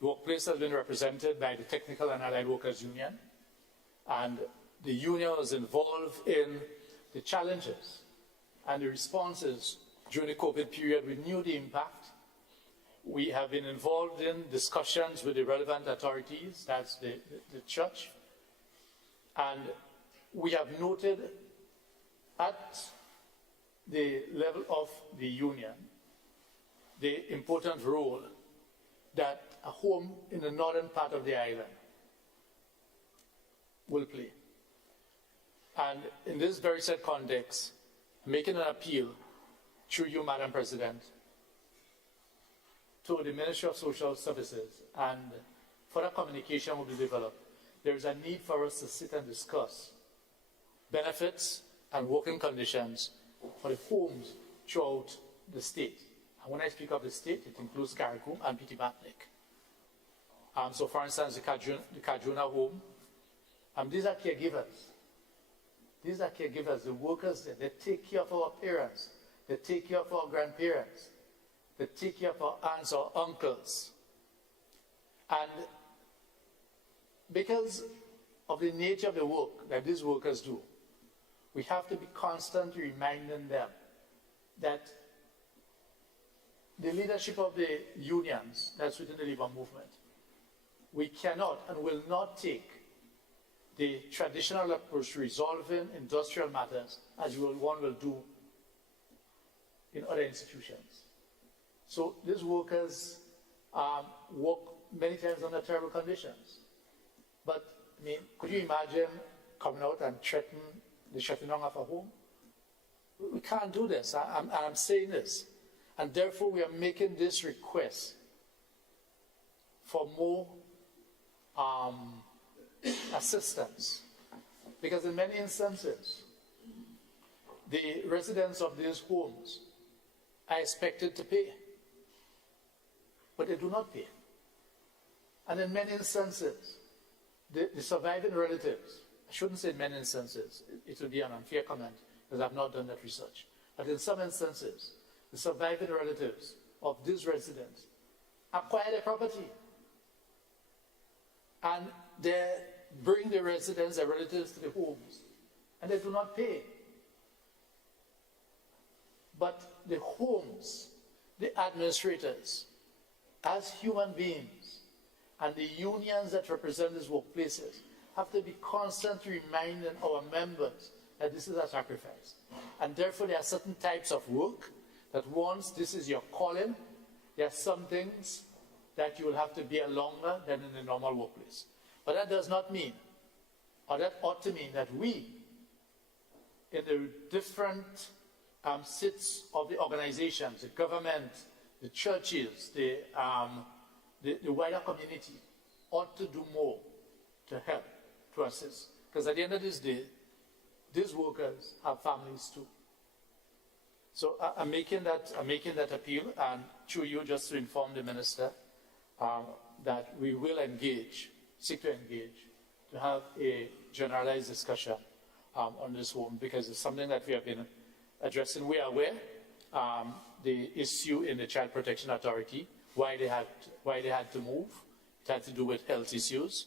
The workplace has been represented by the Technical and Allied Workers Union, and the union was involved in the challenges and the responses during the COVID period. We knew the impact. We have been involved in discussions with the relevant authorities, that's the church, and we have noted at the level of the union the important role that a home in the northern part of the island will play. And in this very said context, making an appeal through you, Madam President, to the Ministry of Social Services, and further communication will be developed. There is a need for us to sit and discuss benefits and working conditions for the homes throughout the state. And when I speak of the state, it includes Carriacou and Petit-Martinique. So for instance, the Cardrona home, these are caregivers. These are caregivers, the workers that they take care of our parents, they take care of our grandparents, they take care of our aunts or uncles. And because of the nature of the work that these workers do, we have to be constantly reminding them that the leadership of the unions that's within the labor movement, we cannot and will not take the traditional approach to resolving industrial matters as one will do in other institutions. So these workers work many times under terrible conditions. But, I mean, could you imagine coming out and threatening the shutting down of a home? We can't do this. I'm saying this. And therefore, we are making this request for more assistance. Because in many instances, the residents of these homes are expected to pay, but they do not pay. And in many instances, the surviving relatives, I shouldn't say in many instances, it would be an unfair comment, because I've not done that research, but in some instances, the surviving relatives of these residents acquire their property, and they bring the residents, their relatives to the homes, and they do not pay. But the homes, the administrators, as human beings, and the unions that represent these workplaces have to be constantly reminding our members that this is a sacrifice. And therefore, there are certain types of work that once this is your calling, there are some things that you will have to bear longer than in the normal workplace. But that does not mean, or that ought to mean, that we, in the different seats of the organizations, the government, the churches, the wider community, ought to do more to help, to assist. Because at the end of this day, these workers have families too. So I'm making that appeal, and through you, just to inform the minister that we will seek to engage, to have a generalized discussion on this one, because it's something that we have been addressing. We are aware the issue in the Child Protection Authority, why they had to move. It had to do with health issues,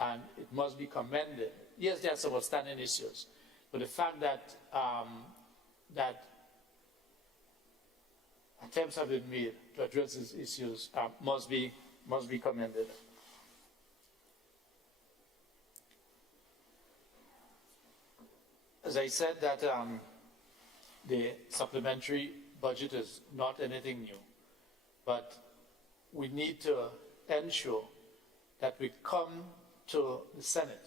and it must be commended. Yes, there are some outstanding issues, but the fact that that attempts have been made to address these issues must be commended. As I said, that the supplementary budget is not anything new, but we need to ensure that we come to the Senate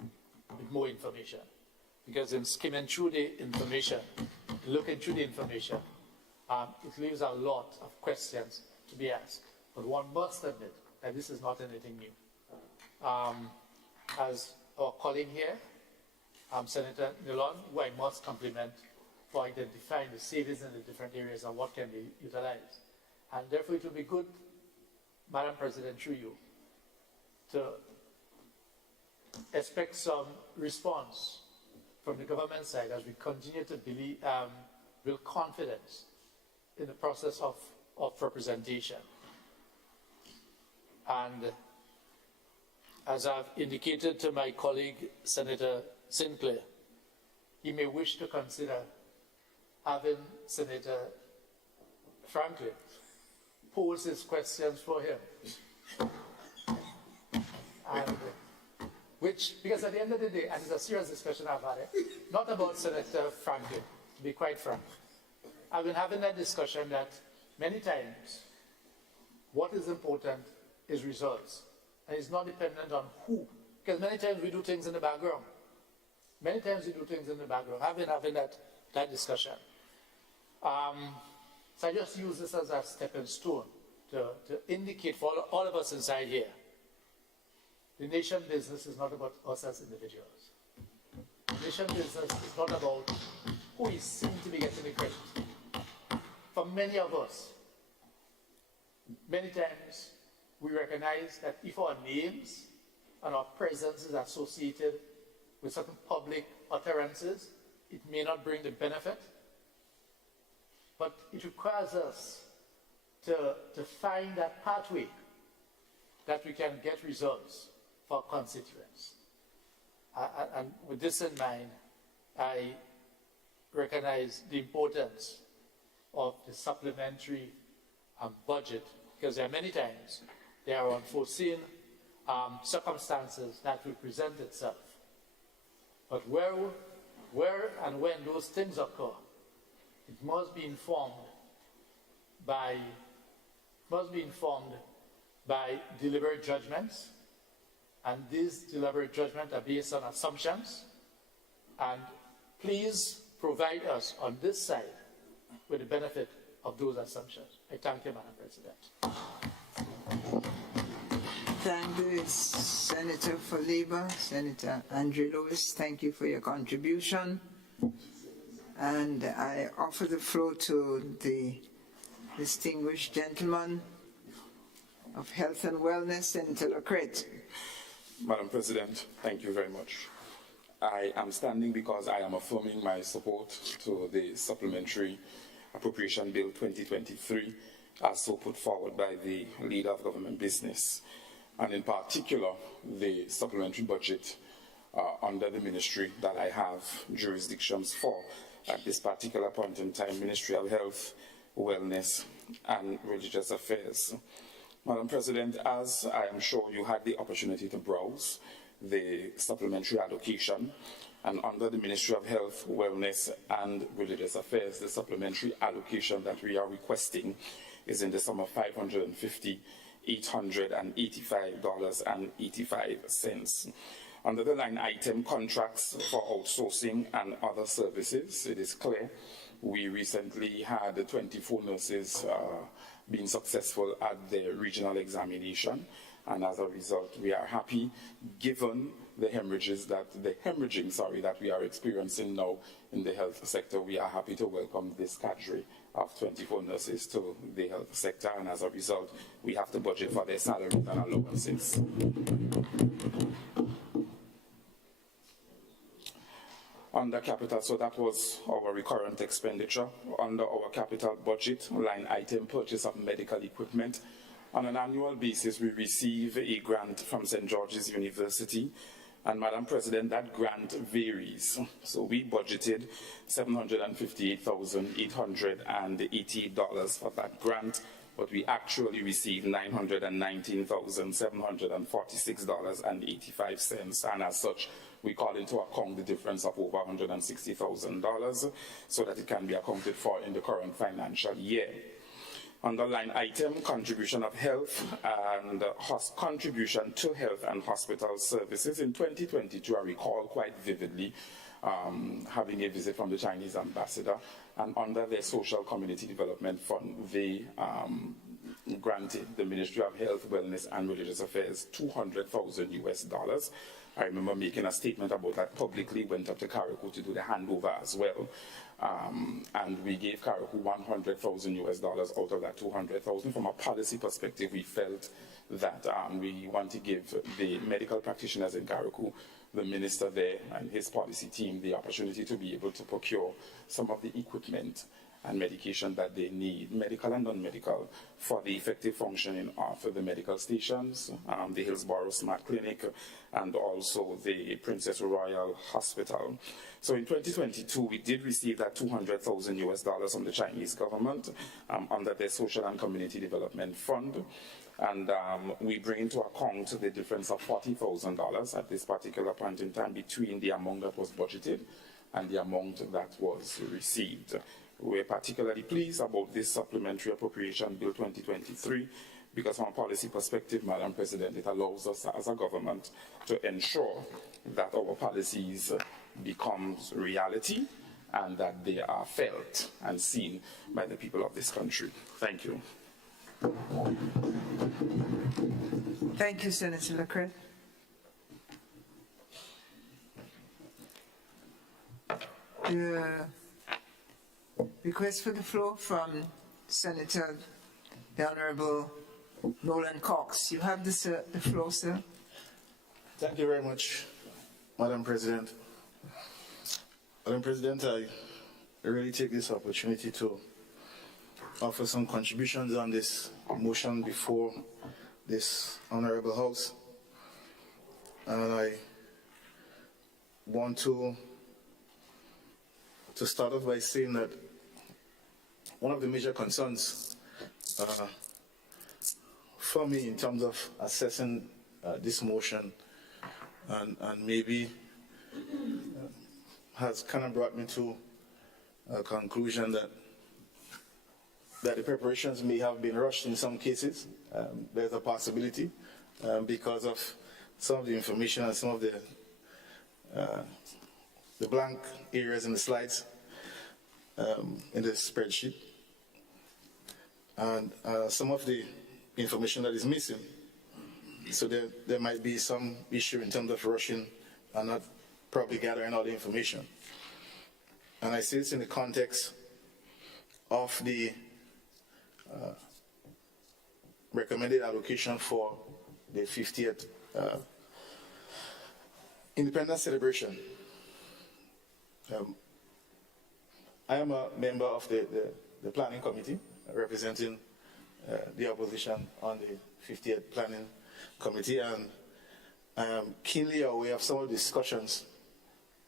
with more information. Because in skimming through the information, looking through the information, it leaves a lot of questions to be asked. But one must admit that this is not anything new. as our colleague here, Senator Nilon, who I must compliment for identifying the savings in the different areas and what can be utilized. And therefore, it will be good, Madam President, through you, to expect some response from the government side as we continue to believe, build confidence in the process of representation. And as I've indicated to my colleague, Senator Sinclair, he may wish to consider having Senator Franklin pose his questions for him. And because at the end of the day, and it's a serious discussion I've had, not about Senator Franklin, to be quite frank. I've been having that discussion that many times what is important is results. And it's not dependent on who. Because many times we do things in the background. Many times we do things in the background. I've been having that discussion. So I just use this as a stepping stone to indicate for all of us inside here, the nation business is not about us as individuals. The nation business is not about who is seen to be getting the credit. For many of us, many times we recognize that if our names and our presence is associated with certain public utterances, it may not bring the benefit, but it requires us to find that pathway that we can get results for constituents. And with this in mind, I recognize the importance of the supplementary budget, because there are many times there are unforeseen circumstances that will present itself. But where and when those things occur, it must be informed by deliberate judgments, and these deliberate judgments are based on assumptions. And please provide us on this side with the benefit of those assumptions. I thank you, Madam President. Thank the Senator for Labour, Senator Andre Lewis. Thank you for your contribution. And I offer the floor to the distinguished gentleman of Health and Wellness, Senator Lacrette. Madam President, thank you very much. I am standing because I am affirming my support to the Supplementary Appropriation Bill 2023 as so put forward by the Leader of Government Business, and in particular the supplementary budget under the ministry that I have jurisdictions for at this particular point in time, Ministry of Health, Wellness and Religious Affairs. Madam President, as I am sure you had the opportunity to browse the supplementary allocation, and under the Ministry of Health, Wellness and Religious Affairs, the supplementary allocation that we are requesting is in the sum of $550,885.85. Under the line item contracts for outsourcing and other services, it is clear we recently had 24 nurses being successful at the regional examination, and as a result we are happy, given the hemorrhaging that we are experiencing now in the health sector. We are happy to welcome this cadre of 24 nurses to the health sector, and as a result we have to budget for their salaries and allowances. Under capital, so that was our recurrent expenditure. Under our capital budget, line item purchase of medical equipment. On an annual basis, we receive a grant from St. George's University, and Madam President, that grant varies. So we budgeted $758,880 for that grant, but we actually received $919,746.85, and as such, we call into account the difference of over $160,000 so that it can be accounted for in the current financial year. Under line item, contribution of health and contribution to health and hospital services. In 2022, I recall quite vividly, having a visit from the Chinese ambassador, and under their Social Community Development Fund, they granted the Ministry of Health, Wellness and Religious Affairs $200,000. I remember making a statement about that publicly, went up to Carriacou to do the handover as well. And we gave Carriacou $100,000 out of that $200,000. From a policy perspective, we felt that we want to give the medical practitioners in Carriacou, the minister there and his policy team, the opportunity to be able to procure some of the equipment and medication that they need, medical and non-medical, for the effective functioning of the medical stations, the Hillsborough Smart Clinic, and also the Princess Royal Hospital. So in 2022, we did receive that $200,000 from the Chinese government under their Social and Community Development Fund. And we bring into account the difference of $40,000 at this particular point in time between the amount that was budgeted and the amount that was received. We're particularly pleased about this Supplementary Appropriation Bill 2023 because from a policy perspective, Madam President, it allows us as a government to ensure that our policies becomes reality and that they are felt and seen by the people of this country. Thank you. Thank you, Senator Leclerc. The request for the floor from Senator the Honorable Nolan Cox. You have the floor, sir. Thank you very much, Madam President. Madam President, I really take this opportunity to offer some contributions on this motion before this Honorable House. And I want to start off by saying that one of the major concerns for me in terms of assessing this motion and maybe has kind of brought me to a conclusion that the preparations may have been rushed in some cases. There's a possibility because of some of the information and some of the blank areas in the slides in the spreadsheet, and some of the information that is missing. So there might be some issue in terms of rushing and not probably gathering all the information. And I say this in the context of the recommended allocation for the 50th Independence celebration. I am a member of the planning committee representing the opposition on the 50th planning committee, and I am keenly aware of some of the discussions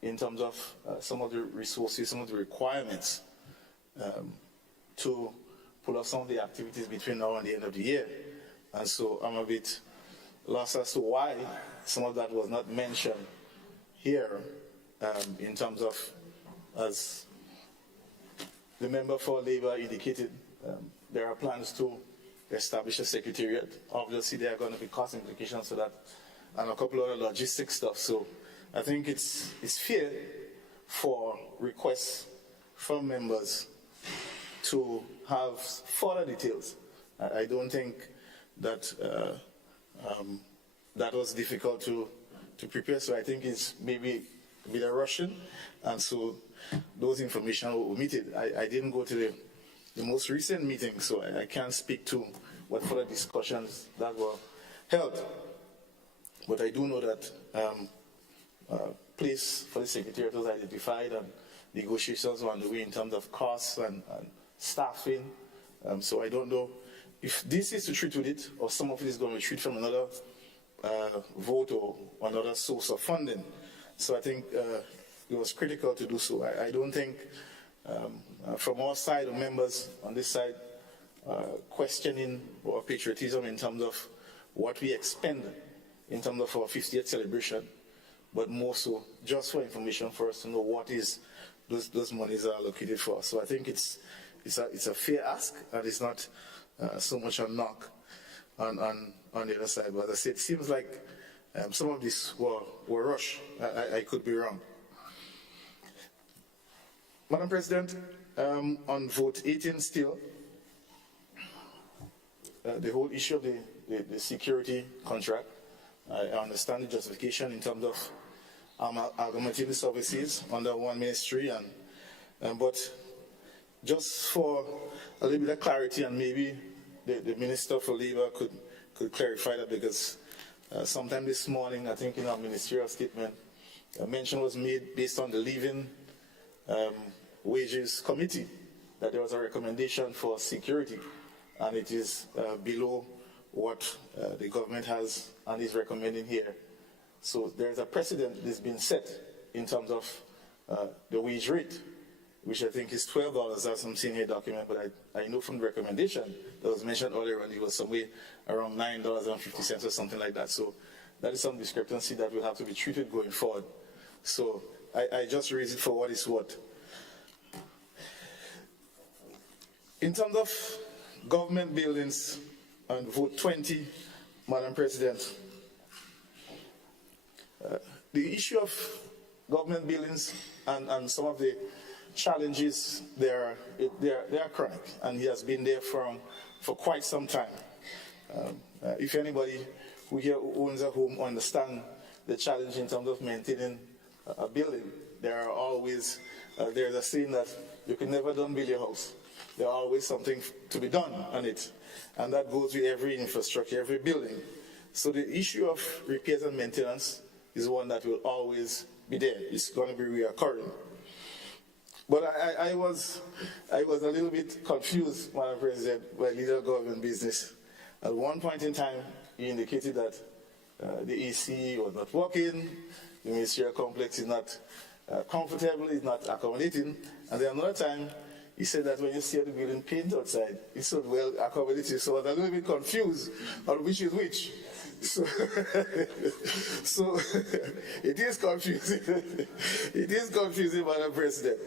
in terms of some of the resources, some of the requirements to pull off some of the activities between now and the end of the year. And so I'm a bit lost as to why some of that was not mentioned here in terms of, as the member for Labour indicated, there are plans to establish a secretariat. Obviously, there are going to be cost implications for that and a couple of other logistic stuff. So I think it's fair for requests from members to have further details. I don't think that that was difficult to prepare, so I think it's maybe a bit of rushing, and so those information were omitted. I didn't go to the most recent meeting, so I can't speak to what further discussions that were held. But I do know that place for the secretariat was identified and negotiations were underway in terms of costs and staffing. So I don't know if this is to treat with it or some of it is going to treat from another vote or another source of funding. So I think it was critical to do so. I don't think from our side, or members on this side, questioning our patriotism in terms of what we expend in terms of our 50th celebration, but more so just for information for us to know what is those monies are allocated for. So I think it's a fair ask, and it's not so much a knock on the other side. But as I said, it seems like some of these were rushed. I could be wrong. Madam President, on vote 18 still, the whole issue of the security contract, I understand the justification in terms of amalgamating the services under one ministry, but just for a little bit of clarity, and maybe the Minister for Labour could clarify that, because sometime this morning, I think in our ministerial statement, a mention was made based on the Living Wages Committee that there was a recommendation for security, and it is below what the government has and is recommending here. So there's a precedent that's been set in terms of the wage rate, which I think is $12 as I'm seeing here document, but I know from the recommendation that was mentioned earlier on, it was somewhere around $9.50 or something like that. So that is some discrepancy that will have to be treated going forward. So I just raise it for what it's worth. In terms of government buildings and vote 20, Madam President, the issue of government buildings and some of the challenges, they are chronic, and he has been there for quite some time. If anybody who here owns a home understands the challenge in terms of maintaining a building, there are always, there's a saying that you can never done build your house. There's always something to be done on it, and that goes with every infrastructure, every building. So the issue of repairs and maintenance is one that will always be there. It's going to be reoccurring. But I was a little bit confused, Madam President, by leader of government business. At one point in time, he indicated that the AC was not working, the ministerial complex is not comfortable, is not accommodating, and then another time, he said that when you see the building paint outside, it's not well accommodated. So I was a little bit confused on which is which. So, so it is confusing. It is confusing, Madam President.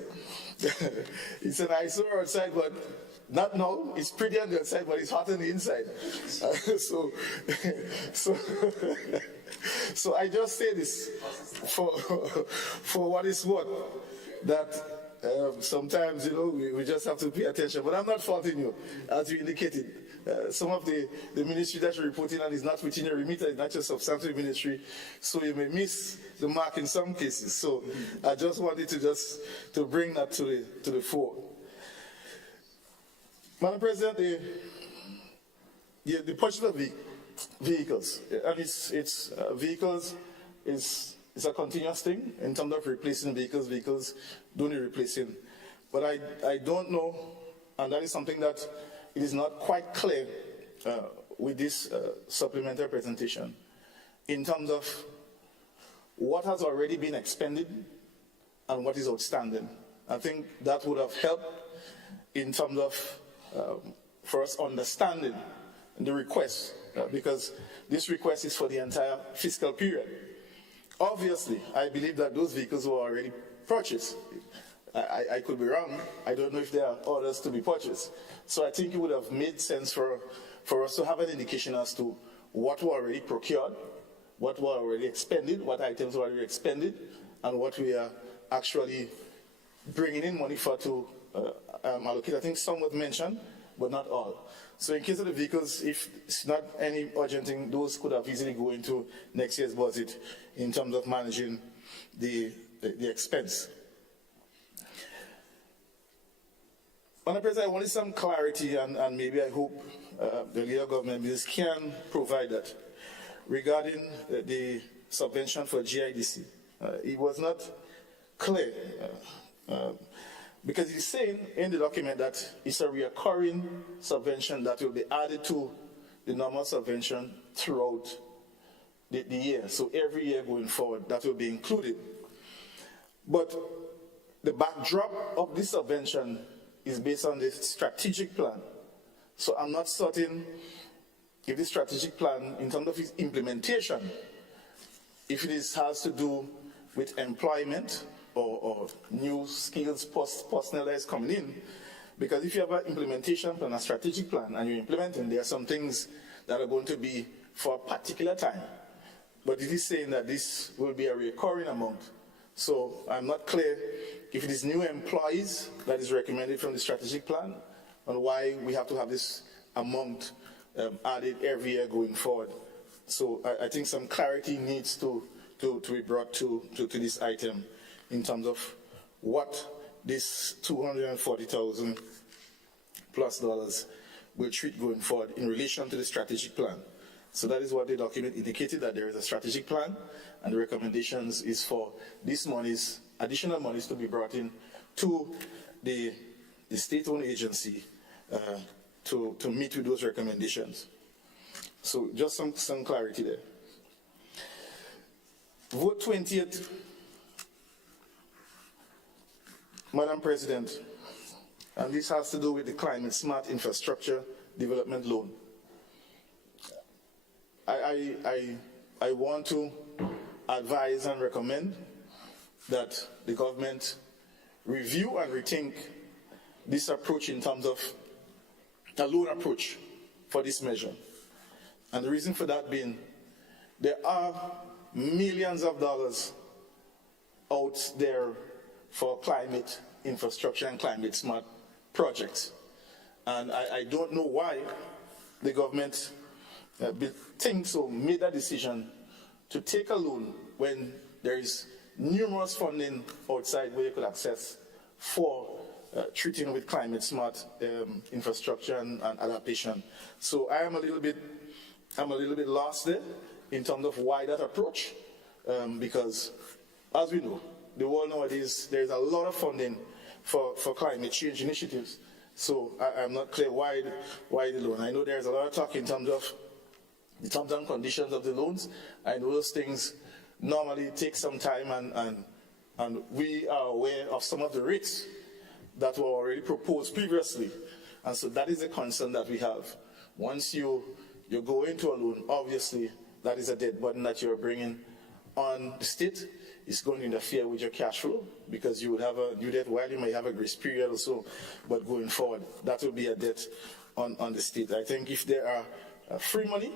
It's an eyesore outside, but not now. It's pretty on the outside, but it's hot on the inside. So I just say this for what it's worth, that sometimes, you know, we just have to pay attention. But I'm not faulting you, as you indicated. Some of the ministry that you're reporting on is not within your remit, it's not your substantive ministry, so you may miss the mark in some cases. So I just wanted to bring that to the fore. Madam President, the purchase of vehicles, and it's vehicles is a continuous thing in terms of replacing vehicles. Vehicles don't need replacing. But I don't know, and that is something that it is not quite clear with this supplementary presentation in terms of what has already been expended and what is outstanding. I think that would have helped in terms of for us understanding the request, because this request is for the entire fiscal period. Obviously, I believe that those vehicles were already purchased. I could be wrong. I don't know if there are orders to be purchased. So I think it would have made sense for us to have an indication as to what were already procured, what were already expended, what items were already expended, and what we are actually bringing in money for to allocate. I think some was mentioned, but not all. So in case of the vehicles, if it's not any urgent thing, those could have easily go into next year's budget in terms of managing the expense. Madam President, I wanted some clarity, and maybe I hope the leader of government business can provide that regarding the subvention for GIDC. It was not clear because it's saying in the document that it's a recurring subvention that will be added to the normal subvention throughout the year. So every year going forward, that will be included. But the backdrop of this subvention is based on the strategic plan. So I'm not certain if the strategic plan, in terms of its implementation, if it has to do with employment or new skills personnel that is coming in. Because if you have an implementation plan, a strategic plan, and you're implementing, there are some things that are going to be for a particular time. But it is saying that this will be a recurring amount. So I'm not clear if it is new employees that is recommended from the strategic plan and why we have to have this amount added every year going forward. So I think some clarity needs to be brought to this item in terms of what this $240,000 plus will treat going forward in relation to the strategic plan. So that is what the document indicated, that there is a strategic plan, and the recommendations is for these monies, additional monies, to be brought in to the state-owned agency to meet with those recommendations. So just some clarity there. Vote 20th, Madam President, and this has to do with the Climate Smart Infrastructure Development Loan. I want to advise and recommend that the government review and rethink this approach in terms of a loan approach for this measure. And the reason for that being, there are millions of dollars out there for climate infrastructure and climate smart projects. And I don't know why the government thinks or made that decision to take a loan when there is numerous funding outside where you could access for treating with climate smart infrastructure and adaptation. So I'm a little bit lost there in terms of why that approach, because as we know, the world nowadays, there's a lot of funding for climate change initiatives. So I'm not clear why the loan. I know there's a lot of talk in terms of the terms and conditions of the loans. I know those things normally take some time, and we are aware of some of the rates that were already proposed previously. And so that is a concern that we have. Once you go into a loan, obviously that is a debt burden that you're bringing on the state. It's going to interfere with your cash flow because you would have a due debt while you may have a grace period or so, but going forward, that will be a debt on the state. I think if there are free money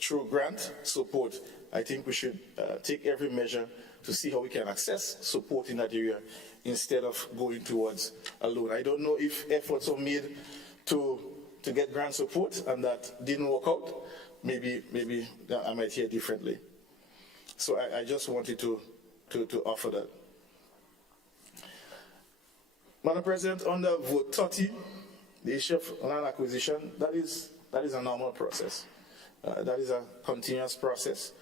through grant support, I think we should take every measure to see how we can access support in that area instead of going towards a loan. I don't know if efforts are made to get grant support and that didn't work out. Maybe I might hear differently. So I just wanted to offer that. Madam President, under vote 30, the issue of land acquisition, that is a normal process. That is a continuous process.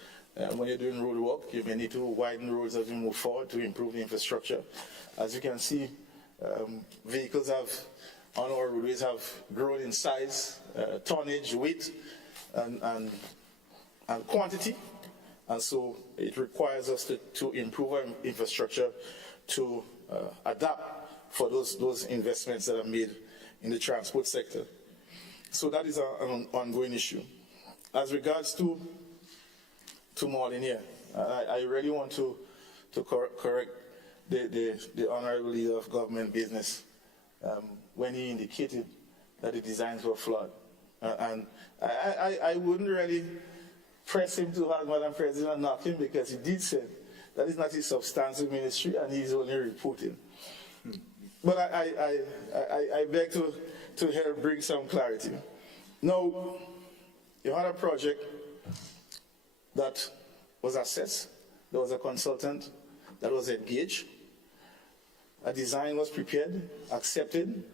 When you're doing road work, you may need to widen roads as you move forward to improve the infrastructure. As you can see, vehicles on our roadways have grown in size, tonnage, weight, and quantity. And so it requires us to improve our infrastructure to adapt for those investments that are made in the transport sector. So that is an ongoing issue. As regards to Molinier, I really want to correct the Honorable Leader of Government Business when he indicated that the designs were flawed. And I wouldn't really press him too hard, Madam President, and knock him, because he did say that is not his substantive ministry and he's only reporting. But I beg to help bring some clarity. Now, you had a project that was assessed, there was a consultant that was engaged, a design was prepared, accepted,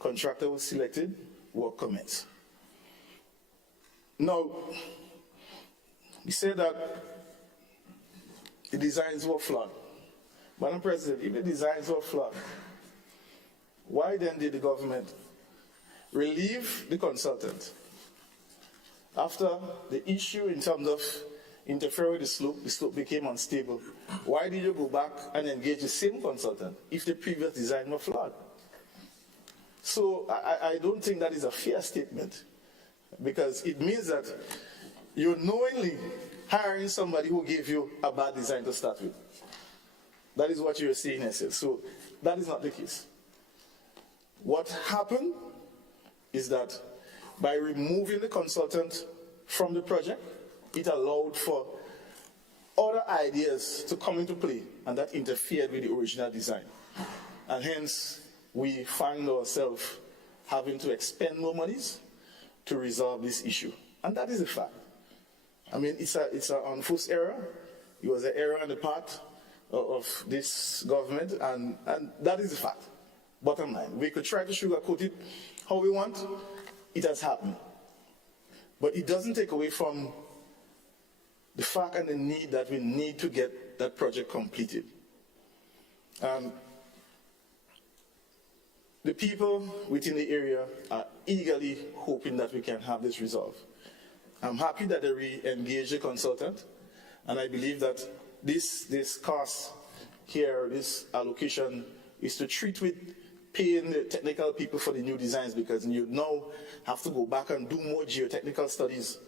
contractor was selected, work commenced. Now, he said that the designs were flawed. Madam President, if the designs were flawed, why then did the government relieve the consultant after the issue in terms of interfering with the slope became unstable? Why did you go back and engage the same consultant if the previous design were flawed? So I don't think that is a fair statement, because it means that you're knowingly hiring somebody who gave you a bad design to start with. That is what you're saying, essence. So that is not the case. What happened is that by removing the consultant from the project, it allowed for other ideas to come into play, and that interfered with the original design. And hence, we find ourselves having to expend more monies to resolve this issue. And that is a fact. I mean, it's an unforced error. It was an error on the part of this government, and that is the fact. Bottom line, we could try to sugarcoat it how we want. It has happened. But it doesn't take away from the fact and the need that we need to get that project completed. The people within the area are eagerly hoping that we can have this resolved. I'm happy that they re-engaged a consultant, and I believe that this cost here, this allocation, is to treat with paying the technical people for the new designs, because you now have to go back and do more geotechnical studies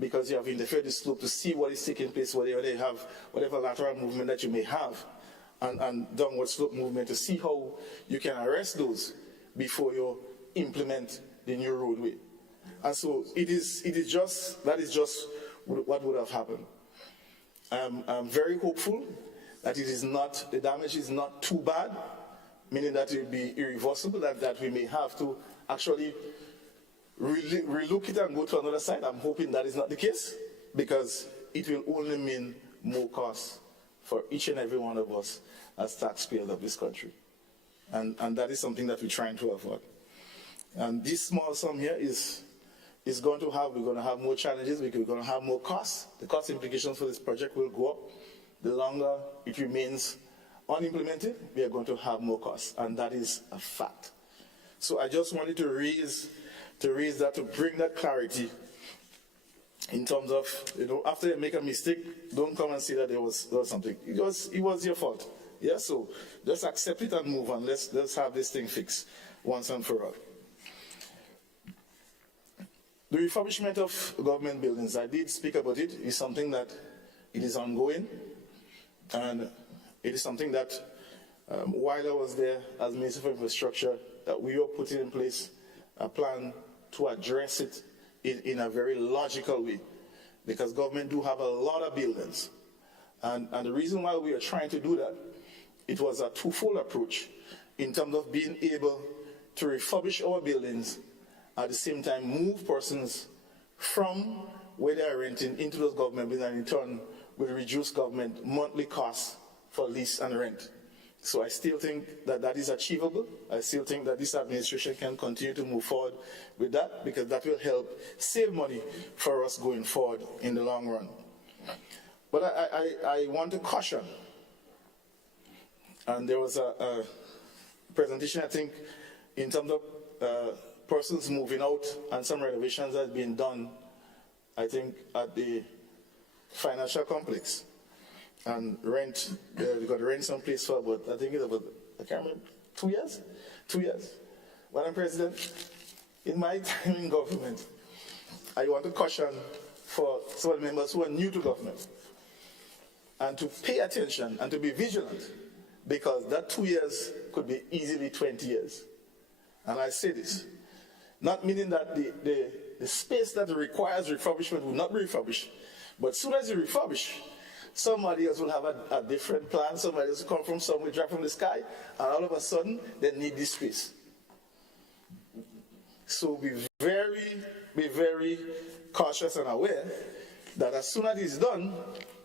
because you have interfered the slope to see what is taking place, whether they have whatever lateral movement that you may have, and downward slope movement, to see how you can arrest those before you implement the new roadway. And so that is just what would have happened. I'm very hopeful that the damage is not too bad, meaning that it will be irreversible, that we may have to actually relook it and go to another site. I'm hoping that is not the case, because it will only mean more costs for each and every one of us as taxpayers of this country. And that is something that we're trying to avoid. And this small sum here we're going to have more challenges, we're going to have more costs. The cost implications for this project will go up. The longer it remains unimplemented, we are going to have more costs, and that is a fact. So I just wanted to raise that, to bring that clarity in terms of, after you make a mistake, don't come and say that there was something. It was your fault. Yeah, so just accept it and move on. Let's have this thing fixed once and for all. The refurbishment of government buildings, I did speak about it, is something that it is ongoing, and it is something that while I was there as Minister for Infrastructure, that we were putting in place a plan to address it in a very logical way, because government do have a lot of buildings. And the reason why we are trying to do that, it was a twofold approach in terms of being able to refurbish our buildings, at the same time move persons from where they are renting into those government buildings, and in turn will reduce government monthly costs for lease and rent. So I still think that is achievable. I still think that this administration can continue to move forward with that, because that will help save money for us going forward in the long run. But I want to caution, and there was a presentation, I think, in terms of persons moving out, and some renovations that have been done, I think, at the financial complex. And rent, we got to rent some place for about, I think it's about, I can't remember, 2 years? 2 years. Madam President, in my time in government, I want to caution for some of the members who are new to government, and to pay attention and to be vigilant, because that 2 years could be easily 20 years. And I say this, not meaning that the space that requires refurbishment will not be refurbished, but as soon as you refurbish, somebody else will have a different plan, somebody else will come from somewhere, drop from the sky, and all of a sudden, they need this space. So be very cautious and aware that as soon as it's done,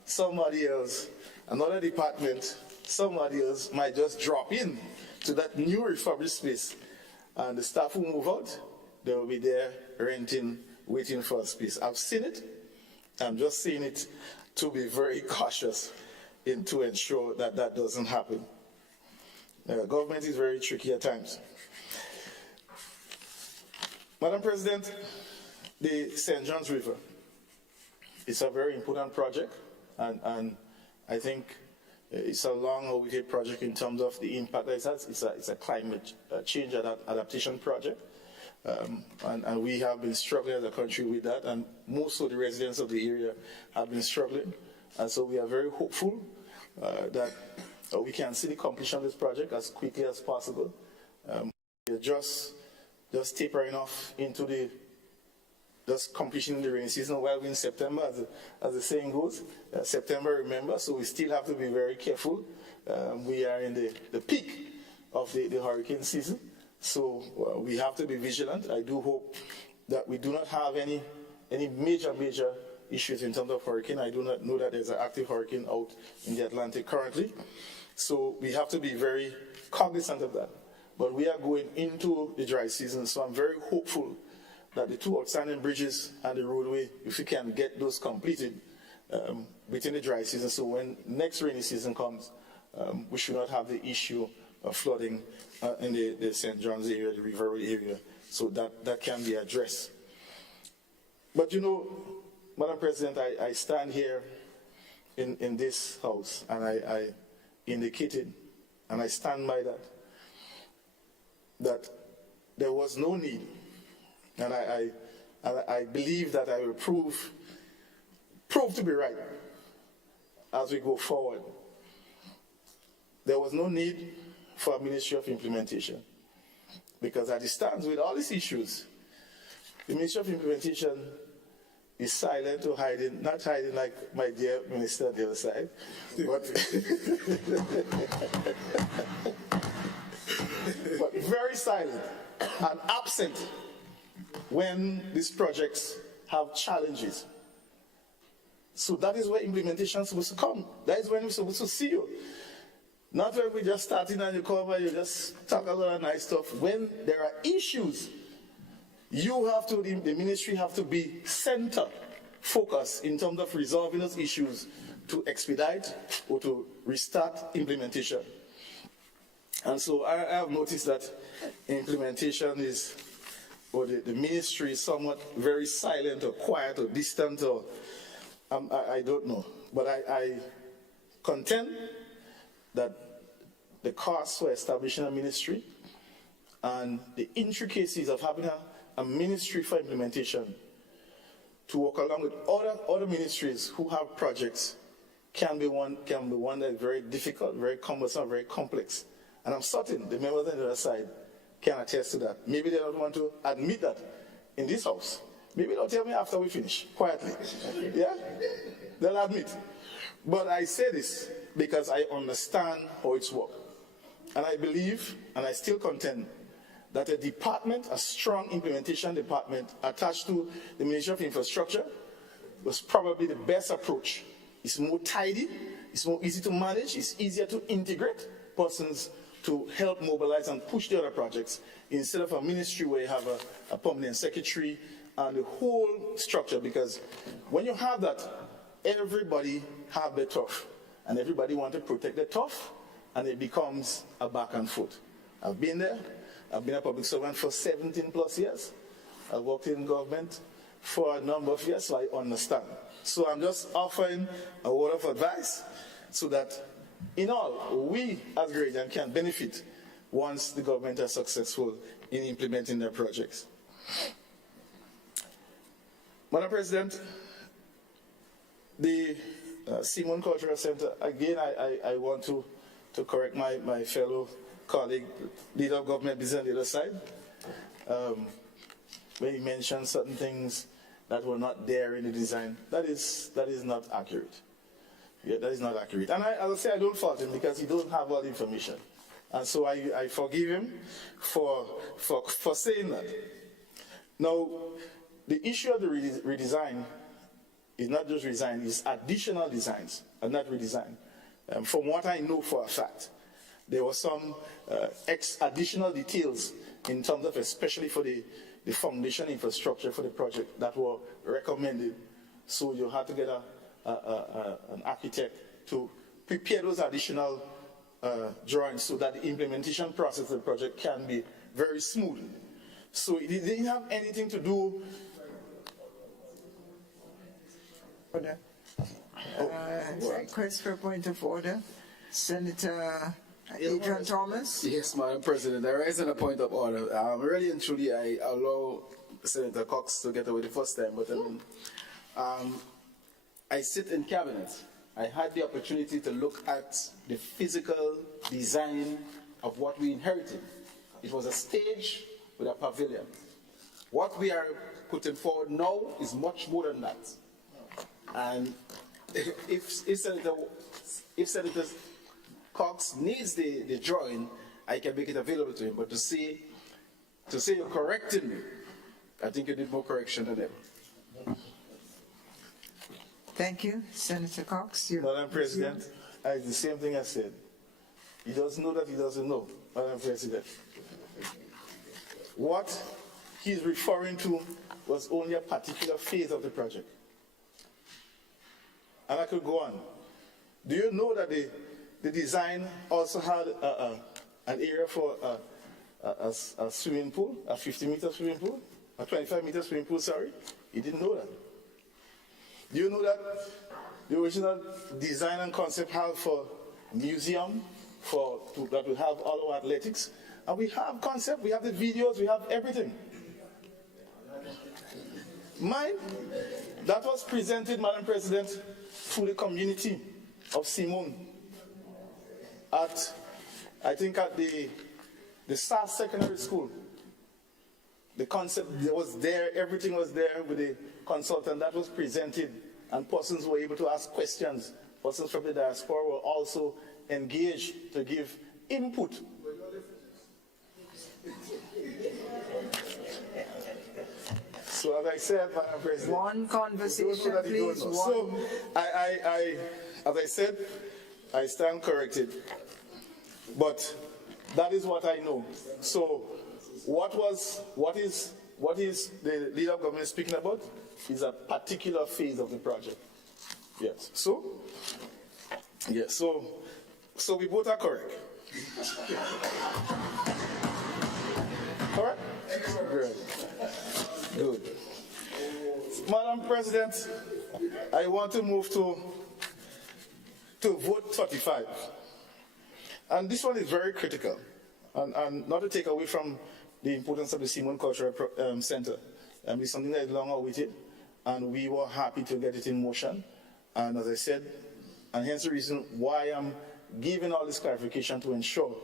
somebody else, another department, somebody else might just drop in to that new refurbished space, and the staff will move out, they will be there renting, waiting for a space. I've seen it. I'm just saying it to be very cautious and to ensure that that doesn't happen. Government is very tricky at times. Madam President, the St. John's River is a very important project, and I think it's a long-awaited project in terms of the impact that it has. It's a climate change adaptation project. And we have been struggling as a country with that, and most of the residents of the area have been struggling. And so we are very hopeful that we can see the completion of this project as quickly as possible. We're just tapering off into the just completion of the rainy season while we're in September, as the saying goes. September, remember, so we still have to be very careful. We are in the peak of the hurricane season, so we have to be vigilant. I do hope that we do not have any major issues in terms of hurricane. I do not know that there's an active hurricane out in the Atlantic currently, so we have to be very cognizant of that. But we are going into the dry season, so I'm very hopeful that the two outstanding bridges and the roadway, if we can get those completed within the dry season, so when next rainy season comes, we should not have the issue of flooding in the St. John's area, the River Road area, so that can be addressed. But you know, Madam President, I stand here in this house, and I indicated, and I stand by that there was no need, and I believe that I will prove to be right as we go forward. There was no need for a Ministry of Implementation, because as it stands with all these issues, the Ministry of Implementation is silent or hiding, not hiding like my dear minister on the other side, but very silent and absent when these projects have challenges. So that is where implementation is supposed to come. That is when we're supposed to see you. Not when we're just starting and you come over, you just talk a lot of nice stuff. When there are issues, you have to, the ministry have to be center focused in terms of resolving those issues to expedite or to restart implementation. And so I have noticed that implementation is, or the ministry is somewhat very silent or quiet or distant, or I don't know. But I contend that the costs for establishing a ministry and the intricacies of having a ministry for implementation to work along with other ministries who have projects can be one that is very difficult, very cumbersome, very complex. And I'm certain the members on the other side can attest to that. Maybe they don't want to admit that in this house. Maybe they'll tell me after we finish, quietly. Yeah? They'll admit. But I say this because I understand how it's worked. And I believe, and I still contend, that a department, a strong implementation department attached to the Ministry of Infrastructure was probably the best approach. It's more tidy, it's more easy to manage, it's easier to integrate persons to help mobilize and push the other projects instead of a ministry where you have a permanent secretary and the whole structure, because when you have that, everybody have their turf and everybody want to protect their turf, and it becomes a back and forth. I've been there. I've been a public servant for 17 plus years. I've worked in government for a number of years, so I understand. So I'm just offering a word of advice so that in all, we as Grenadians can benefit once the government is successful in implementing their projects. Madam President, the Simon Cultural Center, again, I want to correct my fellow colleague, leader of government business on the other side, when he mentioned certain things that were not there in the design. That is not accurate. Yeah, that is not accurate. And I'll say I don't fault him because he doesn't have all the information. And so I forgive him for saying that. Now, the issue of the redesign is not just redesign, it's additional designs and not redesign. From what I know for a fact, there were some additional details in terms of, especially for the foundation infrastructure for the project, that were recommended. So you had to get an architect to prepare those additional drawings so that the implementation process of the project can be very smooth. So it didn't have anything to do. Request for a point of order. Senator Adrian Thomas. Yes, Madam President, I raise on a point of order. Really and truly, I allow Senator Cox to get away the first time, but I sit in cabinet. I had the opportunity to look at the physical design of what we inherited. It was a stage with a pavilion. What we are putting forward now is much more than that. And if Senator Cox needs the drawing, I can make it available to him. But to say you're correcting me, I think you need more correction than ever. Thank you, Senator Cox. Madam President, the same thing I said. He doesn't know that he doesn't know, Madam President. What he's referring to was only a particular phase of the project. And I could go on. Do you know that the design also had an area for a swimming pool, a 50-meter swimming pool, a 25-meter swimming pool, sorry? You didn't know that. Do you know that the original design and concept had for museum, that will have all our athletics? And we have concept, we have the videos, we have everything. Mine, that was presented, Madam President, to the community of Simone I think at the SAS Secondary School. The concept was there, everything was there with the consultant that was presented, and persons were able to ask questions. Persons from the diaspora were also engaged to give input. So as I said, Madam President, one conversation, please. So as I said, I stand corrected. But that is what I know. So what is the leader of government speaking about is a particular phase of the project. Yes. So we both are correct. All right? Good. Madam President, I want to move to vote 35. And this one is very critical. And not to take away from the importance of the Simone Cultural Center. It's something that is long awaited, and we were happy to get it in motion. And as I said, and hence the reason why I'm giving all this clarification to ensure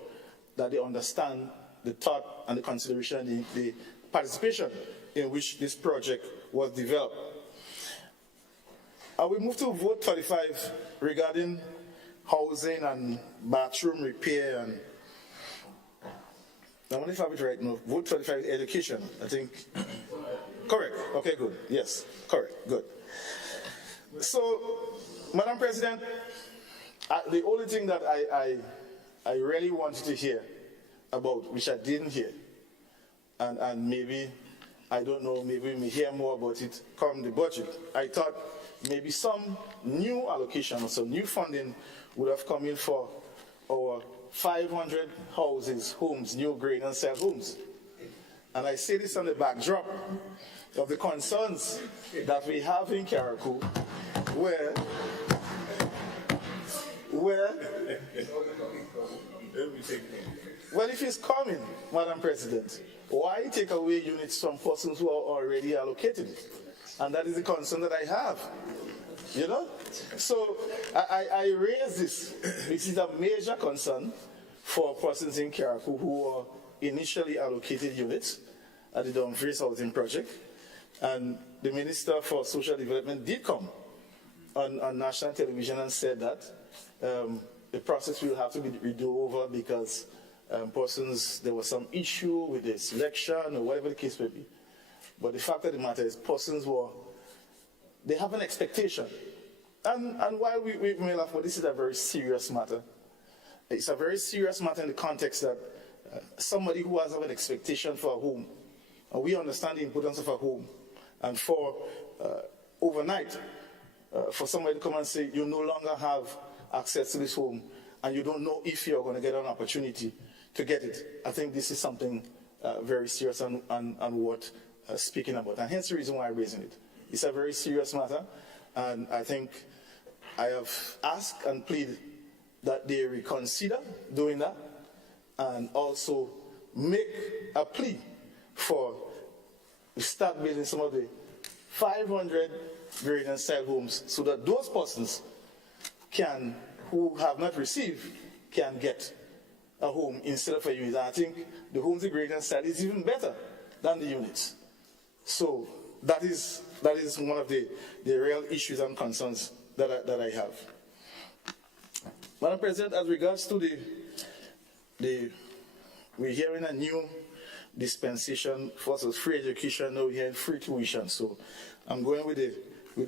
that they understand the thought and the consideration, the participation in which this project was developed. I will move to vote 35 regarding housing and bathroom repair. And I wonder if I have it right now. Vote 35 education, I think. Correct. Okay, good. Yes, correct. Good. So, Madam President, the only thing that I really wanted to hear about, which I didn't hear, and maybe, I don't know, maybe we may hear more about it come the budget. I thought maybe some new allocation or some new funding would have come in for our 500 houses, homes, new grain and cell homes. And I say this on the backdrop of the concerns that we have in Carriacou, where well, if it's coming, Madam President, why take away units from persons who are already allocated? And that is the concern that I have. You know? So I raise this. This is a major concern for persons in Carriacou who are initially allocated units at the Dumfries Housing Project. And the Minister for Social Development did come on national television and said that the process will have to be redo over because persons, there was some issue with the selection or whatever the case may be. But the fact of the matter is persons they have an expectation. And while we may laugh, but this is a very serious matter. It's a very serious matter in the context that somebody who has an expectation for a home, and we understand the importance of a home, and for overnight, for somebody to come and say you no longer have access to this home, and you don't know if you're going to get an opportunity to get it. I think this is something very serious and worth speaking about, and hence the reason why I'm raising it. It's a very serious matter, and I think I have asked and pleaded that they reconsider doing that, and also make a plea for start building some of the 500 grain and cell homes so that those persons who have not received can get a home instead of a unit. I think the homes, the grain and cell is even better than the units. So that is one of the real issues and concerns that I have. Madam President, as regards to we're hearing a new dispensation. First was free education, now we're hearing free tuition. So I'm going with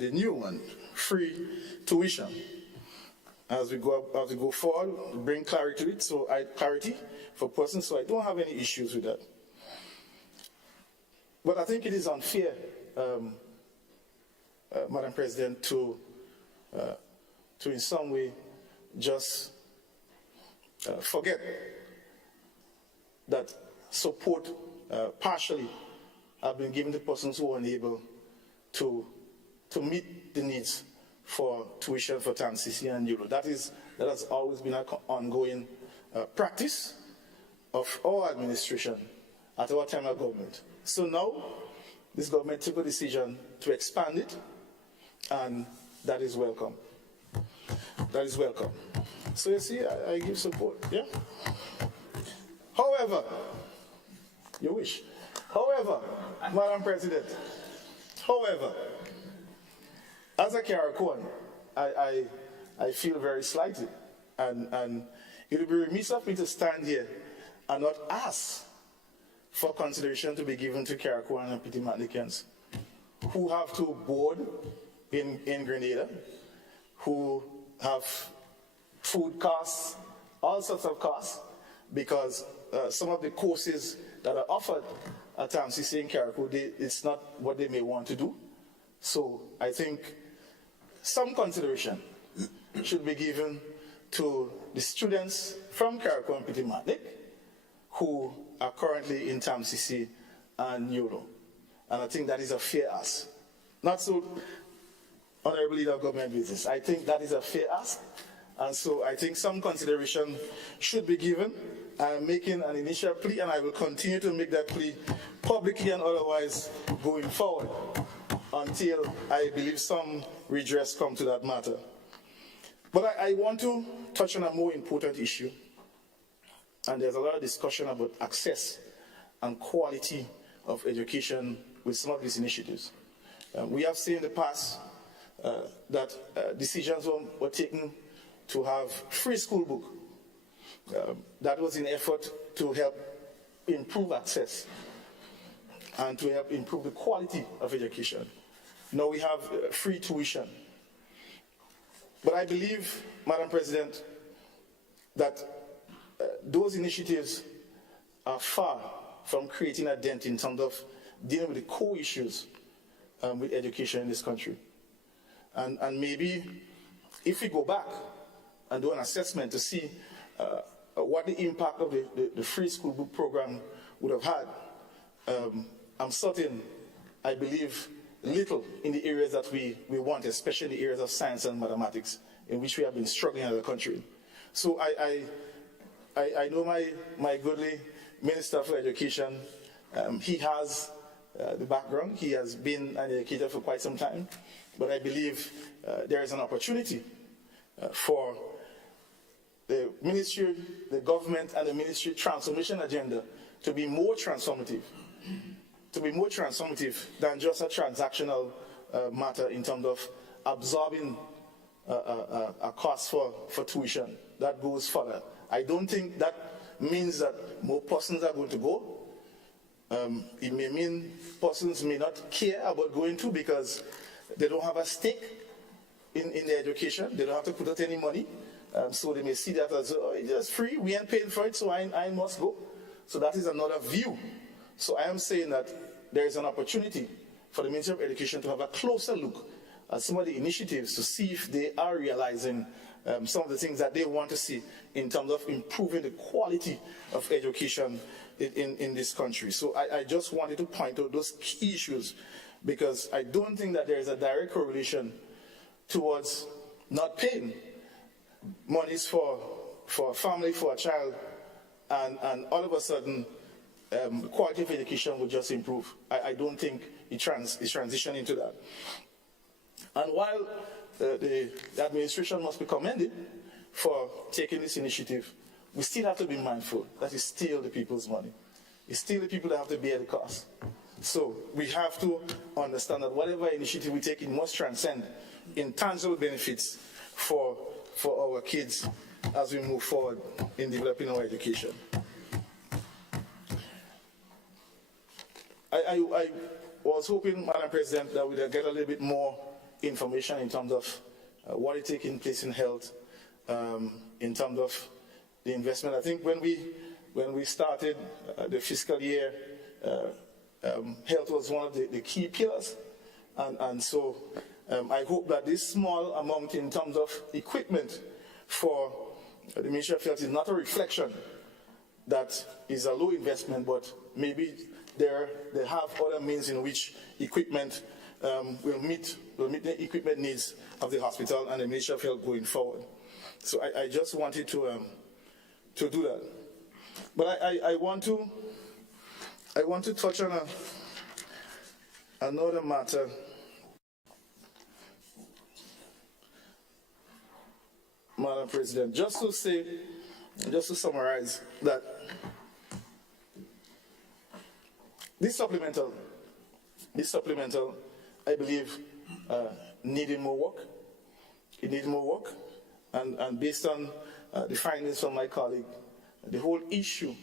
the new one, free tuition. As we go forward, bring clarity to it. So clarity for persons. So I don't have any issues with that. But I think it is unfair, Madam President, to in some way just forget that support partially have been given to persons who are unable to meet the needs for tuition for TAMCC and ULO. That has always been an ongoing practice of our administration at our time of government. So now, this government took a decision to expand it, and that is welcome. That is welcome. So you see, I give support, yeah? However, you wish. However, Madam President, as a Carriacouan, I feel very slighted, and it would be remiss of me to stand here and not ask for consideration to be given to Carriacouan and Petty Matlikans who have to board in Grenada, who have food costs, all sorts of costs, because some of the courses that are offered at TAMCC in Carriacou, it's not what they may want to do. So I think some consideration should be given to the students from Carriacou and Petty Matlik who are currently in TAMCC and ULO. And I think that is a fair ask. Not so, Honorable Leader of Government Business, I think that is a fair ask. And so I think some consideration should be given. I'm making an initial plea, and I will continue to make that plea publicly and otherwise going forward until I believe some redress come to that matter. But I want to touch on a more important issue. And there's a lot of discussion about access and quality of education with some of these initiatives. We have seen in the past that decisions were taken to have free school book. That was in effort to help improve access and to help improve the quality of education. Now we have free tuition. But I believe, Madam President, that those initiatives are far from creating a dent in terms of dealing with the core issues with education in this country. And maybe if we go back and do an assessment to see what the impact of the free school book program would have had, I'm certain, I believe, little in the areas that we want, especially in the areas of science and mathematics, in which we have been struggling as a country. So I know my goodly Minister for Education. He has the background. He has been an educator for quite some time. But I believe there is an opportunity for the ministry, the government, and the ministry transformation agenda to be more transformative, than just a transactional matter in terms of absorbing a cost for tuition. That goes further. I don't think that means that more persons are going to go. It may mean persons may not care about going to because they don't have a stake in their education. They don't have to put out any money. So they may see that as, oh, it's just free, we ain't paying for it, so I must go. So that is another view. So I am saying that there is an opportunity for the Ministry of Education to have a closer look at some of the initiatives to see if they are realizing some of the things that they want to see in terms of improving the quality of education in this country. So I just wanted to point out those key issues because I don't think that there is a direct correlation towards not paying monies for a family, for a child, and all of a sudden the quality of education will just improve. I don't think it's transitioning into that. And while the administration must be commended for taking this initiative, we still have to be mindful that it's still the people's money. It's still the people that have to bear the cost. So we have to understand that whatever initiative we take, it must transcend in tangible benefits for our kids as we move forward in developing our education. I was hoping, Madam President, that we'd get a little bit more information in terms of what is taking place in health, in terms of the investment. I think when we started the fiscal year, health was one of the key pillars, and so I hope that this small amount in terms of equipment for the Ministry of Health is not a reflection that is a low investment, but maybe they have other means in which equipment will meet the equipment needs of the hospital and the Ministry of Health going forward. So I just wanted to do that. But I want to touch on another matter. Madam President, just to summarize that this supplemental, I believe, needed more work. It needs more work, and based on the findings from my colleague, the whole issue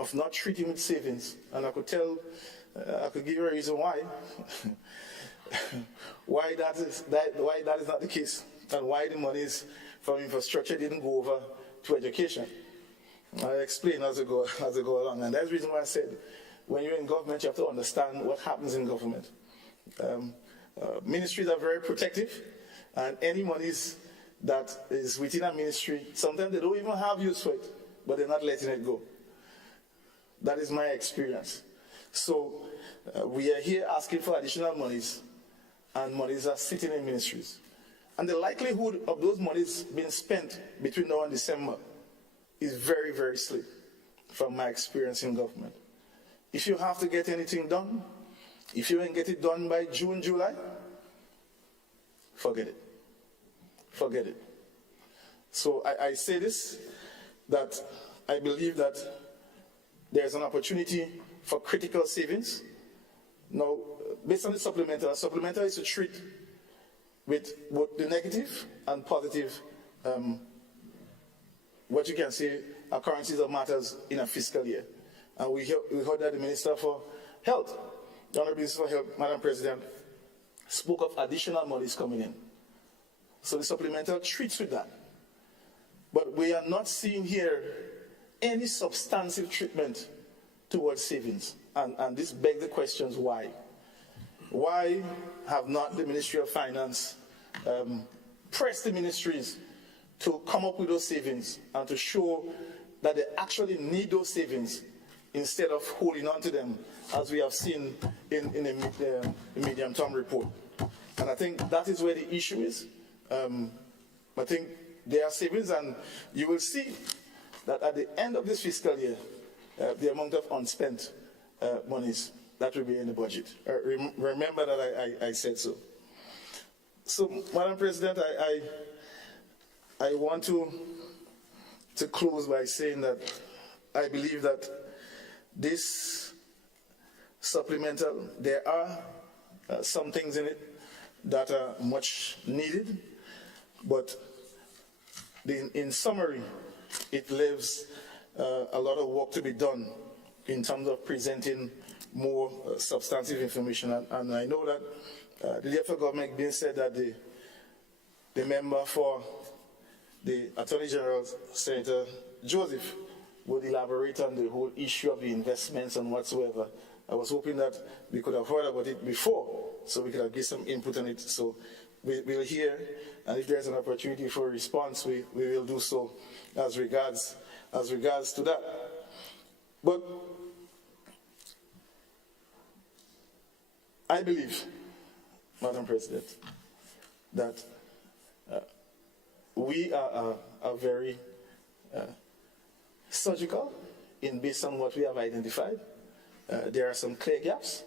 of not treating with savings, and I could give you a reason why, why that is not the case, and why the monies from infrastructure didn't go over to education. I explain as I go along, and that's the reason why I said, when you're in government, you have to understand what happens in government. Ministries are very protective, and any monies that is within a ministry, sometimes they don't even have use for it, but they're not letting it go. That is my experience. So we are here asking for additional monies, and monies are sitting in ministries. And the likelihood of those monies being spent between now and December is very, very slim from my experience in government. If you have to get anything done, if you don't get it done by June, July, forget it. Forget it. So I say this, that I believe that there's an opportunity for critical savings. Now, based on the supplemental is to treat with both the negative and positive, what you can say, occurrences of matters in a fiscal year. And we heard that the Minister for Health, the Honorable Minister for Health, Madam President, spoke of additional monies coming in. So the supplemental treats with that. But we are not seeing here any substantive treatment towards savings. And this begs the questions why. Why have not the Ministry of Finance pressed the ministries to come up with those savings and to show that they actually need those savings instead of holding on to them, as we have seen in the medium-term report? And I think that is where the issue is. I think there are savings, and you will see that at the end of this fiscal year, the amount of unspent monies that will be in the budget. Remember that I said so. So, Madam President, I want to close by saying that I believe that this supplemental, there are some things in it that are much needed, but in summary, it leaves a lot of work to be done in terms of presenting more substantive information. And I know that the Leader government being said that the member for the Attorney General, Senator Joseph, would elaborate on the whole issue of the investments and whatsoever. I was hoping that we could have heard about it before, so we could have given some input on it. So we'll hear, and if there's an opportunity for a response, we will do so as regards to that. But I believe, Madam President, that we are very surgical based on what we have identified. There are some clear gaps,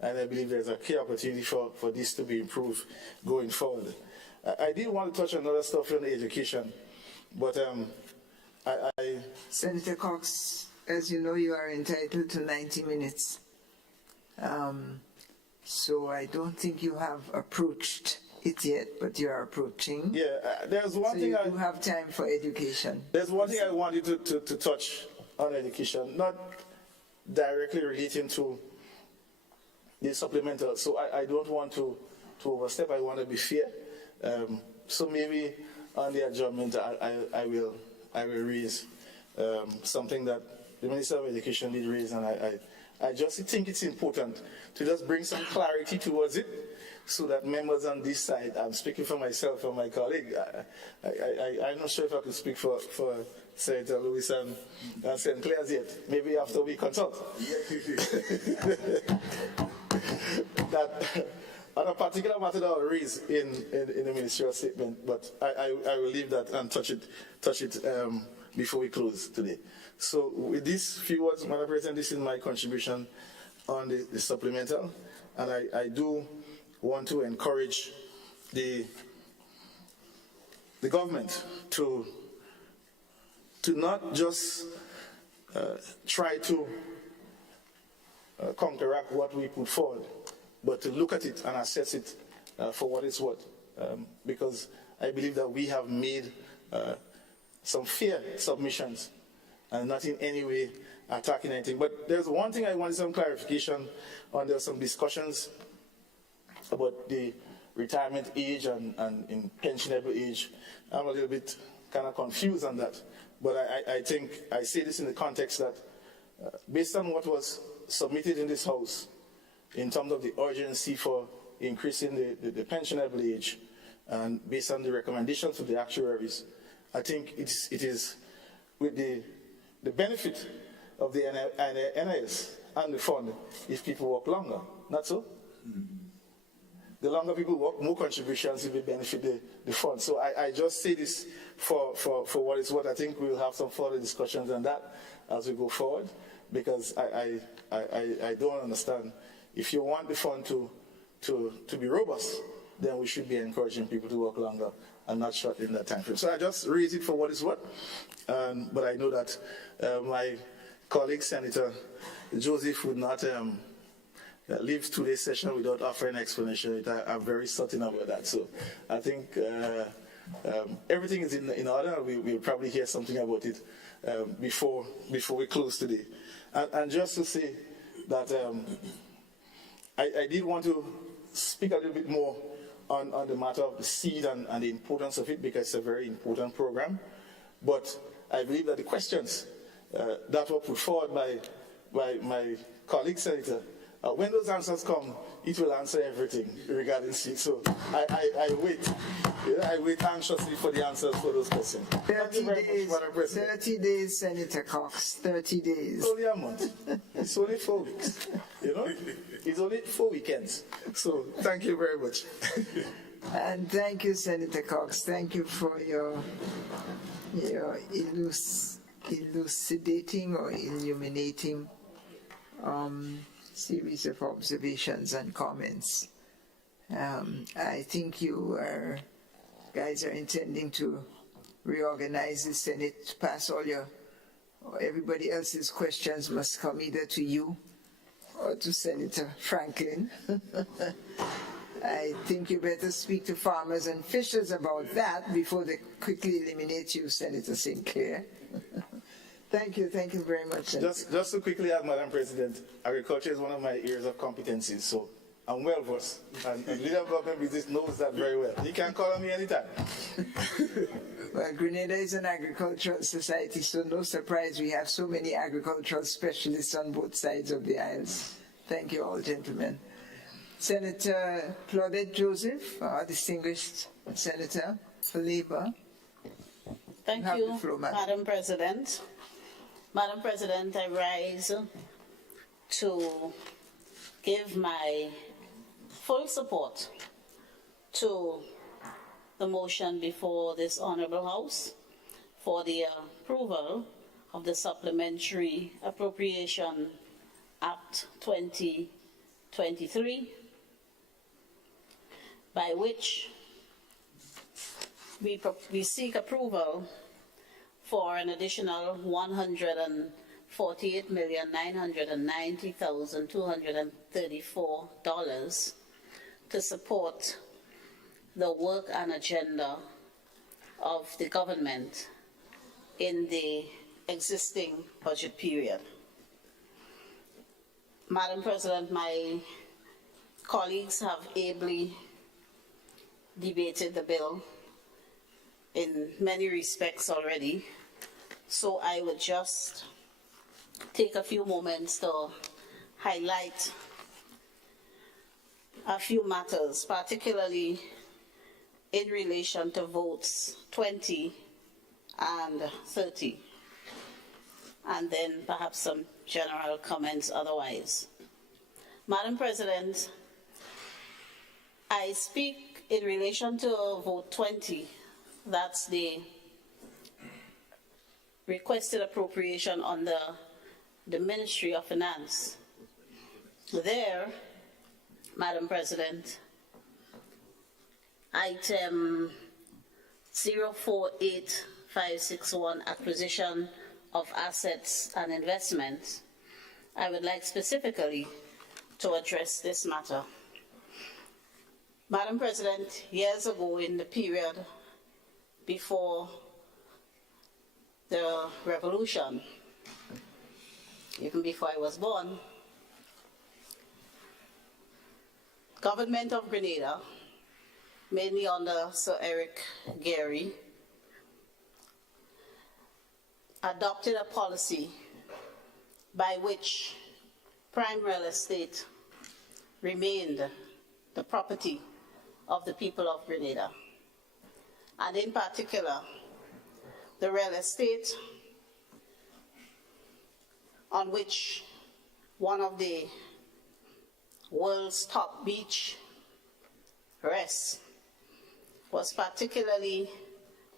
and I believe there's a clear opportunity for this to be improved going forward. I did want to touch on other stuff on education, but Senator Cox, as you know, you are entitled to 90 minutes. So I don't think you have approached it yet, but you are approaching. Yeah, there's one so thing you do have time for education. There's one thing I wanted to touch on education, not directly relating to the supplemental. So I don't want to overstep. I want to be fair. So maybe on the adjournment, I will raise something that the Minister of Education did raise, and I just think it's important to just bring some clarity towards it, so that members on this side, I'm speaking for myself and my colleague, I'm not sure if I can speak for Senator Lewis and St. Clair's yet, maybe after we consult. That on a particular matter that I'll raise in the ministerial statement, but I will leave that and touch it before we close today. So with these few words, Madam President, this is my contribution on the supplemental, and I do want to encourage the government to not just try to counteract what we put forward, but to look at it and assess it for what it's worth. Because I believe that we have made some fair submissions and not in any way attacking anything. But there's one thing I wanted some clarification on. There were some discussions about the retirement age and in pensionable age. I'm a little bit kind of confused on that. But I think I say this in the context that based on what was submitted in this House in terms of the urgency for increasing the pensionable age, and based on the recommendations of the actuaries, I think it is with the benefit of the NIS and the fund if people work longer. Not so? The longer people work, more contributions will benefit the fund. So I just say this for what it's worth. I think we'll have some further discussions on that as we go forward, because I don't understand. If you want the fund to be robust, then we should be encouraging people to work longer and not shortening that time frame. So I just raise it for what it's worth. But I know that my colleague, Senator Joseph, would not leave today's session without offering an explanation. I'm very certain about that. So I think everything is in order. We'll probably hear something about it before we close today. And just to say that I did want to speak a little bit more on the matter of the seed and the importance of it, because it's a very important program. But I believe that the questions that were put forward by my colleague senator, when those answers come, it will answer everything regarding seed. So I wait anxiously for the answers for those questions. 30 days, 30 days, Senator Cox, 30 days. It's only a month. It's only 4 weeks. You know? It's only 4 weekends. So thank you very much. And thank you, Senator Cox. Thank you for your elucidating or illuminating series of observations and comments. I think you guys are intending to reorganize the Senate, pass everybody else's questions must come either to you or to Senator Franklin. I think you better speak to farmers and fishers about that before they quickly eliminate you, Senator St. Clair. Thank you very much, Senator. Just to quickly add, Madam President, agriculture is one of my areas of competencies, so I'm well versed, and the leader of government business knows that very well. You can call on me anytime. Well, Grenada is an agricultural society, so no surprise we have so many agricultural specialists on both sides of the aisles. Thank you all, gentlemen. Senator Claudette Joseph, our distinguished senator for Labour. Thank you, Madam President. Madam President, I rise to give my full support to the motion before this Honourable House for the approval of the Supplementary Appropriation Act 2023, by which we seek approval for an additional $48,990,234 to support the work and agenda of the government in the existing budget period. Madam President, my colleagues have ably debated the bill in many respects already, so I would just take a few moments to highlight a few matters, particularly in relation to votes 20 and 30, and then perhaps some general comments otherwise. Madam President, I speak in relation to vote 20, that's the requested appropriation under the Ministry of Finance. There, Madam President, item 048561, acquisition of assets and investments, I would like specifically to address this matter. Madam President, years ago in the period before the revolution, even before I was born, government of Grenada, mainly under Sir Eric Gairy, adopted a policy by which prime real estate remained the property of the people of Grenada. And in particular, the real estate on which one of the world's top beach rests was particularly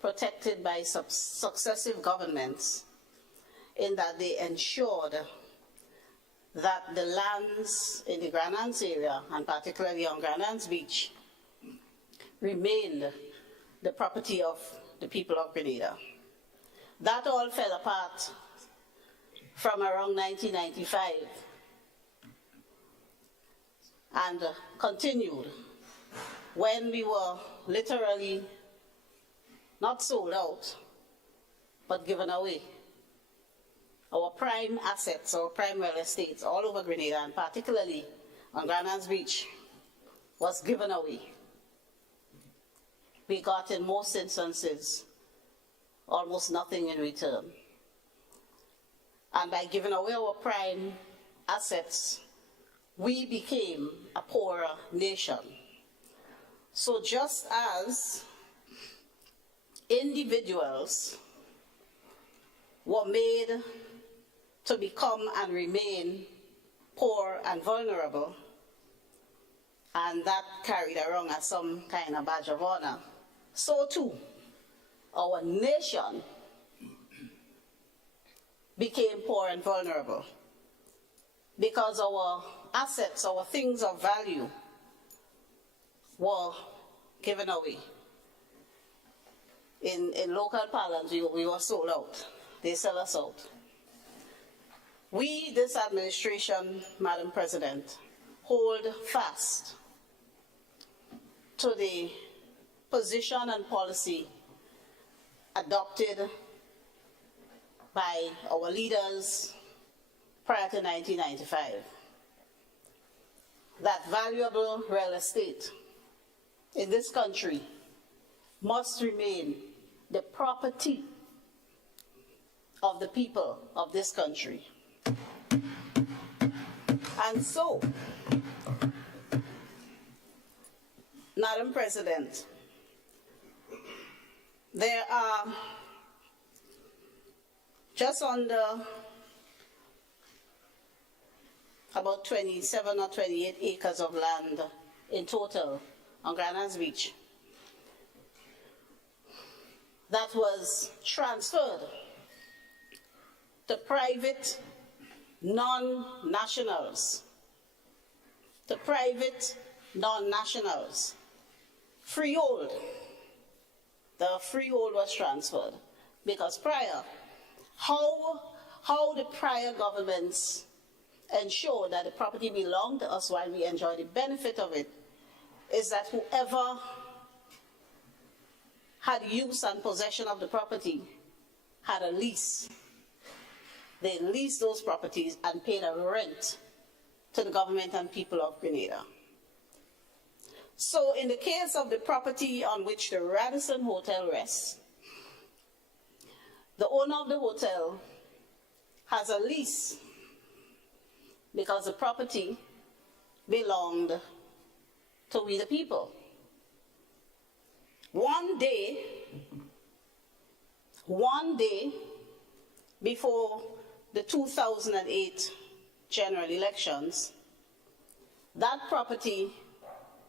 protected by successive governments, in that they ensured that the lands in the Grand Anse area, and particularly on Grand Anse Beach, remained the property of the people of Grenada. That all fell apart from around 1995 and continued when we were literally not sold out, but given away. Our prime assets, our prime real estates all over Grenada, and particularly on Grand Anse Beach, was given away. We got, in most instances, almost nothing in return. And by giving away our prime assets, we became a poorer nation. So just as individuals were made to become and remain poor and vulnerable, and that carried around as some kind of badge of honor, so too our nation became poor and vulnerable, because our assets, our things of value, were given away. In local parlance, we were sold out. They sell us out. We, this administration, Madam President, hold fast to the position and policy adopted by our leaders prior to 1995. That valuable real estate in this country must remain the property of the people of this country. And so, Madam President, there are just under about 27 or 28 acres of land in total on Grand Anse Beach that was transferred to private non-nationals, freehold. The freehold was transferred, because prior, how how the prior governments ensured that the property belonged to us while we enjoy the benefit of it is that whoever had use and possession of the property had a lease. They leased those properties and paid a rent to the government and people of Grenada. So in the case of the property on which the Radisson Hotel rests, the owner of the hotel has a lease because the property belonged to we the people. One day before the 2008 general elections, that property,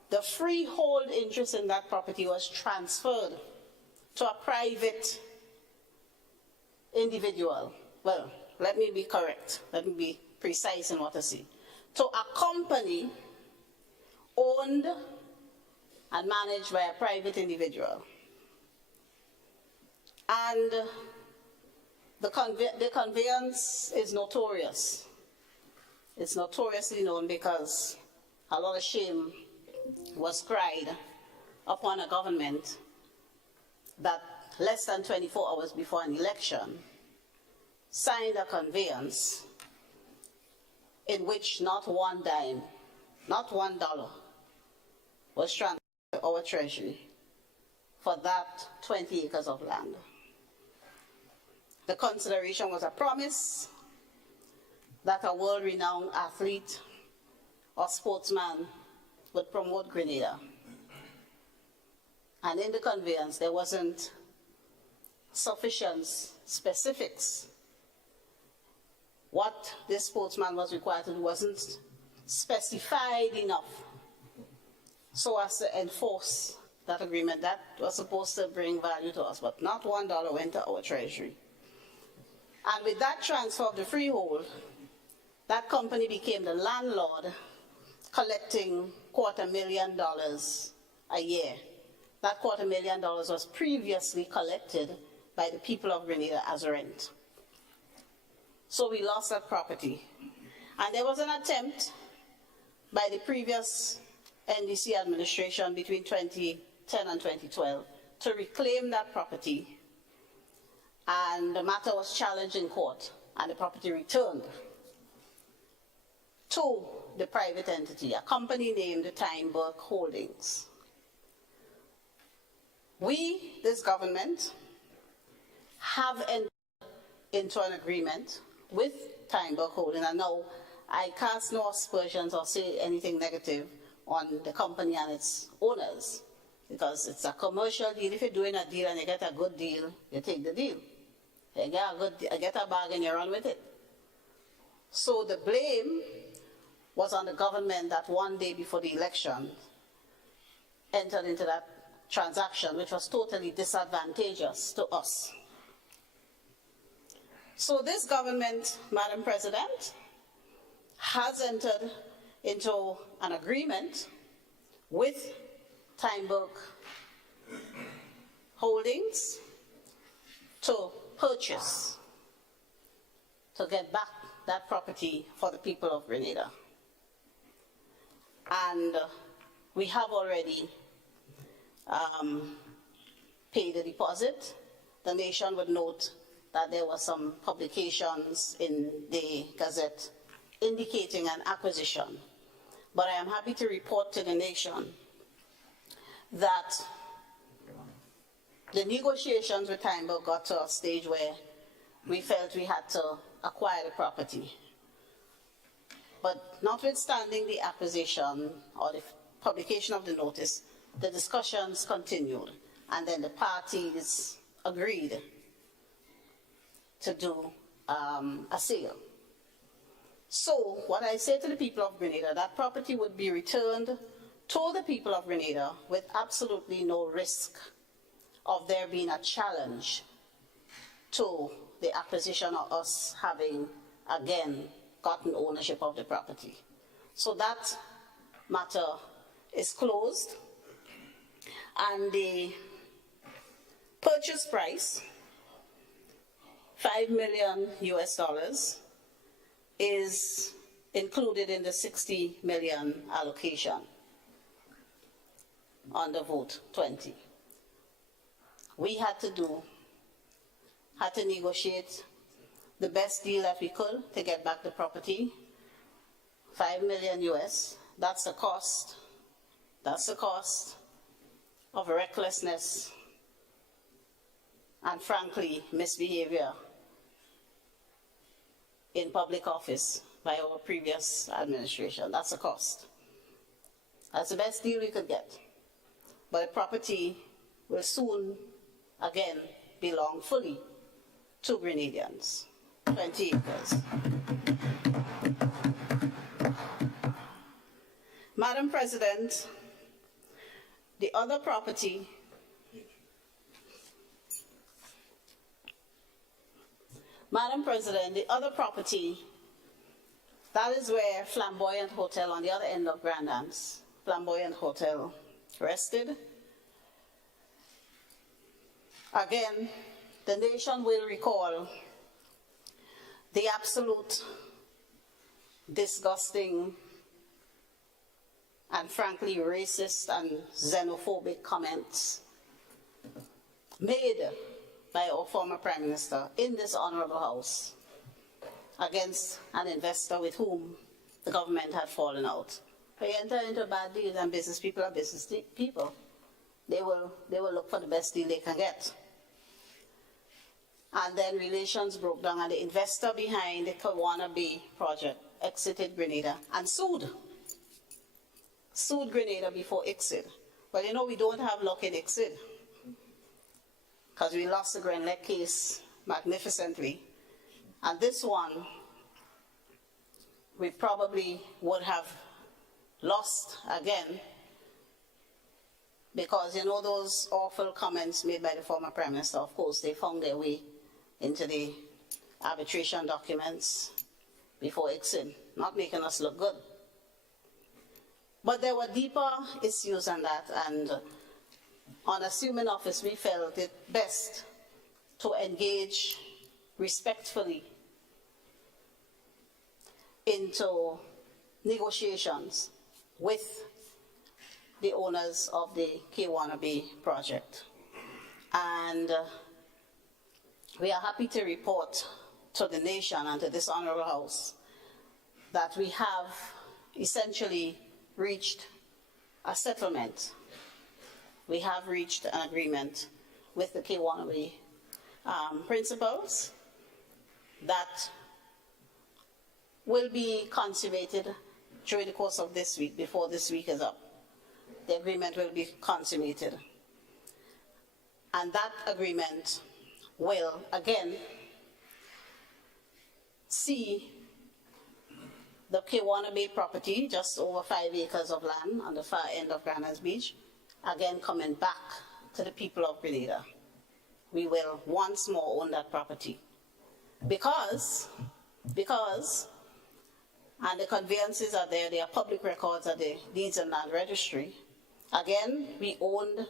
the freehold interest in that property was transferred to a private individual. Well, let me be correct. Let me be precise in what I say. To a company owned and managed by a private individual. And the conveyance is notorious. It's notoriously known because a lot of shame was cried upon a government that less than 24 hours before an election signed a conveyance in which not one dime, not $1 was transferred to our treasury for that 20 acres of land. The consideration was a promise that a world-renowned athlete or sportsman would promote Grenada. And in the conveyance, there wasn't sufficient specifics. What this sportsman was required to do wasn't specified enough so as to enforce that agreement. That was supposed to bring value to us, but not $1 went to our treasury. And with that transfer of the freehold, that company became the landlord, collecting $250,000 a year. That $250,000 was previously collected by the people of Grenada as rent. So we lost that property. And there was an attempt by the previous NDC administration between 2010 and 2012 to reclaim that property. And the matter was challenged in court, and the property returned to the private entity, a company named Tyneberg Holdings. We, this government, have entered into an agreement with Tyneberg Holdings, and now I cast no aspersions or say anything negative on the company and its owners, because it's a commercial deal. If you're doing a deal and you get a good deal, you take the deal. You get a bargain, you run with it. So the blame was on the government that one day before the election entered into that transaction, which was totally disadvantageous to us. So this government, Madam President, has entered into an agreement with Tyneberg Holdings to purchase, to get back that property for the people of Grenada. And we have already paid the deposit. The nation would note that there were some publications in the Gazette indicating an acquisition. But I am happy to report to the nation that the negotiations with Tyneberg got to a stage where we felt we had to acquire the property. But notwithstanding the acquisition or the publication of the notice, the discussions continued, and then the parties agreed to do a sale. So what I say to the people of Grenada, that property would be returned to the people of Grenada with absolutely no risk of there being a challenge to the acquisition of us having again gotten ownership of the property. So that matter is closed, and the purchase price $5 million US is included in the 60 million allocation on the vote 20. We had to negotiate the best deal that we could to get back the property. 5 million US, that's the cost. That's the cost of recklessness and, frankly, misbehavior in public office by our previous administration. That's the cost. That's the best deal we could get. But the property will soon, again, belong fully to Grenadians. 20 acres. Madam President, the other property that is where Flamboyant Hotel on the other end of Grand Anse, Flamboyant Hotel rested. Again, the nation will recall the absolute disgusting and frankly racist and xenophobic comments made by our former Prime Minister in this honorable House against an investor with whom the government had fallen out. They enter into bad deals, and business people are business people. They will look for the best deal they can get. And then relations broke down, and the investor behind the Kawana Bay project exited Grenada and sued Grenada before ICSID. But you know, we don't have luck in ICSID because we lost the Grenlec case magnificently. And this one, we probably would have lost again because, you know, those awful comments made by the former Prime Minister, of course, they found their way into the arbitration documents before ICSID, not making us look good. But there were deeper issues than that, and on assuming office, we felt it best to engage respectfully into negotiations with the owners of the Kawana Bay project. And we are happy to report to the nation and to this honorable House that we have essentially reached a settlement. We have reached an agreement with the Kawana Bay principals that will be consummated during the course of this week, before this week is up. The agreement will be consummated. And that agreement will, again, see the Kawana Bay property, just over 5 acres of land on the far end of Grand Anse Beach, again coming back to the people of Grenada. We will once more own that property. Because, and the conveyances are there, there are public records at the Deeds and Land Registry. Again, we owned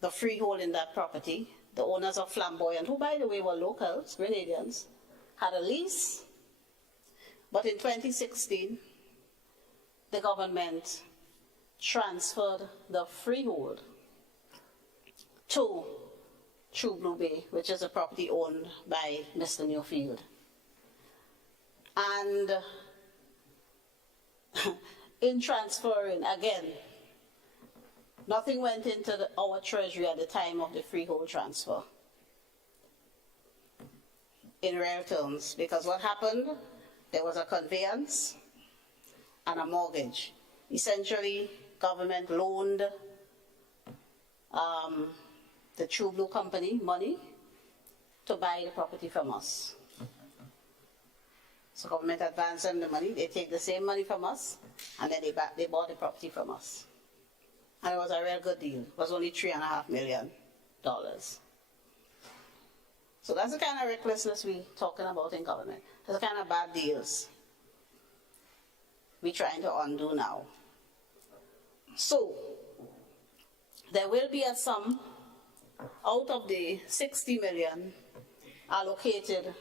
the freehold in that property. The owners of Flamboyant, who by the way were locals, Grenadians, had a lease. But in 2016, the government transferred the freehold to True Blue Bay, which is a property owned by Mr. Newfield. And in transferring, again, nothing went into our treasury at the time of the freehold transfer, in rare terms, because what happened, there was a conveyance and a mortgage. Essentially, government loaned the True Blue Company money to buy the property from us. So government advanced them the money, they take the same money from us, and then they bought the property from us. And it was a real good deal. It was only $3.5 million. So that's the kind of recklessness we're talking about in government. That's the kind of bad deals we're trying to undo now. So there will be a sum out of the 60 million allocated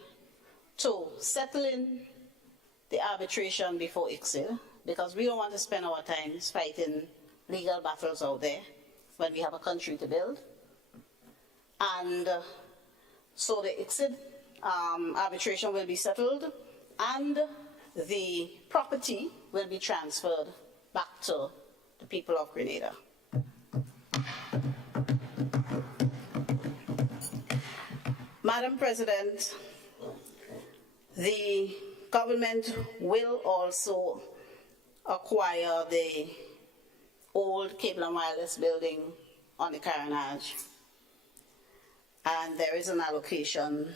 to settling the arbitration before ICSID, because we don't want to spend our time fighting legal battles out there when we have a country to build. And so the ICSID arbitration will be settled, and the property will be transferred back to the people of Grenada. Madam President, the government will also acquire the old Cable and Wireless building on the Carenage, and there is an allocation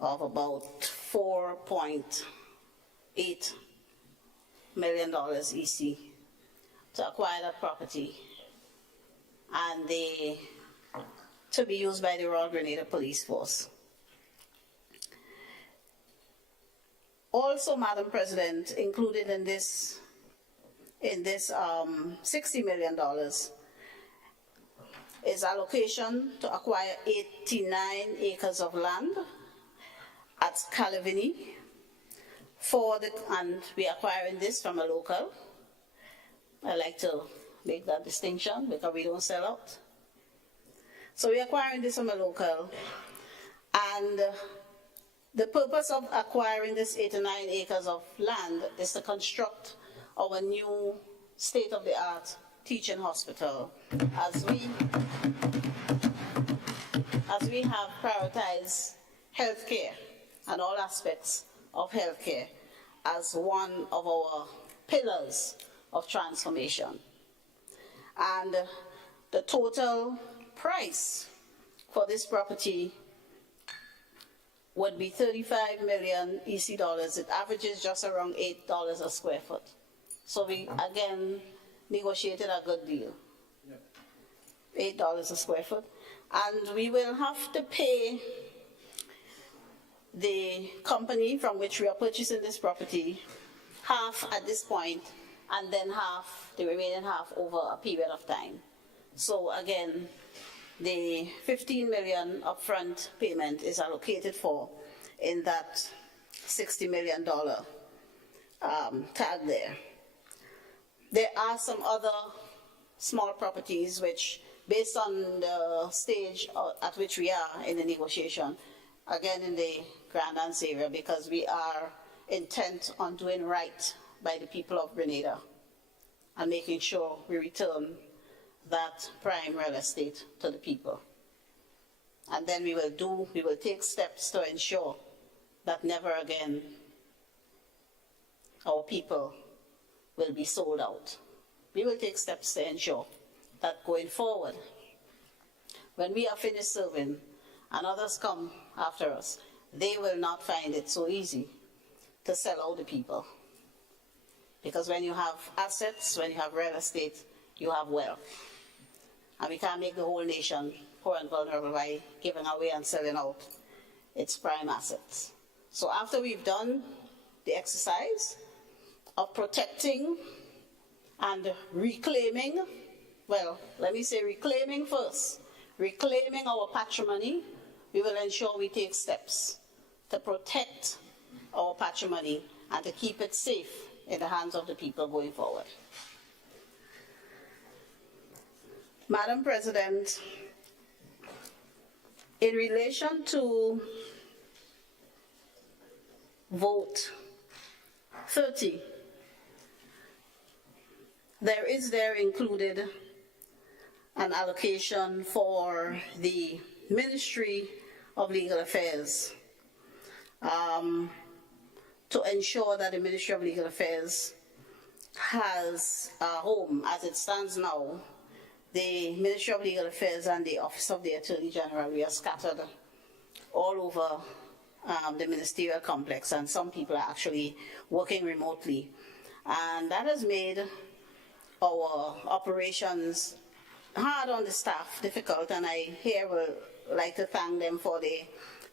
of about $4.8 million EC to acquire that property, and to be used by the Royal Grenada Police Force. Also, Madam President, included in this $60 million is allocation to acquire 89 acres of land at Calavini and we're acquiring this from a local. I like to make that distinction because we don't sell out. So we're acquiring this from a local, and the purpose of acquiring this 89 acres of land is to construct our new state-of-the-art teaching hospital, as we have prioritized healthcare and all aspects of healthcare as one of our pillars of transformation. And the total price for this property would be 35 million EC dollars. It averages just around $8 a square foot. So we again negotiated a good deal. $8 a square foot. And we will have to pay the company from which we are purchasing this property half at this point, and then half, the remaining half, over a period of time. So again, the $15 million upfront payment is allocated for in that $60 million tag there. There are some other small properties which, based on the stage at which we are in the negotiation, again in the Grand Anse area, because we are intent on doing right by the people of Grenada and making sure we return that prime real estate to the people. And then we will take steps to ensure that never again our people will be sold out. We will take steps to ensure that going forward, when we are finished serving and others come after us, they will not find it so easy to sell out the people. Because when you have assets, when you have real estate, you have wealth. And we can't make the whole nation poor and vulnerable by giving away and selling out its prime assets. So after we've done the exercise of protecting and reclaiming, well, let me say reclaiming first, reclaiming our patrimony, we will ensure we take steps to protect our patrimony and to keep it safe in the hands of the people going forward. Madam President, in relation to vote 30, there is included an allocation for the Ministry of Legal Affairs to ensure that the Ministry of Legal Affairs has a home. As it stands now, the Ministry of Legal Affairs and the Office of the Attorney General, we are scattered all over the ministerial complex, and some people are actually working remotely. And that has made our operations hard on the staff, difficult, and I here would like to thank them for the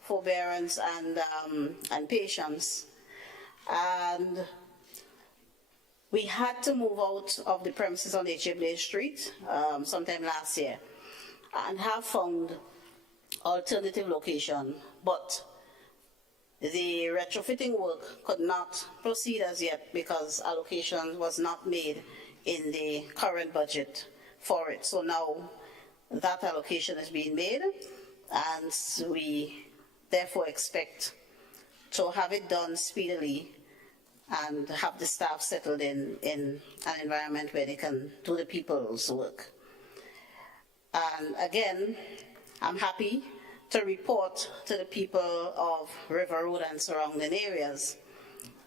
forbearance and patience. And we had to move out of the premises on H.A. Blaze Street sometime last year and have found alternative location, but the retrofitting work could not proceed as yet because allocation was not made in the current budget for it. So now that allocation is being made, and we therefore expect to have it done speedily and have the staff settled in an environment where they can do the people's work. And again, I'm happy to report to the people of River Road and surrounding areas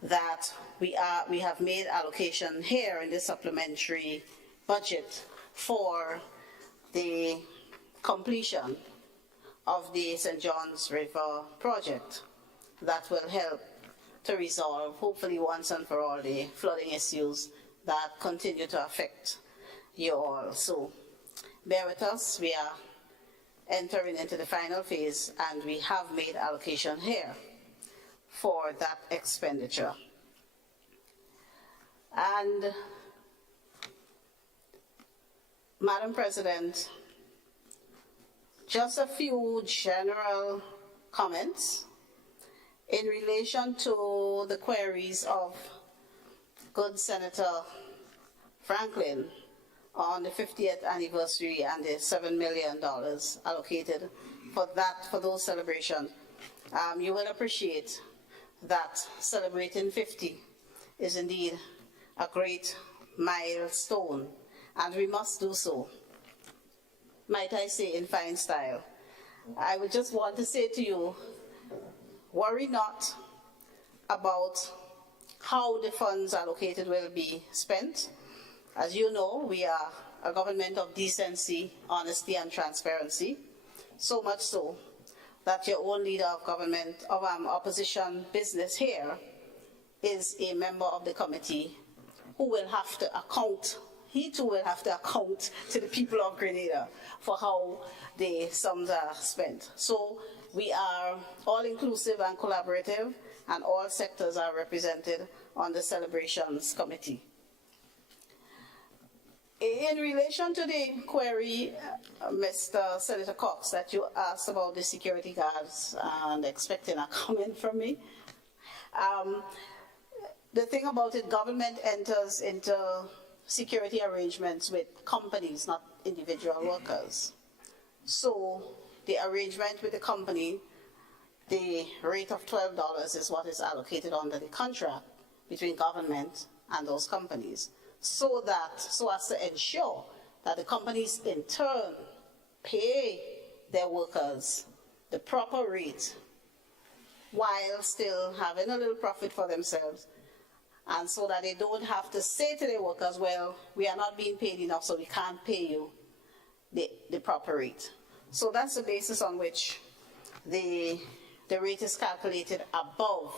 that we have made allocation here in the supplementary budget for the completion of the St. John's River project that will help to resolve, hopefully once and for all, the flooding issues that continue to affect you all. So bear with us, we are entering into the final phase and we have made allocation here for that expenditure. And Madam President, just a few general comments in relation to the queries of good Senator Franklin on the 50th anniversary and the $7 million allocated for those celebrations. You will appreciate that celebrating 50 is indeed a great milestone, and we must do so, might I say, in fine style. I would just want to say to you, worry not about how the funds allocated will be spent. As you know, we are a government of decency, honesty, and transparency, so much so that your own leader of government, of opposition business here, is a member of the committee who will have to account, he too will have to account to the people of Grenada for how the sums are spent. So we are all-inclusive and collaborative, and all sectors are represented on the celebrations committee. In relation to the query, Mr. Senator Cox, that you asked about the security guards and expecting a comment from me, the thing about it, government enters into security arrangements with companies, not individual workers. So the arrangement with the company, the rate of $12 is what is allocated under the contract between government and those companies, so as to ensure that the companies in turn pay their workers the proper rate while still having a little profit for themselves, and so that they don't have to say to their workers, well, we are not being paid enough, so we can't pay you the proper rate. So that's the basis on which the rate is calculated above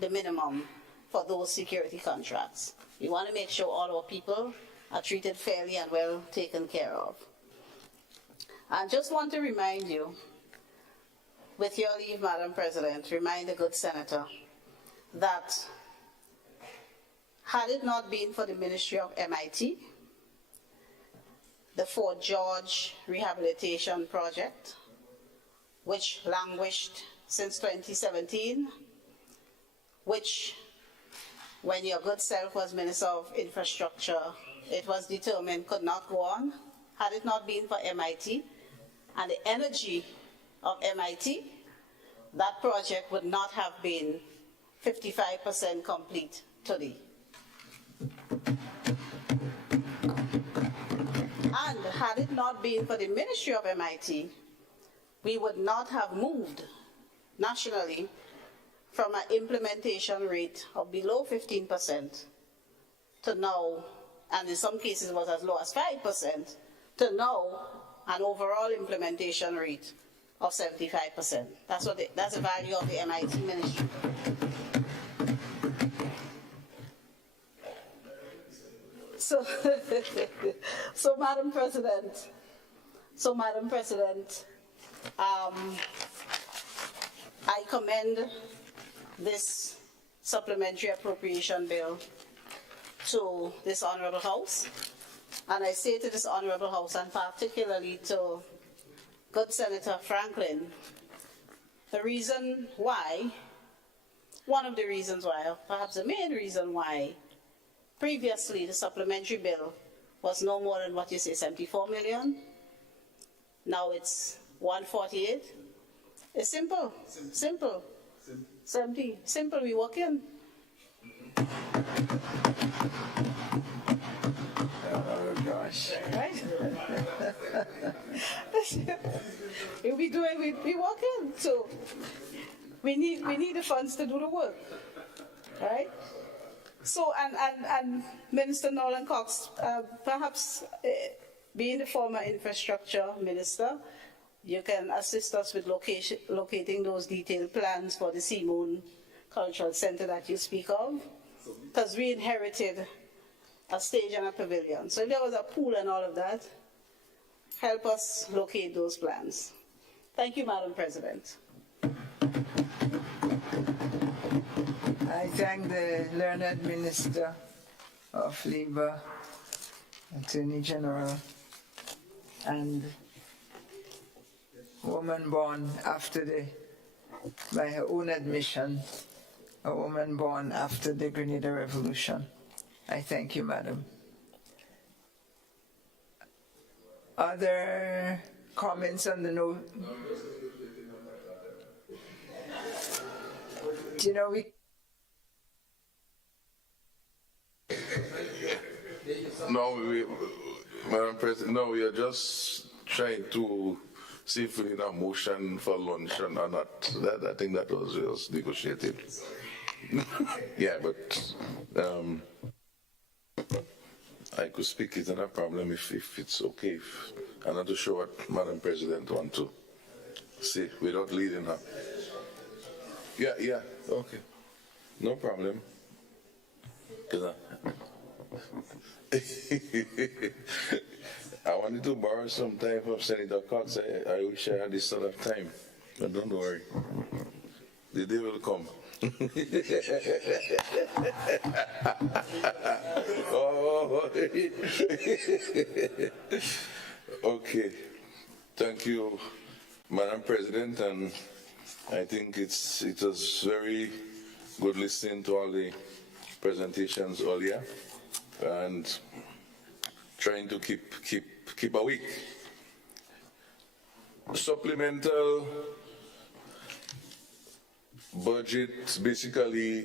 the minimum for those security contracts. We want to make sure all our people are treated fairly and well taken care of. I just want to remind you, with your leave, Madam President, remind the good senator that had it not been for the Ministry of MIT, the Fort George Rehabilitation Project, which languished since 2017, which, when your good self was Minister of Infrastructure, it was determined could not go on. Had it not been for MIT and the energy of MIT, that project would not have been 55% complete today. And had it not been for the Ministry of MIT, we would not have moved nationally from an implementation rate of below 15% to now, and in some cases it was as low as 5%, to now an overall implementation rate of 75%. That's the value of the MIT ministry. So Madam President, I commend this supplementary appropriation bill to this Honorable House, and I say to this Honorable House, and particularly to good Senator Franklin, The reason why, one of the reasons why, or perhaps the main reason why, previously the supplementary bill was no more than what you say, 74 million. Now it's 148. It's simple. Simple. 70. Simple, we walk in. Oh gosh. Right? we walk in. So we need the funds to do the work. Right? So and Minister Nolan Cox, perhaps being the former infrastructure minister, you can assist us with locating those detailed plans for the Seamoon Cultural Center that you speak of, because we inherited a stage and a pavilion. So if there was a pool and all of that, help us locate those plans. Thank you, Madam President. I thank the learned Minister of Labour, Attorney General, and woman born after by her own admission, a woman born after the Grenada Revolution. I thank you, Madam. Other comments on the note? Do you know, Madam President, no, we are just trying to see if we need a motion for lunch or not. I think that was just negotiated. Yeah, but I could speak. It's not a problem if it's okay. I'm not too sure what Madam President wants to say without leading her. Yeah, okay. No problem. I wanted to borrow some time from Senator Cox. I wish I had this sort of time. But don't worry. The day will come. Okay. Thank you, Madam President, and I think it was very good listening to all the presentations earlier and trying to keep awake. Supplemental budget, basically,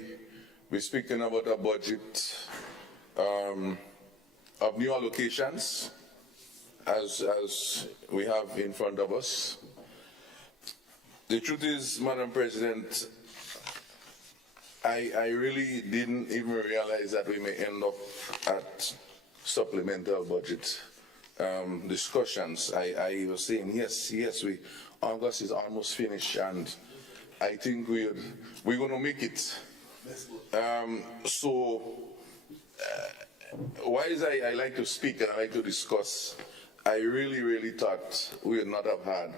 we're speaking about a budget of new allocations as we have in front of us. The truth is, Madam President, I really didn't even realize that we may end up at supplemental budget discussions. I was saying, yes, August is almost finished, and I think we're going to make it. Why is I like to speak and I like to discuss? I really thought we would not have had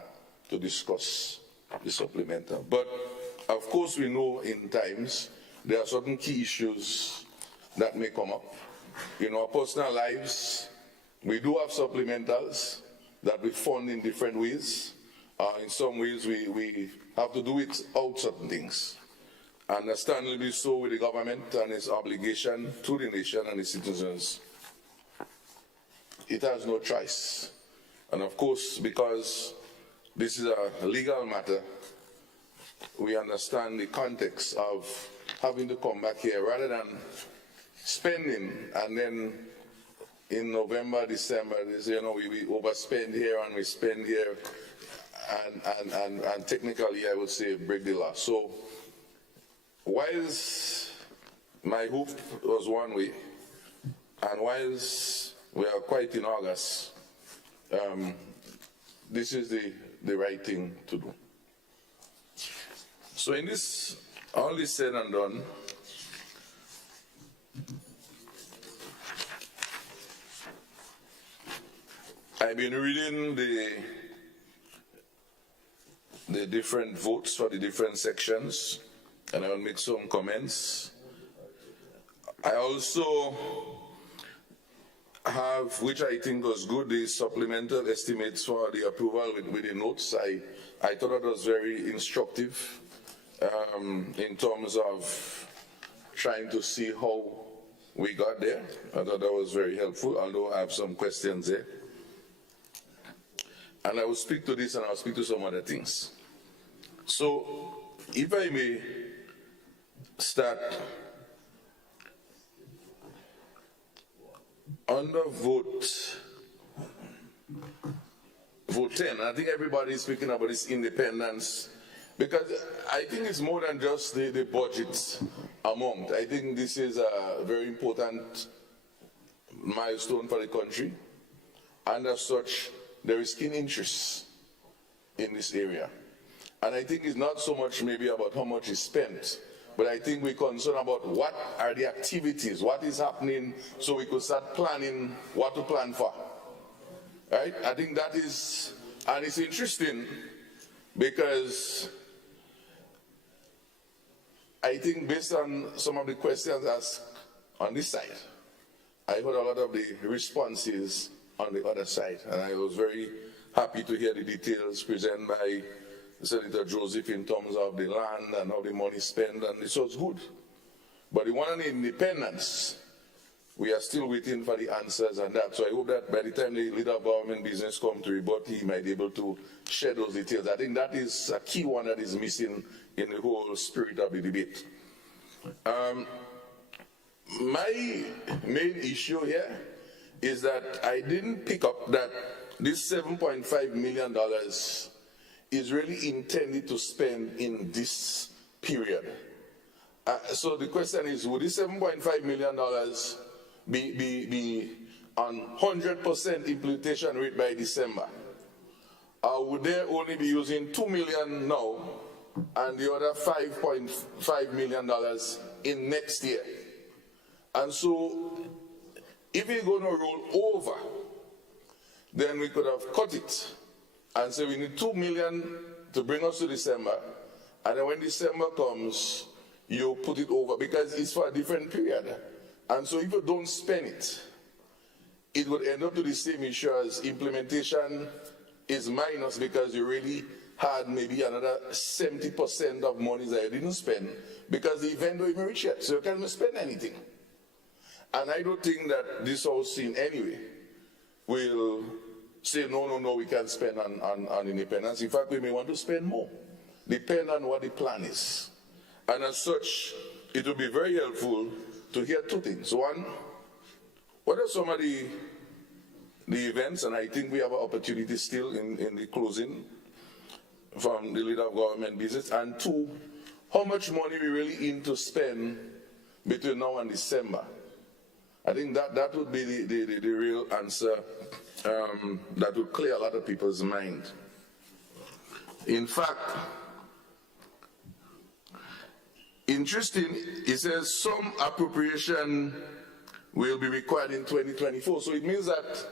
to discuss the supplemental. But of course we know in times there are certain key issues that may come up. In our personal lives, we do have supplementals that we fund in different ways. In some ways we have to do it out certain things. Understandably so with the government and its obligation to the nation and its citizens. It has no choice. And of course, because this is a legal matter, we understand the context of having to come back here rather than spending and then in November, December, we overspend here and we spend here and technically I would say break the law. So whilst my hope was one way and whilst we are quite in August, this is the right thing to do. So in this, all this said and done, I've been reading the different votes for the different sections, and I will make some comments. I also have, which I think was good, the supplemental estimates for the approval with the notes. I thought that was very instructive in terms of trying to see how we got there. I thought that was very helpful, although I have some questions there. And I will speak to this and I'll speak to some other things. So, if I may start under vote 10, I think everybody is speaking about this independence, because I think it's more than just the budget amount. I think this is a very important milestone for the country, and as such, there is keen interest in this area. And I think it's not so much maybe about how much is spent, but I think we're concerned about what are the activities, what is happening, so we could start planning what to plan for. Right? I think that is, and it's interesting because I think based on some of the questions asked on this side, I heard a lot of the responses on the other side, and I was very happy to hear the details presented by Senator Joseph in terms of the land and how the money is spent, and this was good. But the one on independence, we are still waiting for the answers on that. So I hope that by the time the leader of government business come to rebut, he might be able to share those details. I think that is a key one that is missing in the whole spirit of the debate. My main issue here is that I didn't pick up that this $7.5 million is really intended to spend in this period. So the question is, would this $7.5 million be on 100% implementation rate by December? Or would they only be using $2 million now and the other $5.5 million in next year? And so, if we're going to roll over, then we could have cut it and say we need $2 million to bring us to December, and then when December comes, you put it over, because it's for a different period. And so if you don't spend it, it would end up to the same issue as implementation is minus, because you really had maybe another 70% of money that you didn't spend because the event don't even reach yet, so you can't even spend anything. And I don't think that this whole scene anyway will say, no, we can't spend on independence. In fact, we may want to spend more, depend on what the plan is. And as such, it will be very helpful to hear two things. One, what are some of the events, and I think we have an opportunity still in the closing from the leader of government business, and two, how much money we really aim to spend between now and December. I think that would be the real answer that would clear a lot of people's mind. In fact, interesting, it says some appropriation will be required in 2024. So it means that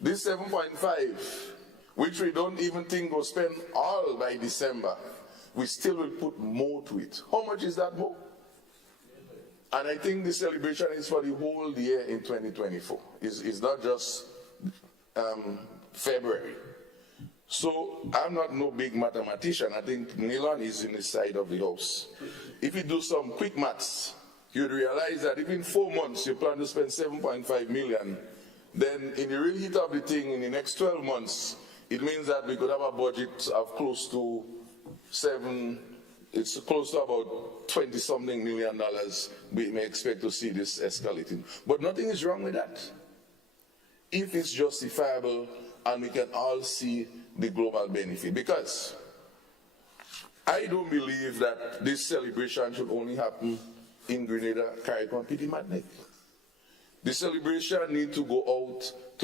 this 7.5, which we don't even think will spend all by December, we still will put more to it. How much is that more? And I think the celebration is for the whole year in 2024. It's not just February. So I'm not no big mathematician. I think Nilon is in the side of the house. If you do some quick maths, you'd realize that if in 4 months you plan to spend 7.5 million, then in the real heat of the thing, in the next 12 months, it means that we could have a budget of close to it's close to about $20-something million. We may expect to see this escalating. But nothing is wrong with that, if it's justifiable and we can all see the global benefit. Because I don't believe that this celebration should only happen in Grenada, CARICOM, PD, Martinique. The celebration needs to go out to